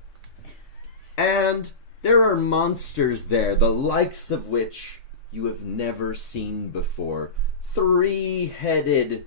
And there are monsters there, the likes of which you have never seen before. 3-headed,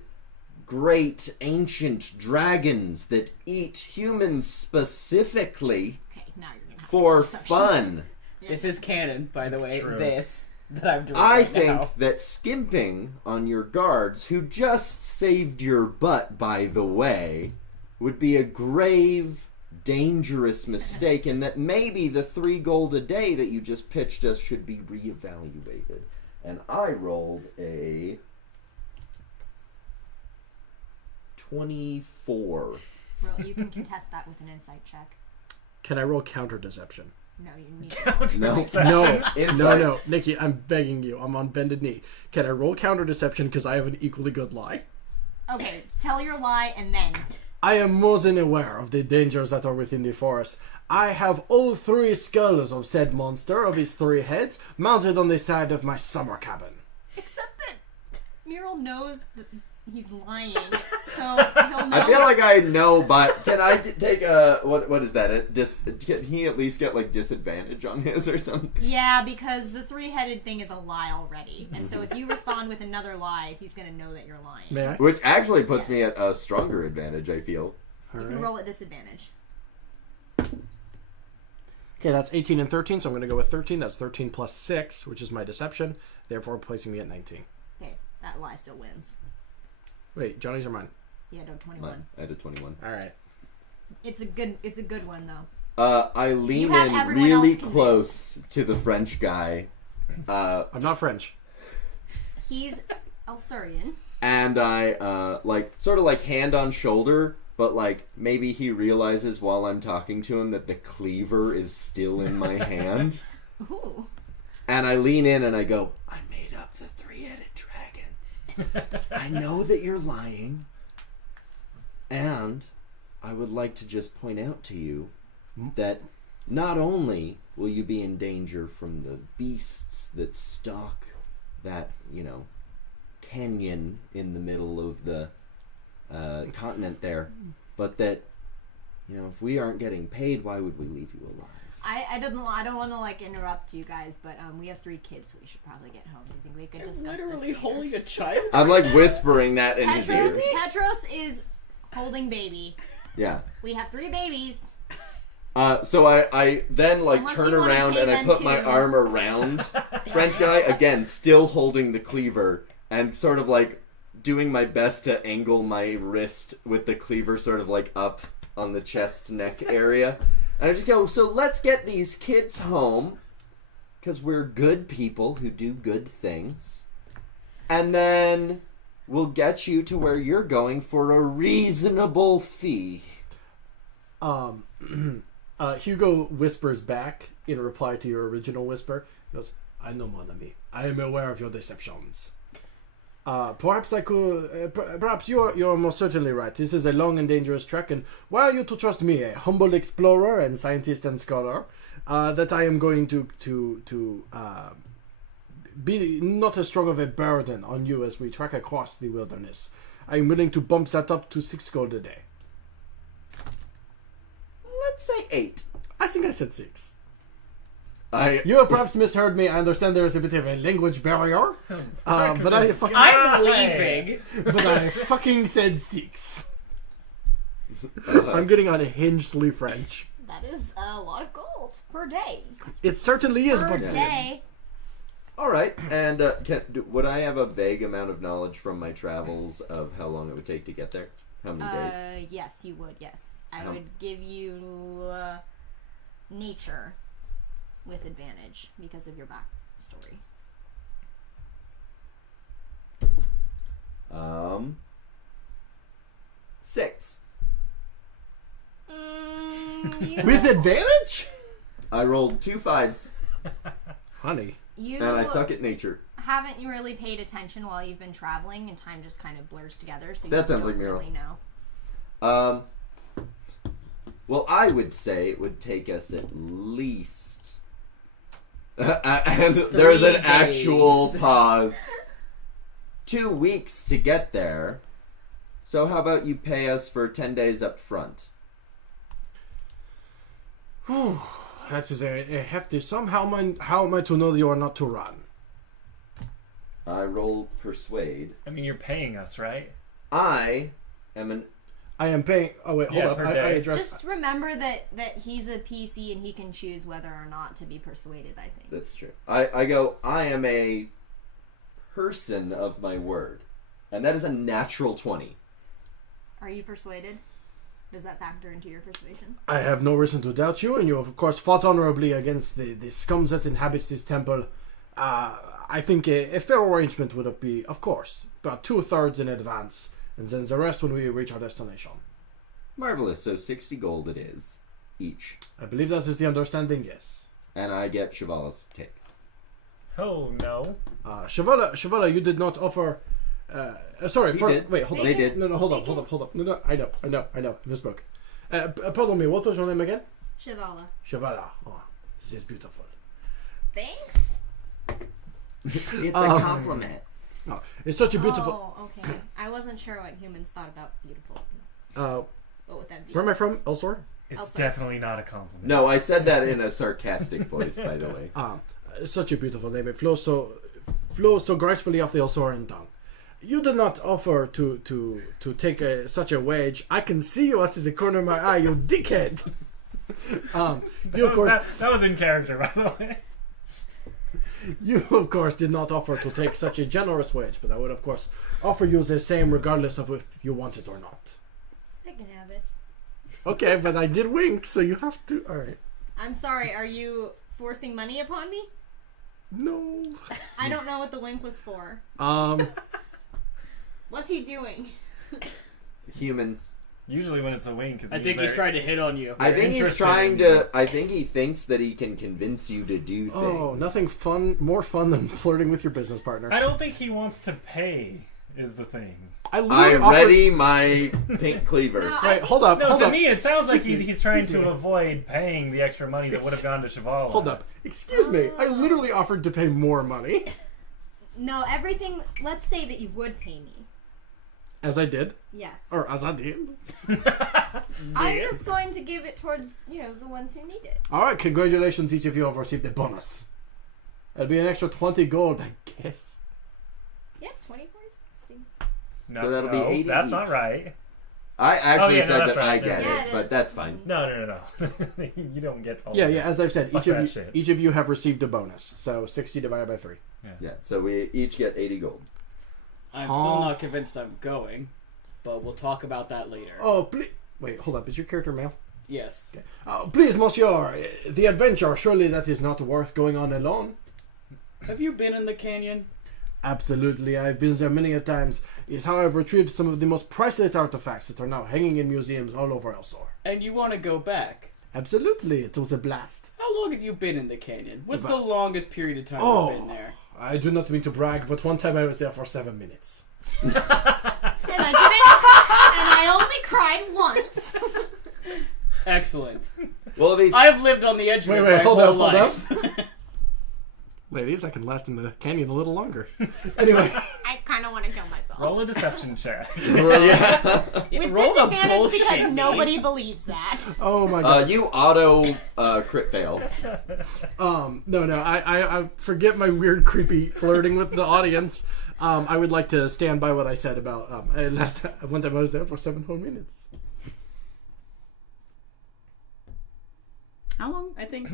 great, ancient dragons that eat humans specifically Okay, now you're gonna have for deception. fun. This is canon, by the It's way. true. This that I'm doing I right think now. that skimping on your guards, who just saved your butt, by the way, would be a grave, dangerous mistake, and that maybe the 3 gold a day that you just pitched us should be reevaluated. And I rolled a 24. Well, you can contest that with an insight check. Can I roll counter deception? No, you need to. No. No, Insight. no, Nikki, I'm begging you. I'm on bended knee. Can I roll counter deception because I have an equally good lie? Okay, tell your lie and then. I am more than aware of the dangers that are within the forest. I have all 3 skulls of said monster of his 3 heads mounted on the side of my summer cabin. Except that Myriil knows that he's lying, so he'll know. I feel like I know, but can I take a what is that? Can he at least get like disadvantage on his or something? Yeah, because the 3-headed thing is a lie already, and so if you respond with another lie, he's gonna know that you're lying. May I? Which actually puts me at a stronger advantage, I feel. All You right. can roll at disadvantage. Okay, that's 18 and 13, so I'm going to go with 13. That's 13 plus 6, which is my deception, therefore placing me at 19. Okay, that lie still wins. Wait, Johnny's or mine? Yeah, no, 21. Mine. I had a 21. All right. It's a good one though. I lean You have in everyone really else close to the French guy. I'm not French. He's Elsurian. And I like sort of like hand on shoulder, but like maybe he realizes while I'm talking to him that the cleaver is still in my hand. Ooh. And I lean in and I go, I made up the 3-headed dragon. I know that you're lying. And I would like to just point out to you that not only will you be in danger from the beasts that stalk that, canyon in the middle of the continent there, but that, if we aren't getting paid, why would we leave you alive? I don't want to interrupt you guys, but we have 3 kids, so we should probably get home. Do you think we could discuss this Literally later? holding a child. I'm like whispering that in his Petros, ear. Petros is holding baby. Yeah. We have 3 babies. So I then Unless turn you wanna around pay and I them put my too. arm around French guy, again, still holding the cleaver, and sort of like doing my best to angle my wrist with the cleaver sort of like up on the chest neck area. And I just go, so let's get these kids home, because we're good people who do good things. And then we'll get you to where you're going for a reasonable fee. Hugo whispers back in reply to your original whisper. He goes, I know, mon ami. I am aware of your deceptions. Perhaps I could... perhaps you're most certainly right. This is a long and dangerous trek, and why are you to trust me, a humble explorer and scientist and scholar, that I am going to be not as strong of a burden on you as we trek across the wilderness. I am willing to bump that up to 6 gold a day. Let's say 8. I think I said 6. I You have perhaps misheard me. I understand there is a bit of a language barrier, but I fucking, I'm leaving. but I fucking said 6. I'm getting unhingedly French. That is a lot of gold per day. It certainly is, Per but day. All right, and would I have a vague amount of knowledge from my travels of how long it would take to get there? How many days? Yes, you would. Yes, I How- would give you nature with advantage because of your backstory. 6. You, with advantage, I rolled 2 5s, honey. you and I suck at nature. haven't you really paid attention while you've been traveling, and time just kind of blurs together. So That you sounds don't like Myriil. really know. Well, I would say it would take us at least, and there's an 3 days. actual pause, 2 weeks to get there. So how about you pay us for 10 days up front? That is a hefty sum. How am I to know you are not to run? I roll persuade. I mean, you're paying us, right? I am an I am paying. Oh wait, hold Yeah, up. per I day. address. Just remember that he's a PC and he can choose whether or not to be persuaded by things. That's true. I go, I am a person of my word. And that is a natural 20. Are you persuaded? Does that factor into your persuasion? I have no reason to doubt you, and you have, of course, fought honorably against the scum that inhabits this temple. I think a fair arrangement would be, of course, about 2/3 in advance, and then the rest when we reach our destination. Marvelous. So 60 gold it is, each. I believe that is the understanding, yes. And I get Cheval's take. Oh, no. Chevala, you did not offer Sorry. did. Wait, hold on. They did. No, hold up. No, I know. Misspoke. Pardon me. What was your name again? Shivala. Shavala. Oh, this is beautiful. Thanks. It's a compliment. Oh, it's such a beautiful. Oh, okay. I wasn't sure what humans thought about beautiful. What would that be? Where am I from? Elsewhere. It's Elsewhere. definitely not a compliment. No, I said that in a sarcastic voice, by the way. Such a beautiful name. It flows so gracefully off the Elsoran tongue. You did not offer to take such a wage. I can see you out of the corner of my eye, you dickhead. You of course that was in character, by the way. You of course did not offer to take such a generous wage, but I would of course offer you the same regardless of if you want it or not. I can have it. Okay, but I did wink, so you have to. All right. I'm sorry. Are you forcing money upon me? No. I don't know what the wink was for. What's he doing? Humans. Usually when it's a wink, I think he's trying to hit on you. I think he's interested trying in to. I think he thinks that he can convince you to do things. Oh, nothing more fun than flirting with your business partner. I don't think he wants to pay. Is the thing. I ready my pink cleaver. No, Wait, hold up. No, hold to up. me it sounds like he's trying Excuse to me. avoid paying the extra money that would have gone to Shivala. Hold up. Excuse me. I literally offered to pay more money. No, everything. Let's say that you would pay me. As I did. Yes. Or as I did. I'm just going to give it towards, the ones who need it. Alright, congratulations. Each of you have received a bonus. It'll be an extra 20 gold, I guess. Yeah, 24 is 60. No, So that'll be 80 That's each. not right. I actually Oh, yeah, no, said that's that I right. get Yeah, it, it but is. that's fine. No. You don't get all Yeah, of yeah, it. as I've said, Fuck that shit. each of you have received a bonus. So 60 divided by 3. Yeah, so we each get 80 gold. I'm still not convinced I'm going, but we'll talk about that later. Oh, please. Wait, hold up. Is your character male? Yes. Okay. Oh, please, monsieur. The adventure, surely that is not worth going on alone. Have you been in the canyon? Absolutely, I've been there many a times. It's how I've retrieved some of the most priceless artifacts that are now hanging in museums all over Elsor. And you want to go back? Absolutely, it was a blast. How long have you been in the canyon? What's the About- longest period of time Oh. you've been there? I do not mean to brag, but one time I was there for 7 minutes. And I only cried once. Excellent. Well, these I've lived on the edge of Wait, it wait, my hold whole up, hold life. Ladies, I can last in the canyon a little longer. Anyway. I kind of want to kill myself. Roll a deception check. yeah. With roll the disadvantage bullshit, because man. nobody believes that. Oh my god. You auto crit fail. No, I forget my weird, creepy flirting with the audience. I would like to stand by what I said about one time I was there for 7 whole minutes. How long? I think.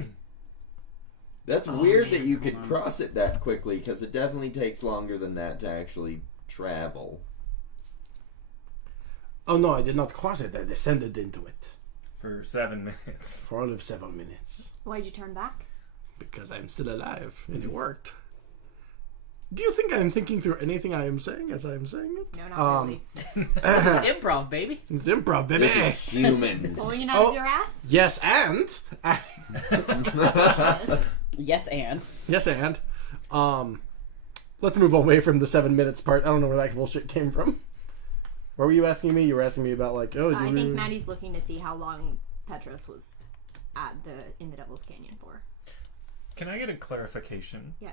That's weird that you could cross it that quickly, because it definitely takes longer than that to actually travel. Oh no, I did not cross it. I descended into it For 7 minutes. for all of 7 minutes Why'd you turn back? because I'm still alive and it worked. Do you think I am thinking through anything I am saying as I am saying it? No, not really. Improv, baby. It's improv, baby. This is humans. Pulling it out Oh. of your ass? Yes, and Yes. Yes, and. yes, and let's move away from the 7 minutes part. I don't know where that bullshit came from. What were you asking me? You were asking me about I you think Maddie's looking to see how long Petros was in the Devil's Canyon for. Can I get a clarification? Yeah.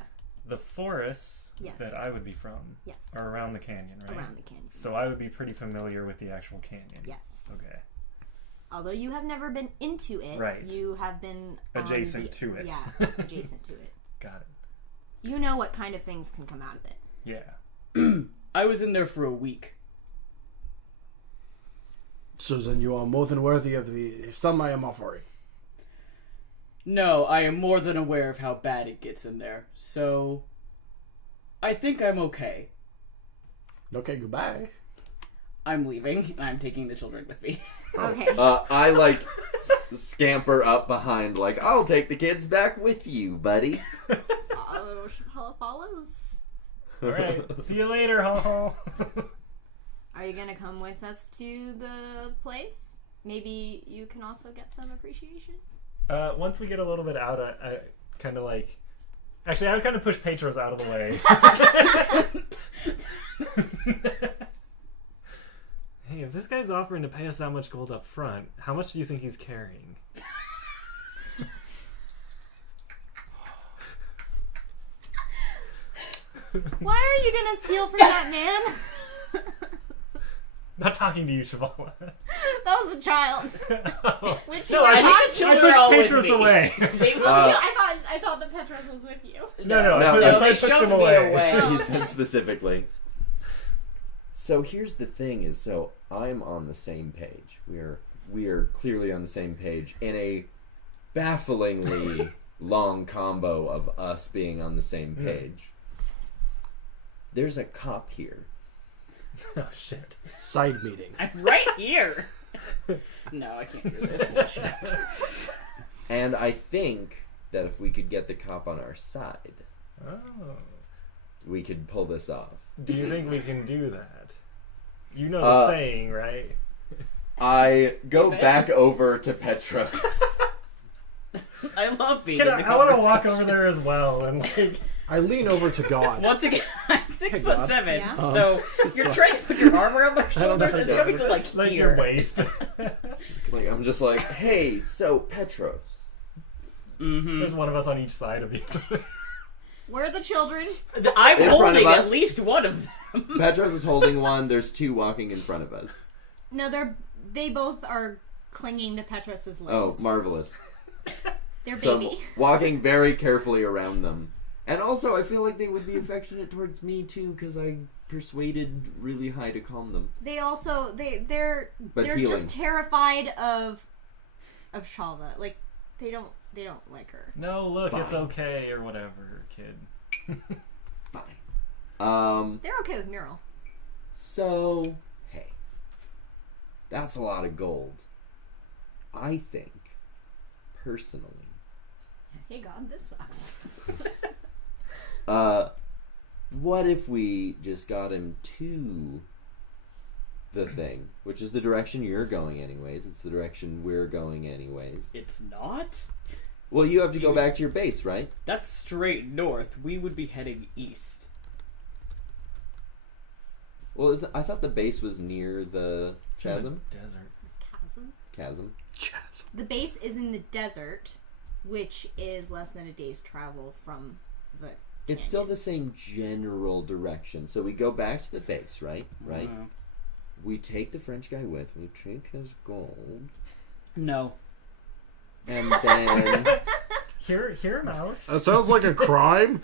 The forests Yes. that I would be from Yes. are around the canyon, right? Around the canyon. So I would be pretty familiar with the actual canyon. Yes. Okay. Although you have never been into it, Right. you have been on Adjacent to it. Yeah, adjacent to it. Got it. You know what kind of things can come out of it. Yeah. I was in there for a week. Susan, you are more than worthy of the sum I am offering. No, I am more than aware of how bad it gets in there. So, I think I'm okay. Okay, goodbye. I'm leaving. I'm taking the children with me. Okay. I scamper up behind, I'll take the kids back with you, buddy. Follows. Alright. See you later, ho ho. Are you gonna come with us to the place? Maybe you can also get some appreciation. Once we get a little bit out, I kind of actually, I would kind of push Petros out of the way. Hey, if this guy's offering to pay us that much gold up front, how much do you think he's carrying? Why are you gonna steal from that man? Not talking to you, Chavala. That was a child. Which you No, were I talking pushed children are all with Petros me. away. I thought the Petros was with you. No, No, I they pushed shoved him me away. away. Oh. He said specifically. So here's the thing: is so I'm on the same page. We are clearly on the same page in a bafflingly long combo of us being on the same page. There's a cop here. Oh shit! Side meeting. I'm right here. No, I can't do this. And I think that if we could get the cop on our side, Oh. we could pull this off. Do you think we can do that? You know the saying, right? I go Amen. back over to Petros. I love being Kid, in the I want to walk conversation. over there as well and like. I lean over to God. Once again, I'm 6'7", Yeah. so this you're sucks. trying to put your arm around my I don't shoulder. know how to It's do coming it. to like, Like here. your waist. Like I'm just like, hey, so Petros. Mm-hmm. There's one of us on each side of you. Where are the children? I'm In front of holding us. at least one of them. Petros is holding one. There's two walking in front of us. No, they both are clinging to Petros's legs. Oh, marvelous. They're So I'm baby. walking very carefully around them. And also, I feel like they would be affectionate towards me, too, because I persuaded really high to calm them. They also they're But they're healing. just terrified of Chalva. Like they don't like her. No, look, it's Fine. okay or whatever, kid. Fine. They're okay with Myriil. So, hey. That's a lot of gold. I think, personally, Hey God, this sucks. what if we just got him to the thing, which is the direction you're going anyways. It's the direction we're going anyways. It's not? Well, you have to go back to your base, right? That's straight north. We would be heading east. Well, I thought the base was near the chasm. Desert. Chasm. Chasm. The base is in the desert, which is less than a day's travel from the. It's still the same general direction. So we go back to the base, right? Right. We take the French guy with. We take his gold, No. and then Hear him out. That sounds like a crime.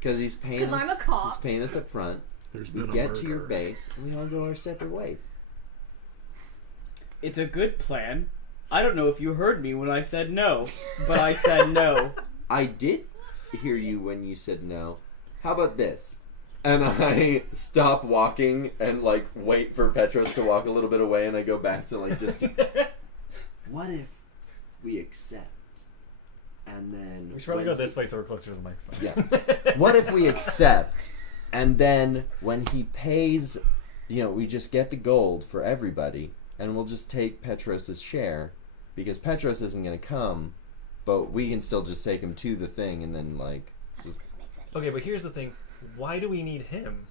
because he's paying 'Cause us, I'm a cop. he's paying us up front. There's We been a get to your murder. base, and we all go our separate ways. It's a good plan. I don't know if you heard me when I said no, but I said no. I did hear you when you said no. How about this? And I stop walking and like wait for Petros to walk a little bit away, and I go back to like just. What if we accept, and then We should probably when go this way so we're closer to the microphone. Yeah. What if we accept, and then when he pays, we just get the gold for everybody, and we'll just take Petros' share, because Petros isn't going to come, but we can still just take him to the thing, and then like. Just, This makes any Okay, but sense. here's the thing. Why do we need him?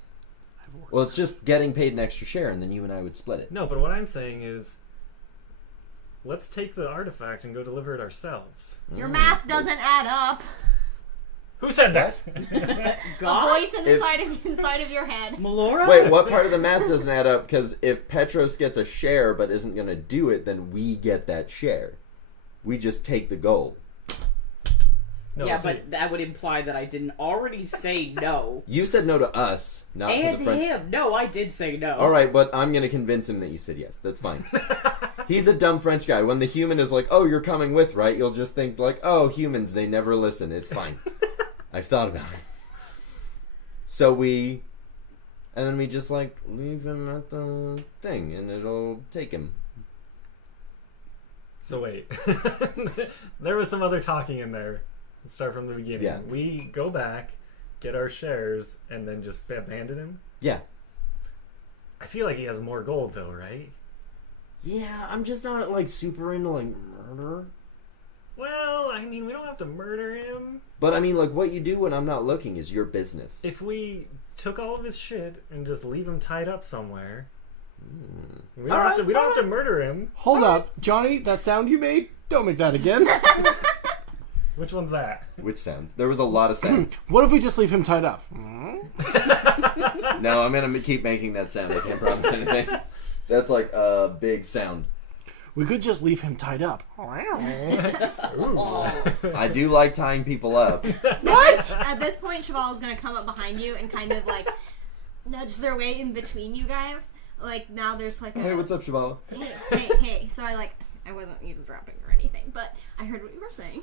well, it's just getting paid an extra share, and then you and I would split it. No, but what I'm saying is, let's take the artifact and go deliver it ourselves. Your math doesn't add up. Who said that? A God? voice inside of your head. Melora? Wait, what part of the math doesn't add up? Because if Petros gets a share but isn't going to do it, then we get that share. We just take the gold. No, Yeah, see, but that would imply that I didn't already say no. You said no to us, not to And the French. him. No, I did say no. All right, but I'm going to convince him that you said yes. That's fine. He's a dumb French guy. When the human is like, oh, you're coming with, right? You'll just think like, oh, humans, they never listen. It's fine. I've thought about it. So and then we just like leave him at the thing and it'll take him. So wait. There was some other talking in there. Let's start from the beginning. Yeah. We go back, get our shares, and then just abandon him? Yeah. I feel like he has more gold though, right? Yeah, I'm just not like super into like murder. Well, I mean, we don't have to murder him. But I mean, like what you do when I'm not looking is your business. If we took all of his shit and just leave him tied up somewhere. We All don't right, have to murder him. Hold up, Johnny. That sound you made. Don't make that again. Which one's that? Which sound? There was a lot of sounds. What if we just leave him tied up? No, I'm gonna keep making that sound. I can't promise anything. That's like a big sound. We could just leave him tied up. I do like tying people up. What? At this point, Cheval is gonna come up behind you and kind of like nudge their way in between you guys. Like now there's like a Hey, what's up, Shivala? hey. So I wasn't eavesdropping or anything, but I heard what you were saying.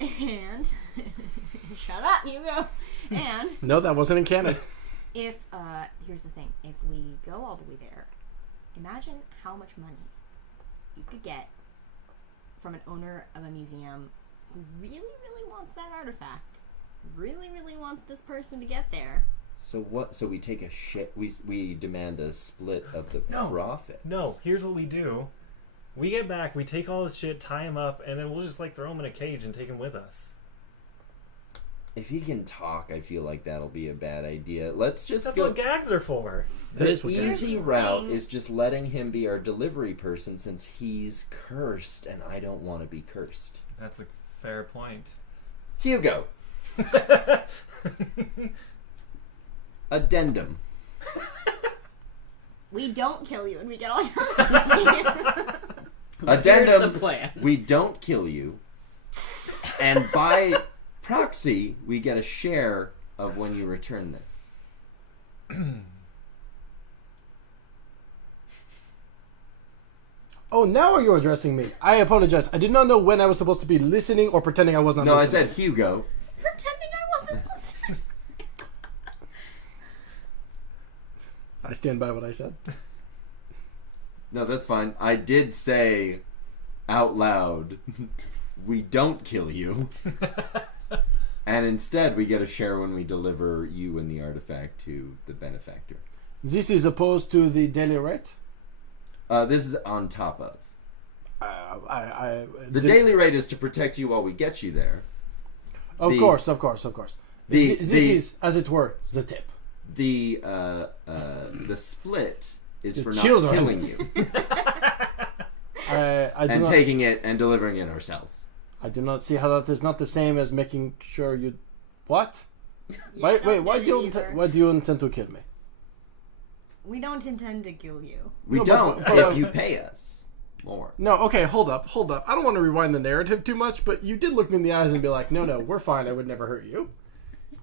And shut up, Hugo. And No, that wasn't in canon. if here's the thing, if we go all the way there, imagine how much money you could get from an owner of a museum who really, really wants that artifact. Really, really wants this person to get there. So what? So we take a shit. We demand a split of the profits. No, here's what we do. We get back, we take all his shit, tie him up, and then we'll just like throw him in a cage and take him with us. If he can talk, I feel like that'll be a bad idea. Let's just That's go. what gags are for. That The is what gags easy are. route is just letting him be our delivery person since he's cursed, and I don't want to be cursed. That's a fair point. Hugo. Addendum. We don't kill you and we get all your money. Addendum. Here's the plan. We don't kill you, and by proxy, we get a share of when you return this. Oh, now are you addressing me? I apologize. I did not know when I was supposed to be listening or pretending I was not No, I listening. said Hugo. Pretending I wasn't listening. I stand by what I said. No, that's fine. I did say out loud, we don't kill you. And instead, we get a share when we deliver you and the artifact to the benefactor. This is opposed to the daily rate? This is on top of. The The daily rate is to protect you while we get you there. Of the- course. This the- is, as it were, the tip. The split is The for not children. killing you I do and not, taking it and delivering it ourselves. I do not see how that is not the same as making sure you... What? Wait, why do you intend to kill me? We don't intend to kill you. We No, don't but- if you pay us more. No, okay, hold up. I don't want to rewind the narrative too much, but you did look me in the eyes and be like, no, we're fine, I would never hurt you.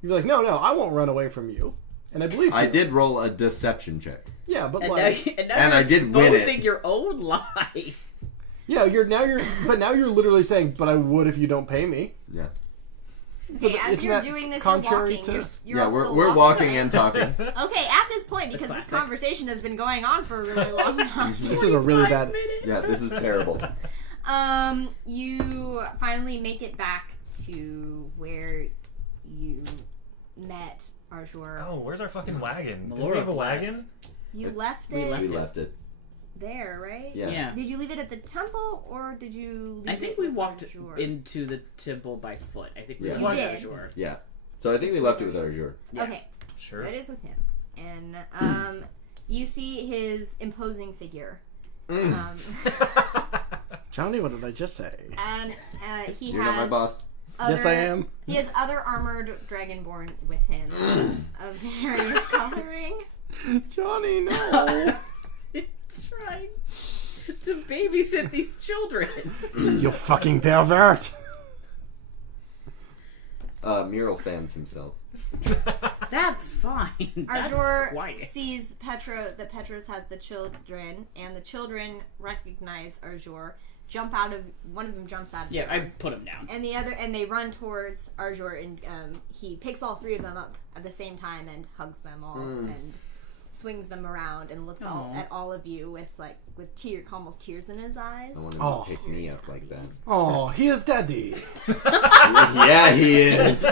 You're like, no, I won't run away from you. And I believe you. I did roll a deception check. Yeah, but And like... And you're I did win it. exposing your own lie. Yeah, now you're literally saying, but I would if you don't pay me. Yeah. Okay, as Isn't you're that doing this, you're contrary walking. to- You're Yeah, still we're walking right? and talking. Okay, at this point, because this classic. conversation has been going on for a really long time. This is a really 5 bad... minutes. Yeah, this is terrible. You finally make it back to where you met Arjur. Oh, where's our fucking wagon? Did we Melora have a bless. wagon? You left we it left We it. left it. there, right? Yeah. Yeah. Did you leave it at the temple, or did you leave I think it we with walked Arjur? into the temple by foot. I think we Yeah. left You it did. Sure. Yeah. So I think we left it with Arjur. Yeah. Okay, Sure. that is with him. And you see his imposing figure. Johnny, what did I just say? And he You're not my has boss. Yes, I am. He has other armored Dragonborn with him of various coloring. Johnny, no. Trying to babysit these children. You fucking pervert. Myriil fans himself. That's fine. That's Arjur quiet. sees that Petros has the children, and the children recognize Arjur. One of them jumps out of Yeah, their I arms, put him down. and they run towards Arjur, and he picks all three of them up at the same time and hugs them all and swings them around and looks at all of you with almost tears in his eyes. I want him Oh. to pick me up like that. Oh, he is daddy. Yeah, he is.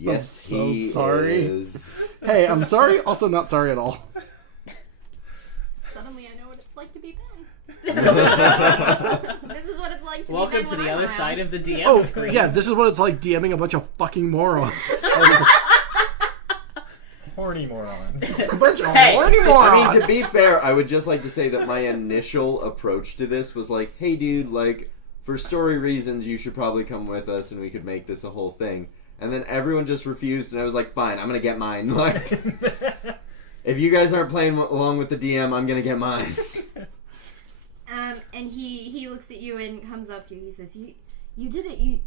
Yes, so he sorry. is. Hey, I'm sorry. Also not sorry at all. Suddenly, I know what it's like to be Ben. This is what it's like to Welcome be Ben to when the I'm other around. side of the DM Oh, screen. yeah, this is what it's like DMing a bunch of fucking morons. horny morons. A bunch of Hey, horny I morons. mean, to be fair, I would just like to say that my initial approach to this was like, hey, dude, like, for story reasons, you should probably come with us and we could make this a whole thing. And then everyone just refused, and I was like, fine, I'm gonna get mine. Like, if you guys aren't playing along with the DM, I'm gonna get mine. And he looks at you and comes up to you. He says, "You did it. You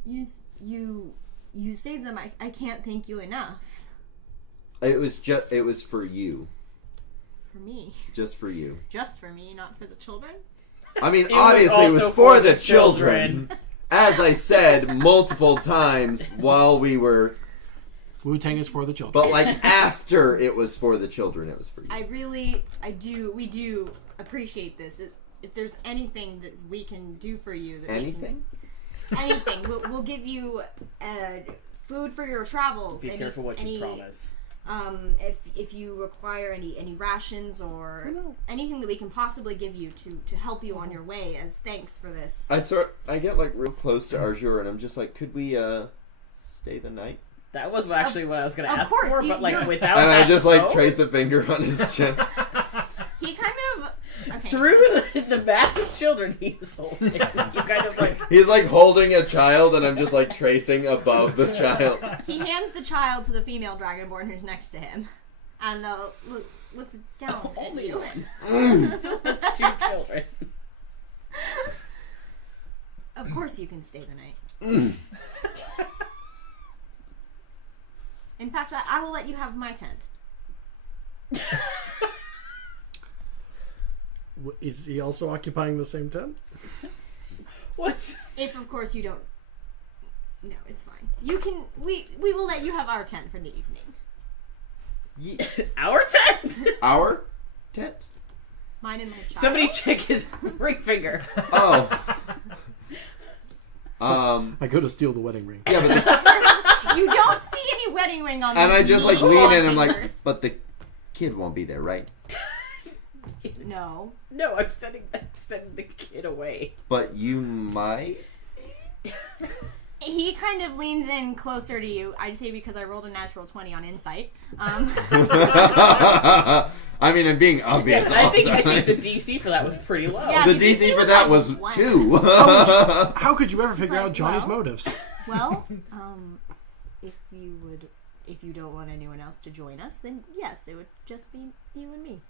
saved them. I can't thank you enough." It was for you. For me, Just for you. just for me, not for the children. I mean, It was obviously it was also for for the the children. As I said multiple times while we were... Wu-Tang is for the children. But, like, after it was for the children, it was for you. We do appreciate this. If there's anything that we can do for you, that Anything? anything, we'll give you food for your travels. Be careful what you promise. If you require any rations or anything that we can possibly give you to help you on your way as thanks for this. I get, like, real close to Arjur, and I'm just like, could we, stay the night? That was actually what I was going to of ask course, for, but, like, you're- without And that I just, like, though, trace a finger on his chest. He kind of through the massive children he's holding. You kind of, like... He's, like, holding a child, and I'm just, like, tracing above the child. He hands the child to the female Dragonborn who's next to him, and looks down at Only you. one. Still has 2 children. Of course, you can stay the night. In fact, I will let you have my tent. Is he also occupying the same tent? What? If, of course, you don't. No, it's fine. You can. We will let you have our tent for the evening. Our tent? Our tent? Mine and my child. Somebody check his ring finger. Oh. I go to steal the wedding ring. Yeah, but You don't see any wedding ring on. and these I just, like, neat lean in and I'm like, fingers. but the kid won't be there, right? No. No, I'm sending the kid away. But you might? He kind of leans in closer to you. I'd say because I rolled a natural 20 on insight. I mean, I'm being obvious. Yes, I all think the time. the DC for that was pretty low. Yeah. The the DC DC for was that like was 1. 2. How could you ever figure like, out Johnny's well- motives? Well, if you don't want anyone else to join us, then yes, it would just be you and me.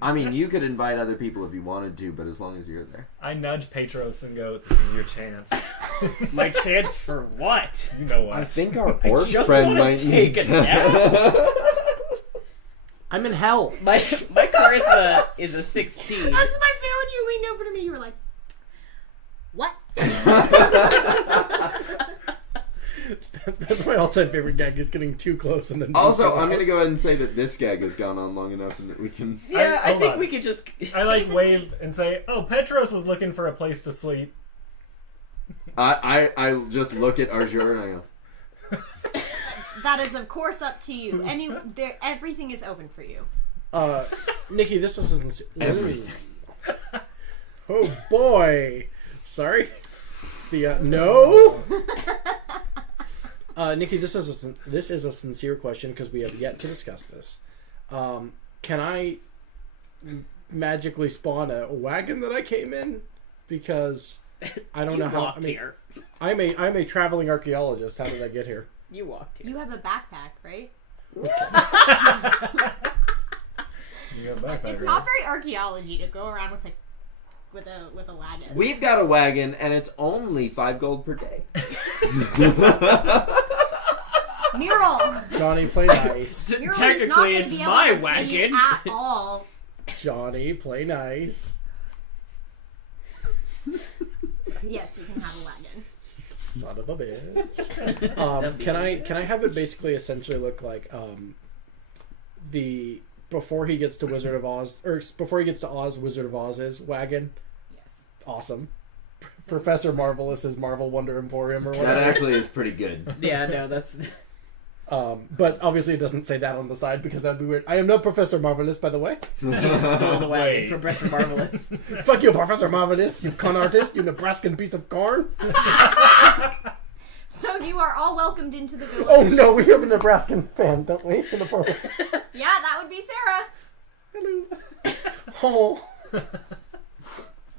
I mean, you could invite other people if you wanted to, but as long as you're there. I nudge Petros and go, "This is your chance." My chance for what? You know what? I think our I orc just friend wanna might take need a nap. I'm in hell. My charisma is a 16. That's my favorite when you leaned over to me. You were like, "What?" That's my all-time favorite gag, is getting too close and then... being Also, so I'm loud. going to go ahead and say that this gag has gone on long enough and that we can... Yeah, I hold think on. we could just... I like Basically- wave and say, "Oh, Petros was looking for a place to sleep." I just look at Arjur and I go... That is, of course, up to you. Everything is open for you. Nikki, this isn't... Everything. Oh, boy. Sorry. No? Nikki, this is a sincere question because we have yet to discuss this. Can I magically spawn a wagon that I came in? Because I don't You know how. walked here. I'm a traveling archaeologist. How did I get here? You walked here. You have a backpack, right? You go back, It's right? not very archaeology to go around with a wagon. We've got a wagon and it's only 5 gold per day. Myriil. Johnny, play nice. Myriil is not Technically, going to it's be able my to pay wagon. you at all. Johnny, play nice. Yes, you can have a wagon. Son of a bitch. Can I have it basically essentially look like the before he gets to Wizard of Oz, or before he gets to Oz, Wizard of Oz's wagon? Yes. Awesome. Professor Marvelous's Marvel Wonder Emporium or whatever. That actually is pretty good. Yeah, no, that's... But obviously it doesn't say that on the side because that'd be weird. I am not Professor Marvelous, by the way. You stole the wagon Wait. from Professor Marvelous. Fuck you, Professor Marvelous, you con artist, you Nebraskan piece of corn. So you are all welcomed into the village. Oh no, we have a Nebraskan fan, don't we? In the forest. Yeah, that would be Sarah. Hello.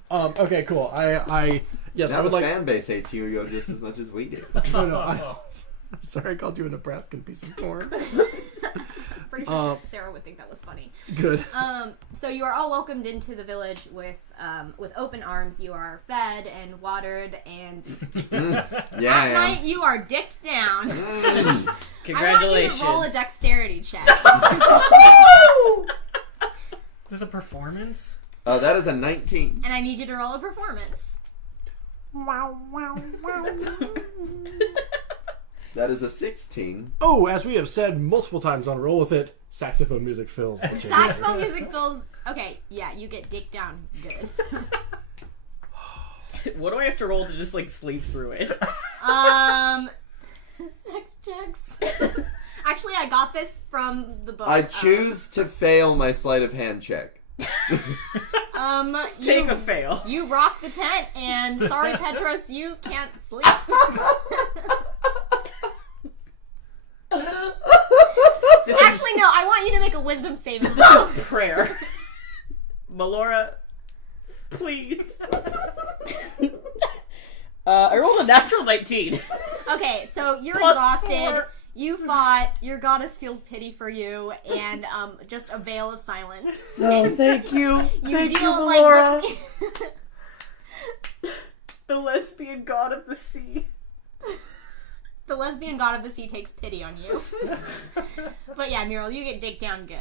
Oh. Okay, cool. Yes, Now I would the like. fan base hates Hugo just as much as we do. No, I'm sorry, I called you a Nebraskan piece of corn. Pretty sure Sarah would think that was funny. Good. So you are all welcomed into the village with open arms. You are fed and watered, and Yeah, at night you are dicked down. Congratulations. I want you to roll a dexterity check. There's a performance? That is a 19. And I need you to roll a performance. That is a 16. Oh, as we have said multiple times on Roll With It, saxophone music fills the chamber. Saxophone music fills. Okay, yeah, you get dicked down good. What do I have to roll to just like sleep through it? Sex checks. Actually, I got this from the book. I choose to fail my sleight of hand check. Take a fail. You rock the tent, and sorry, Petros, you can't sleep. Actually, no. I want you to make a wisdom saving throw. This is prayer. Melora, please. I rolled a natural 19. Okay, so you're Plus exhausted. 4. You fought. Your goddess feels pity for you, and just a veil of silence. Oh, thank you. You Thank you, deal Melora. like The lesbian god of the sea. the lesbian god of the sea takes pity on you. But yeah, Myriil, you get dicked down good.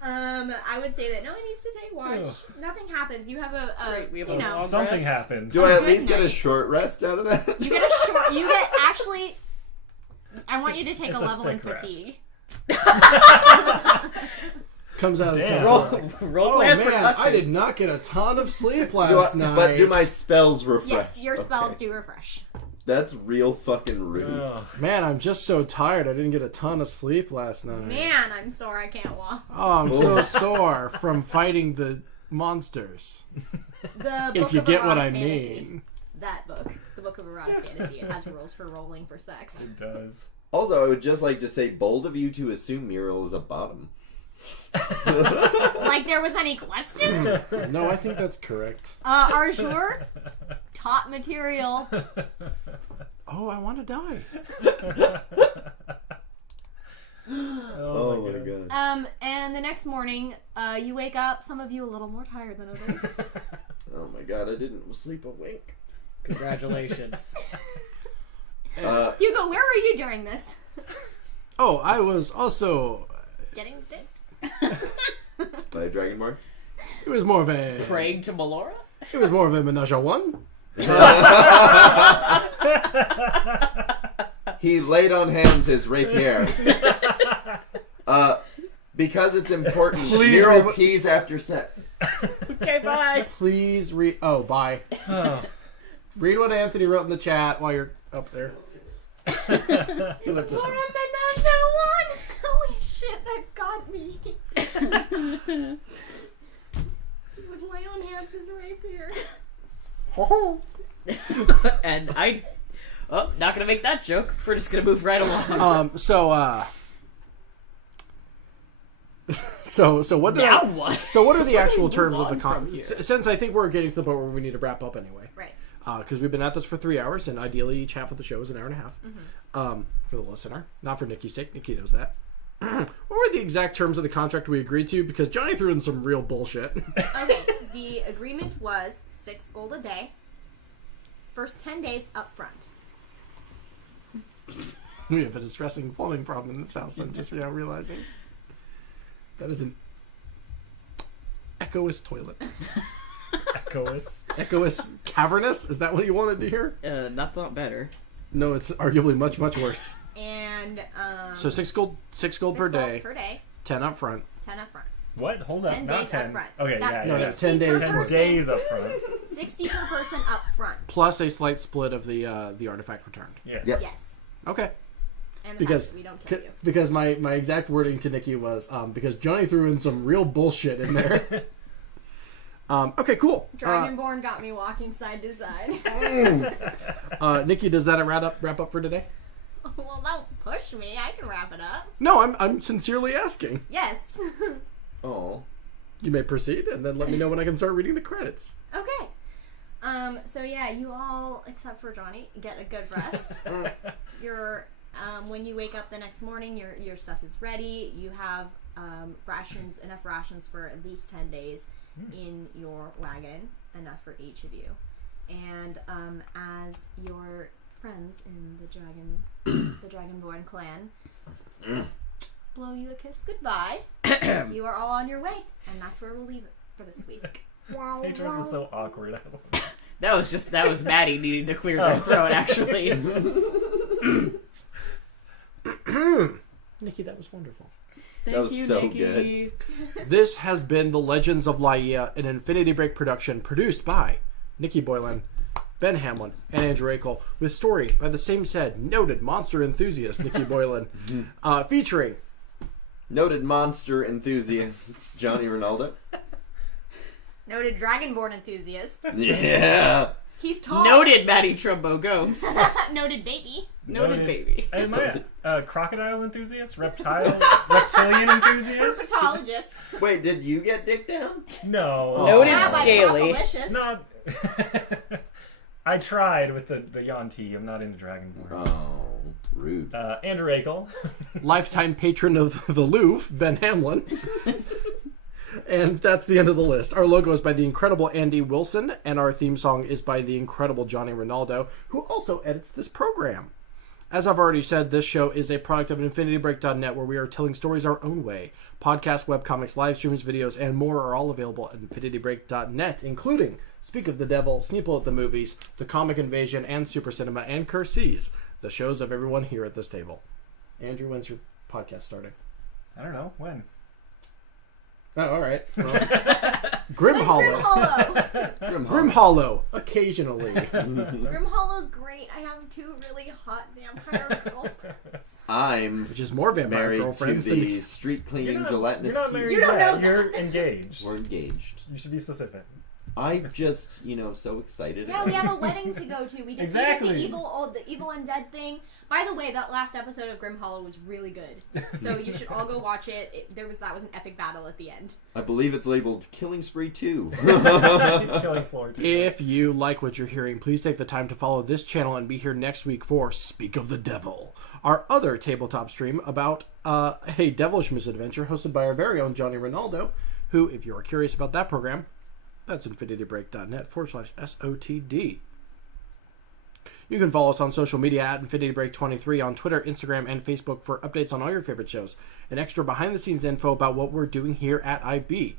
I would say that no one needs to take watch. Ugh. Nothing happens. You have Great, we have a you know, long Something rest. happened. Do I at good least get a night. short rest out of that? you get a short. You get actually. I want you to take It's a a level in thick rest. fatigue. Comes out of the Damn. Roll Oh play as man, production. I did not get a ton of sleep last night. But do my spells refresh? Yes, your spells Okay. do refresh. That's real fucking rude. Ugh. Man, I'm just so tired. I didn't get a ton of sleep last night. Man, I'm sore. I can't walk. Oh, I'm so sore from fighting the monsters. The book If you of get what I erotic fantasy. mean. That book, the book of erotic fantasy, it has rules for rolling for sex. It does. Also, I would just like to say, bold of you to assume Myriil is a bottom. Like there was any question? No, I think that's correct. Arjur, top material. Oh, I want to die. Oh my god. And the next morning, you wake up. Some of you a little more tired than others. Oh my god, I didn't sleep a wink. Congratulations. Hugo, where were you during this? Oh, I was also... Getting dicked? By a Dragonborn? It was more of a... Praying to Melora? It was more of a menage a one. He laid on hands his rapier. Because it's important, Please Myriil pees after sex. Okay, bye. Please read... Oh, bye. Oh. Read what Anthony wrote in the chat while you're up there. He left this What one. a menage a one! Holy shit, that got me. It was Leon Hans's rapier. And I... Oh, not gonna make that joke. We're just gonna move right along. So what did Now I, what? So what are the actual Move terms of the on con? from here. Since I think we're getting to the point where we need to wrap up anyway. Right. Because we've been at this for 3 hours, and ideally each half of the show is an hour and a half. Mm-hmm. For the listener, not for Nikki's sake. Nikki knows that. What were the exact terms of the contract we agreed to? Because Johnny threw in some real bullshit. Okay, the agreement was 6 gold a day. First 10 days up front. We have a distressing plumbing problem in this house. I'm just now realizing that is an echoous toilet. Echoous. Echoous cavernous? Is that what you wanted to hear? That's not better. No, it's arguably much worse. And So 6 gold per day, per day, 10 up front. 10 up front. What? Hold up. 10 not days 10. up front. Okay, That's No, yeah. no, 60 10 days per 10 person. days up front. 60 per person up front. Plus a slight split of the artifact returned. Yes. Yep. Yes. Okay. And the Because fact that we don't kill you. because my exact wording to Nikki was because Johnny threw in some real bullshit in there. Okay, cool. Dragonborn got me walking side to side. Nikki, does that wrap up for today? Well, don't push me. I can wrap it up. No, I'm sincerely asking. Yes. Oh. You may proceed, and then let me know when I can start reading the credits. Okay. So yeah, you all, except for Johnny, get a good rest. When you wake up the next morning, your stuff is ready. You have enough rations for at least 10 days in your wagon, enough for each of you. And as your friends in the Dragonborn clan blow you a kiss goodbye, you are all on your way, and that's where we'll leave it for this week. Petros is so awkward. That was Maddie needing to clear their throat, actually. Nikki, that was wonderful. That was so Nikki. good. This has been The Legends of Laía, an Infinity Break production produced by Nikki Boylan, Ben Hamlin, and Andrew Akel, with story by the same said noted monster enthusiast Nikki Boylan, featuring Noted monster enthusiast Johnny Ronaldo. Noted Dragonborn enthusiast. Yeah. He's tall. Noted Maddie Trumbo Ghost. Noted baby. Noted baby. Am I a crocodile enthusiast? Reptilian enthusiast? Herpetologist. Wait, did you get dick down? No. Noted Yeah, by scaly. Delicious. Not. I tried with the yuan-ti. I'm not into Dragonborn. Oh, rude. Andrew Akel. lifetime patron of the Louvre, Ben Hamlin. And that's the end of the list. Our logo is by the incredible Andy Wilson, and our theme song is by the incredible Johnny Ronaldo, who also edits this program. As I've already said, this show is a product of InfinityBreak.net, where we are telling stories our own way. Podcasts, webcomics, live streams, videos, and more are all available at InfinityBreak.net, including Speak of the Devil, Sneeple at the Movies, The Comic Invasion, and Super Cinema, and Curses, the shows of everyone here at this table. Andrew, when's your podcast starting? I don't know. When? Oh, all right. Grim It's Hollow. Grim Hollow. Grim Hollow, occasionally. Grim Hollow's great. I have 2 really hot vampire girlfriends. I'm Which is more vampire married to girlfriends the than street cleaning You're gelatinous not cube. married You don't yet. know that. You're engaged. We're engaged. You should be specific. I'm just, so excited. Yeah, we have a wedding to go to. We defeated Exactly. the evil undead thing. By the way, that last episode of Grim Hollow was really good. So you should all go watch it. That was an epic battle at the end. I believe it's labeled Killing Spree 2. Killing floor. If you like what you're hearing, please take the time to follow this channel and be here next week for Speak of the Devil, our other tabletop stream about a devilish misadventure hosted by our very own Johnny Ronaldo, who, if you are curious about that program, that's InfinityBreak.net/SOTD. You can follow us on social media at InfinityBreak23 on Twitter, Instagram, and Facebook for updates on all your favorite shows and extra behind-the-scenes info about what we're doing here at IB.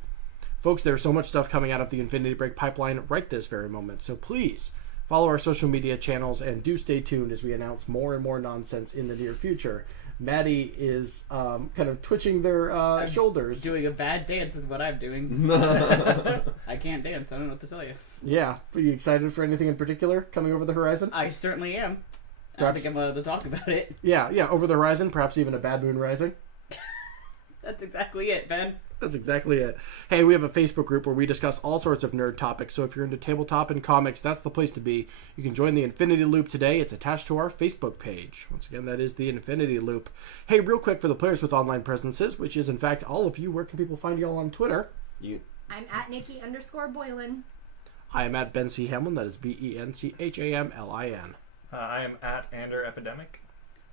Folks, there's so much stuff coming out of the Infinity Break pipeline right this very moment, so please follow our social media channels and do stay tuned as we announce more and more nonsense in the near future. Maddie is kind of twitching their shoulders. Doing a bad dance is what I'm doing. I can't dance. I don't know what to tell you. Yeah. Are you excited for anything in particular coming over the horizon? I certainly am. I don't Perhaps- think I'm allowed to talk about it. Yeah, over the horizon. Perhaps even a bad moon rising. That's exactly it, Ben. That's exactly it. Hey, we have a Facebook group where we discuss all sorts of nerd topics, so if you're into tabletop and comics, that's the place to be. You can join the Infinity Loop today. It's attached to our Facebook page. Once again, that is the Infinity Loop. Hey, real quick for the players with online presences, which is in fact all of you, where can people find y'all on Twitter? I'm at Nikki_Boylan. I am at Ben C. Hamlin, that is BenChamlin. I am at Ander Epidemic.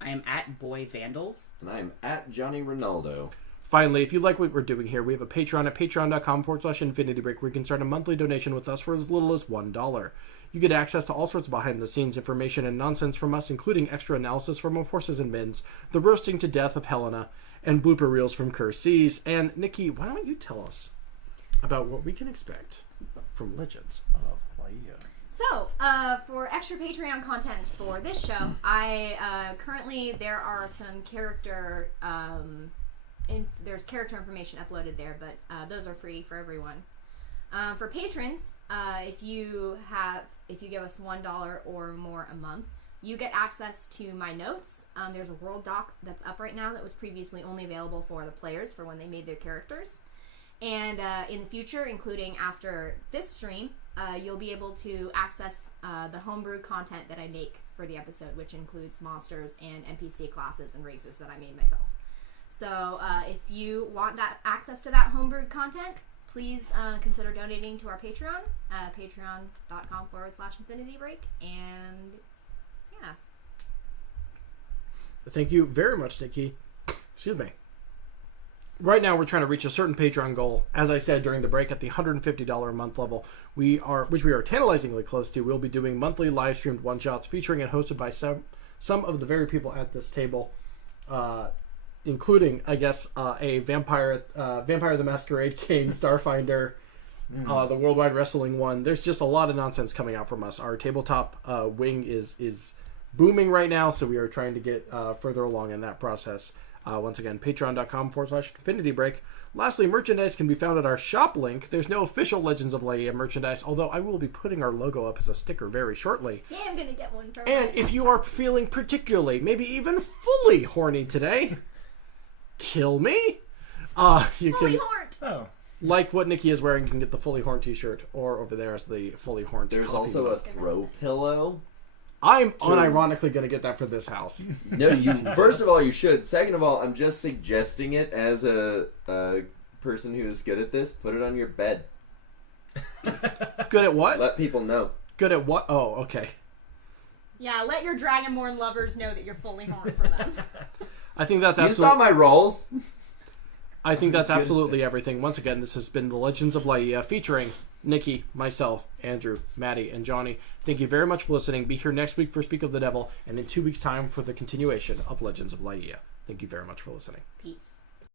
I am at Boy Vandals. And I'm at Johnny Ronaldo. Finally, if you like what we're doing here, we have a Patreon at patreon.com/InfinityBreak where you can start a monthly donation with us for as little as $1. You get access to all sorts of behind-the-scenes information and nonsense from us, including extra analysis from Of Horses and Mins, the roasting to death of Helena, and blooper reels from Curses. And Nikki, why don't you tell us about what we can expect from Legends of Laía? So, for extra Patreon content for this show, currently there are some character... there's character information uploaded there, but those are free for everyone. For patrons, if you give us $1 or more a month, you get access to my notes. There's a world doc that's up right now that was previously only available for the players for when they made their characters. And in the future, including after this stream, you'll be able to access the homebrew content that I make for the episode, which includes monsters and NPC classes and races that I made myself. So if you want that access to that homebrewed content, please consider donating to our Patreon, patreon.com/infinitybreak. And yeah. Thank you very much, Nikki. Excuse me. Right now, we're trying to reach a certain Patreon goal. As I said during the break, at the $150 a month level, which we are tantalizingly close to. We'll be doing monthly live streamed one shots featuring and hosted by some of the very people at this table, including, I guess, a Vampire the Masquerade King, Starfinder, the Worldwide Wrestling one. There's just a lot of nonsense coming out from us. Our tabletop wing is booming right now, so we are trying to get further along in that process. Once again, patreon.com/infinitybreak. Lastly, merchandise can be found at our shop link. There's no official Legends of Laía merchandise, although I will be putting our logo up as a sticker very shortly. Yeah, I'm gonna get one for And if you are feeling particularly, maybe even fully horny today, kill me. You fully can, horned. Oh. like what Nikki is wearing, you can get the fully horned t-shirt, or over there is the fully horned There's coffee also a mug. throw pillow. I'm unironically going to get that for this house. No, you. First of all, you should. Second of all, I'm just suggesting it as a person who is good at this. Put it on your bed. Good at what? Let people know. Good at what? Oh, okay. Yeah, let your Dragonborn lovers know that you're fully horned for them. I think that's You saw absolutely. my rolls. I think that's absolutely everything. Once again, this has been the Legends of Laía featuring Nikki, myself, Andrew, Maddie, and Johnny. Thank you very much for listening. Be here next week for Speak of the Devil, and in 2 weeks' time for the continuation of Legends of Laía. Thank you very much for listening. Peace.